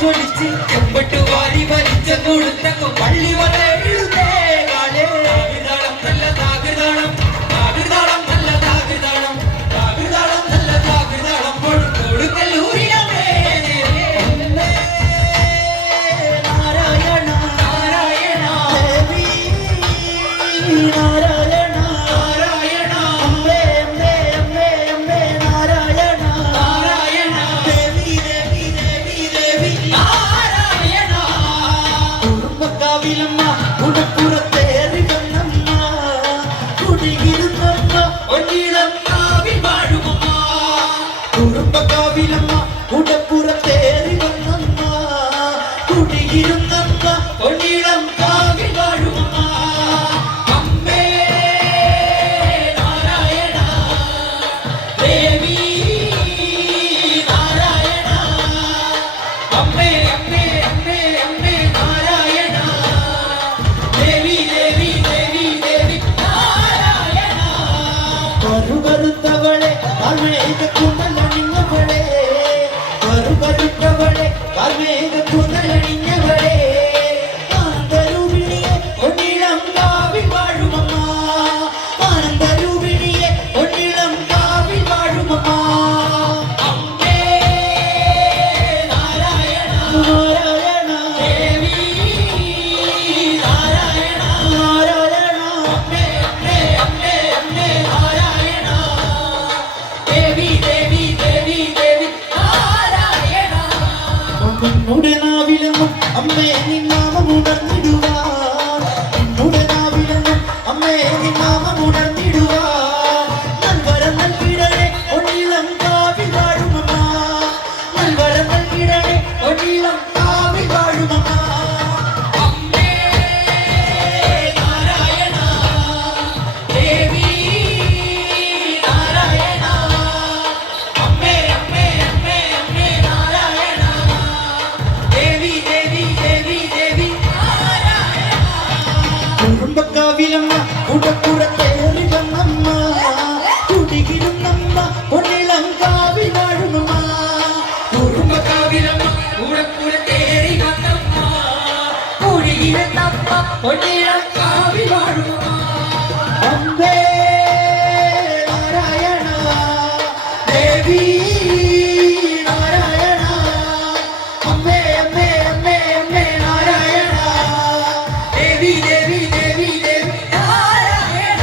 ജ്വലിച്ച് ചെമ്പട്ട് വാരി വലിച്ച കൊടുത്തങ്ങ് പള്ളി വരെ എഴുതേ കാലേ താകൃതാളം നല്ലതാകൃതാളം താകൃതാളം നല്ലതാകൃതാളം താകൃതാളം നല്ലതാകൃതാളം കൊടുങ്ങല്ലൂരിലമ്മേ നാരായണ നാരായണ ദേവി നാരായണ നാരായണ അമ്മേ അമ്മേ അമ്മേ അമ്മേ നാരായണ നാരായണ ദേവി ദേവി ദേവി ദേവി നാരായണ കുടുംബക്കാവിലമ്മ എന്നുടെ നാവിലെന്നും അമ്മേ നിന്നാമം ഉണർന്നിടുവാൻ എന്നുടെ നാവിലെന്നും അമ്മേ നിന്നാമം ഉണർന്നിടുവാൻ നൽവരം നൽകിടണേ ഒന്നിളം കാവിൽ വാഴുമമ്മ നൽവരം നൽകിടണേ ഒന്നിളം കാവിൽ വാഴുമമ്മ അമ്മേ നാരായണ ദേവി നാരായണ അമ്മേ അമ്മേ അമ്മേ അമ്മേ നാരായണ ദേവി ദേവി ദേവി ദേവി നാരായണ കുടുംബക്കാവിലമ്മ കുടപ്പുറത്തേറി വന്നമ്മ കുടികിരുന്നമ്മ പൊന്നിളം കാവിൽ വാഴുമമ്മ കുടുംബക്കാവിലമ്മ കുടപ്പുറത്തേറി വന്നമ്മ കുടികിരുന്നമ്മ പൊന്നിളം കാവിൽ വാഴുമമ്മ അമ്മേ നാരായണ ദേവി നാരായണ അമ്മേ അമ്മേ അമ്മേ അമ്മേ നാരായണ ദേവി ദേവി ദേവി ദേവി നാരായണ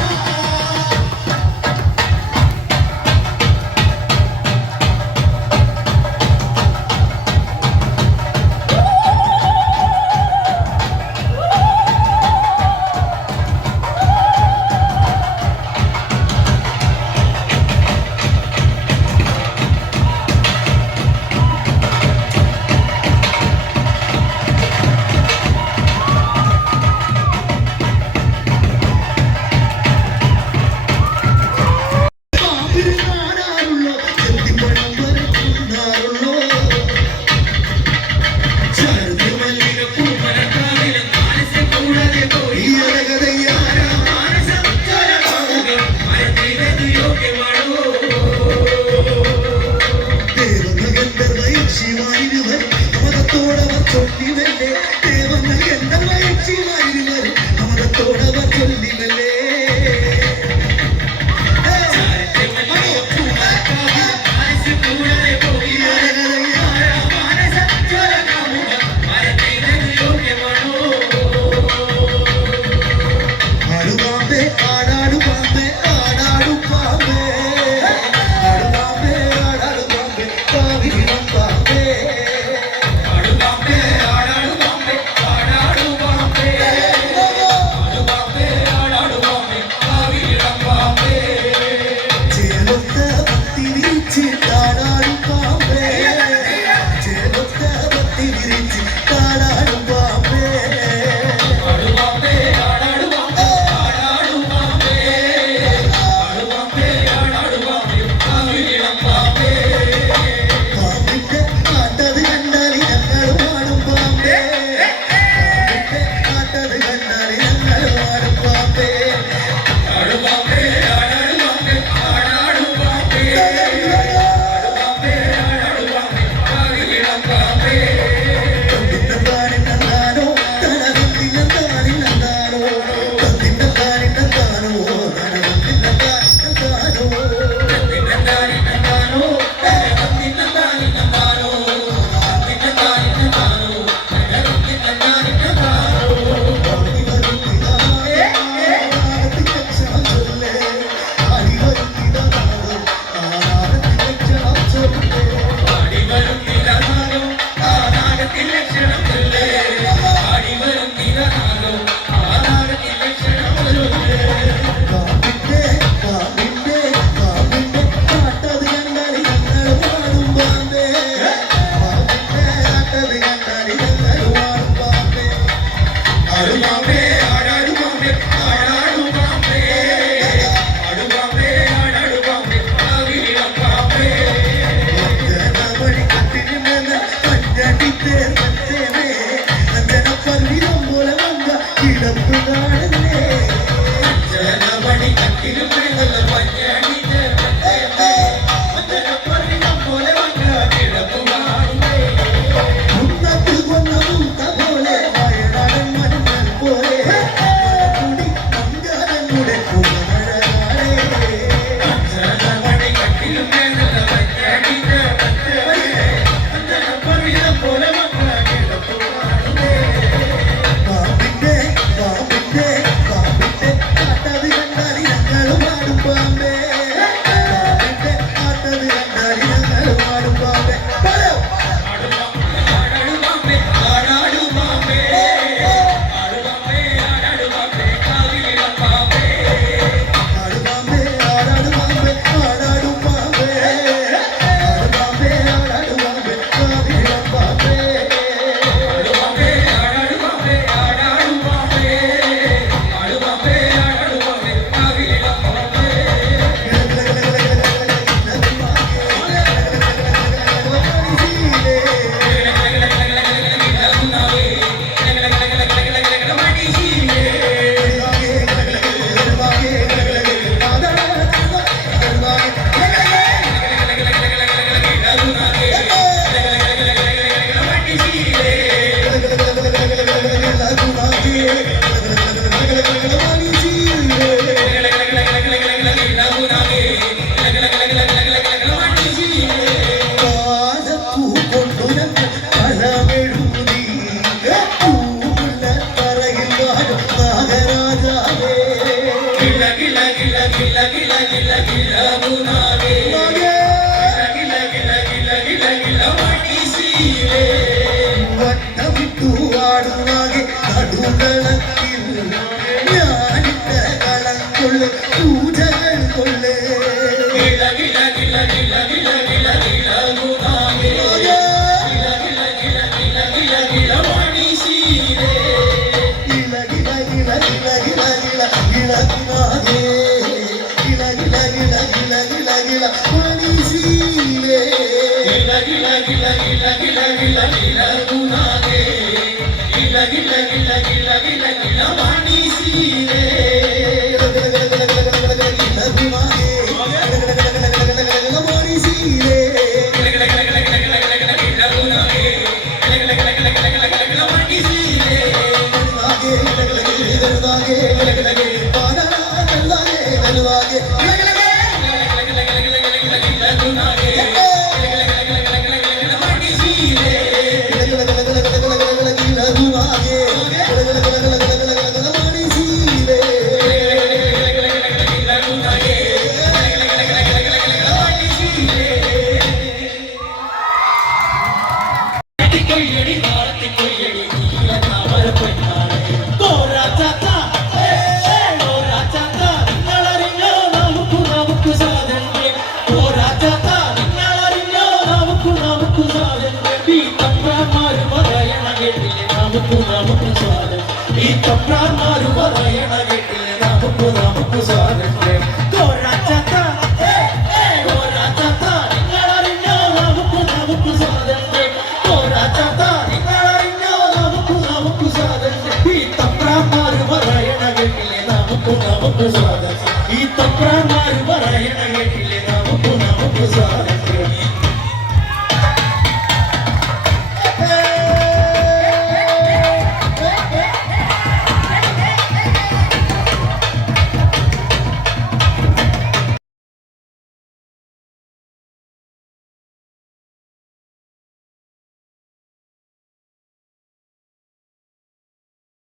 ഈ തപ്രാന്മാര് പറയണ കേട്ടില്ലേ നമുക്ക് സ്വാതന്ത്ര്യം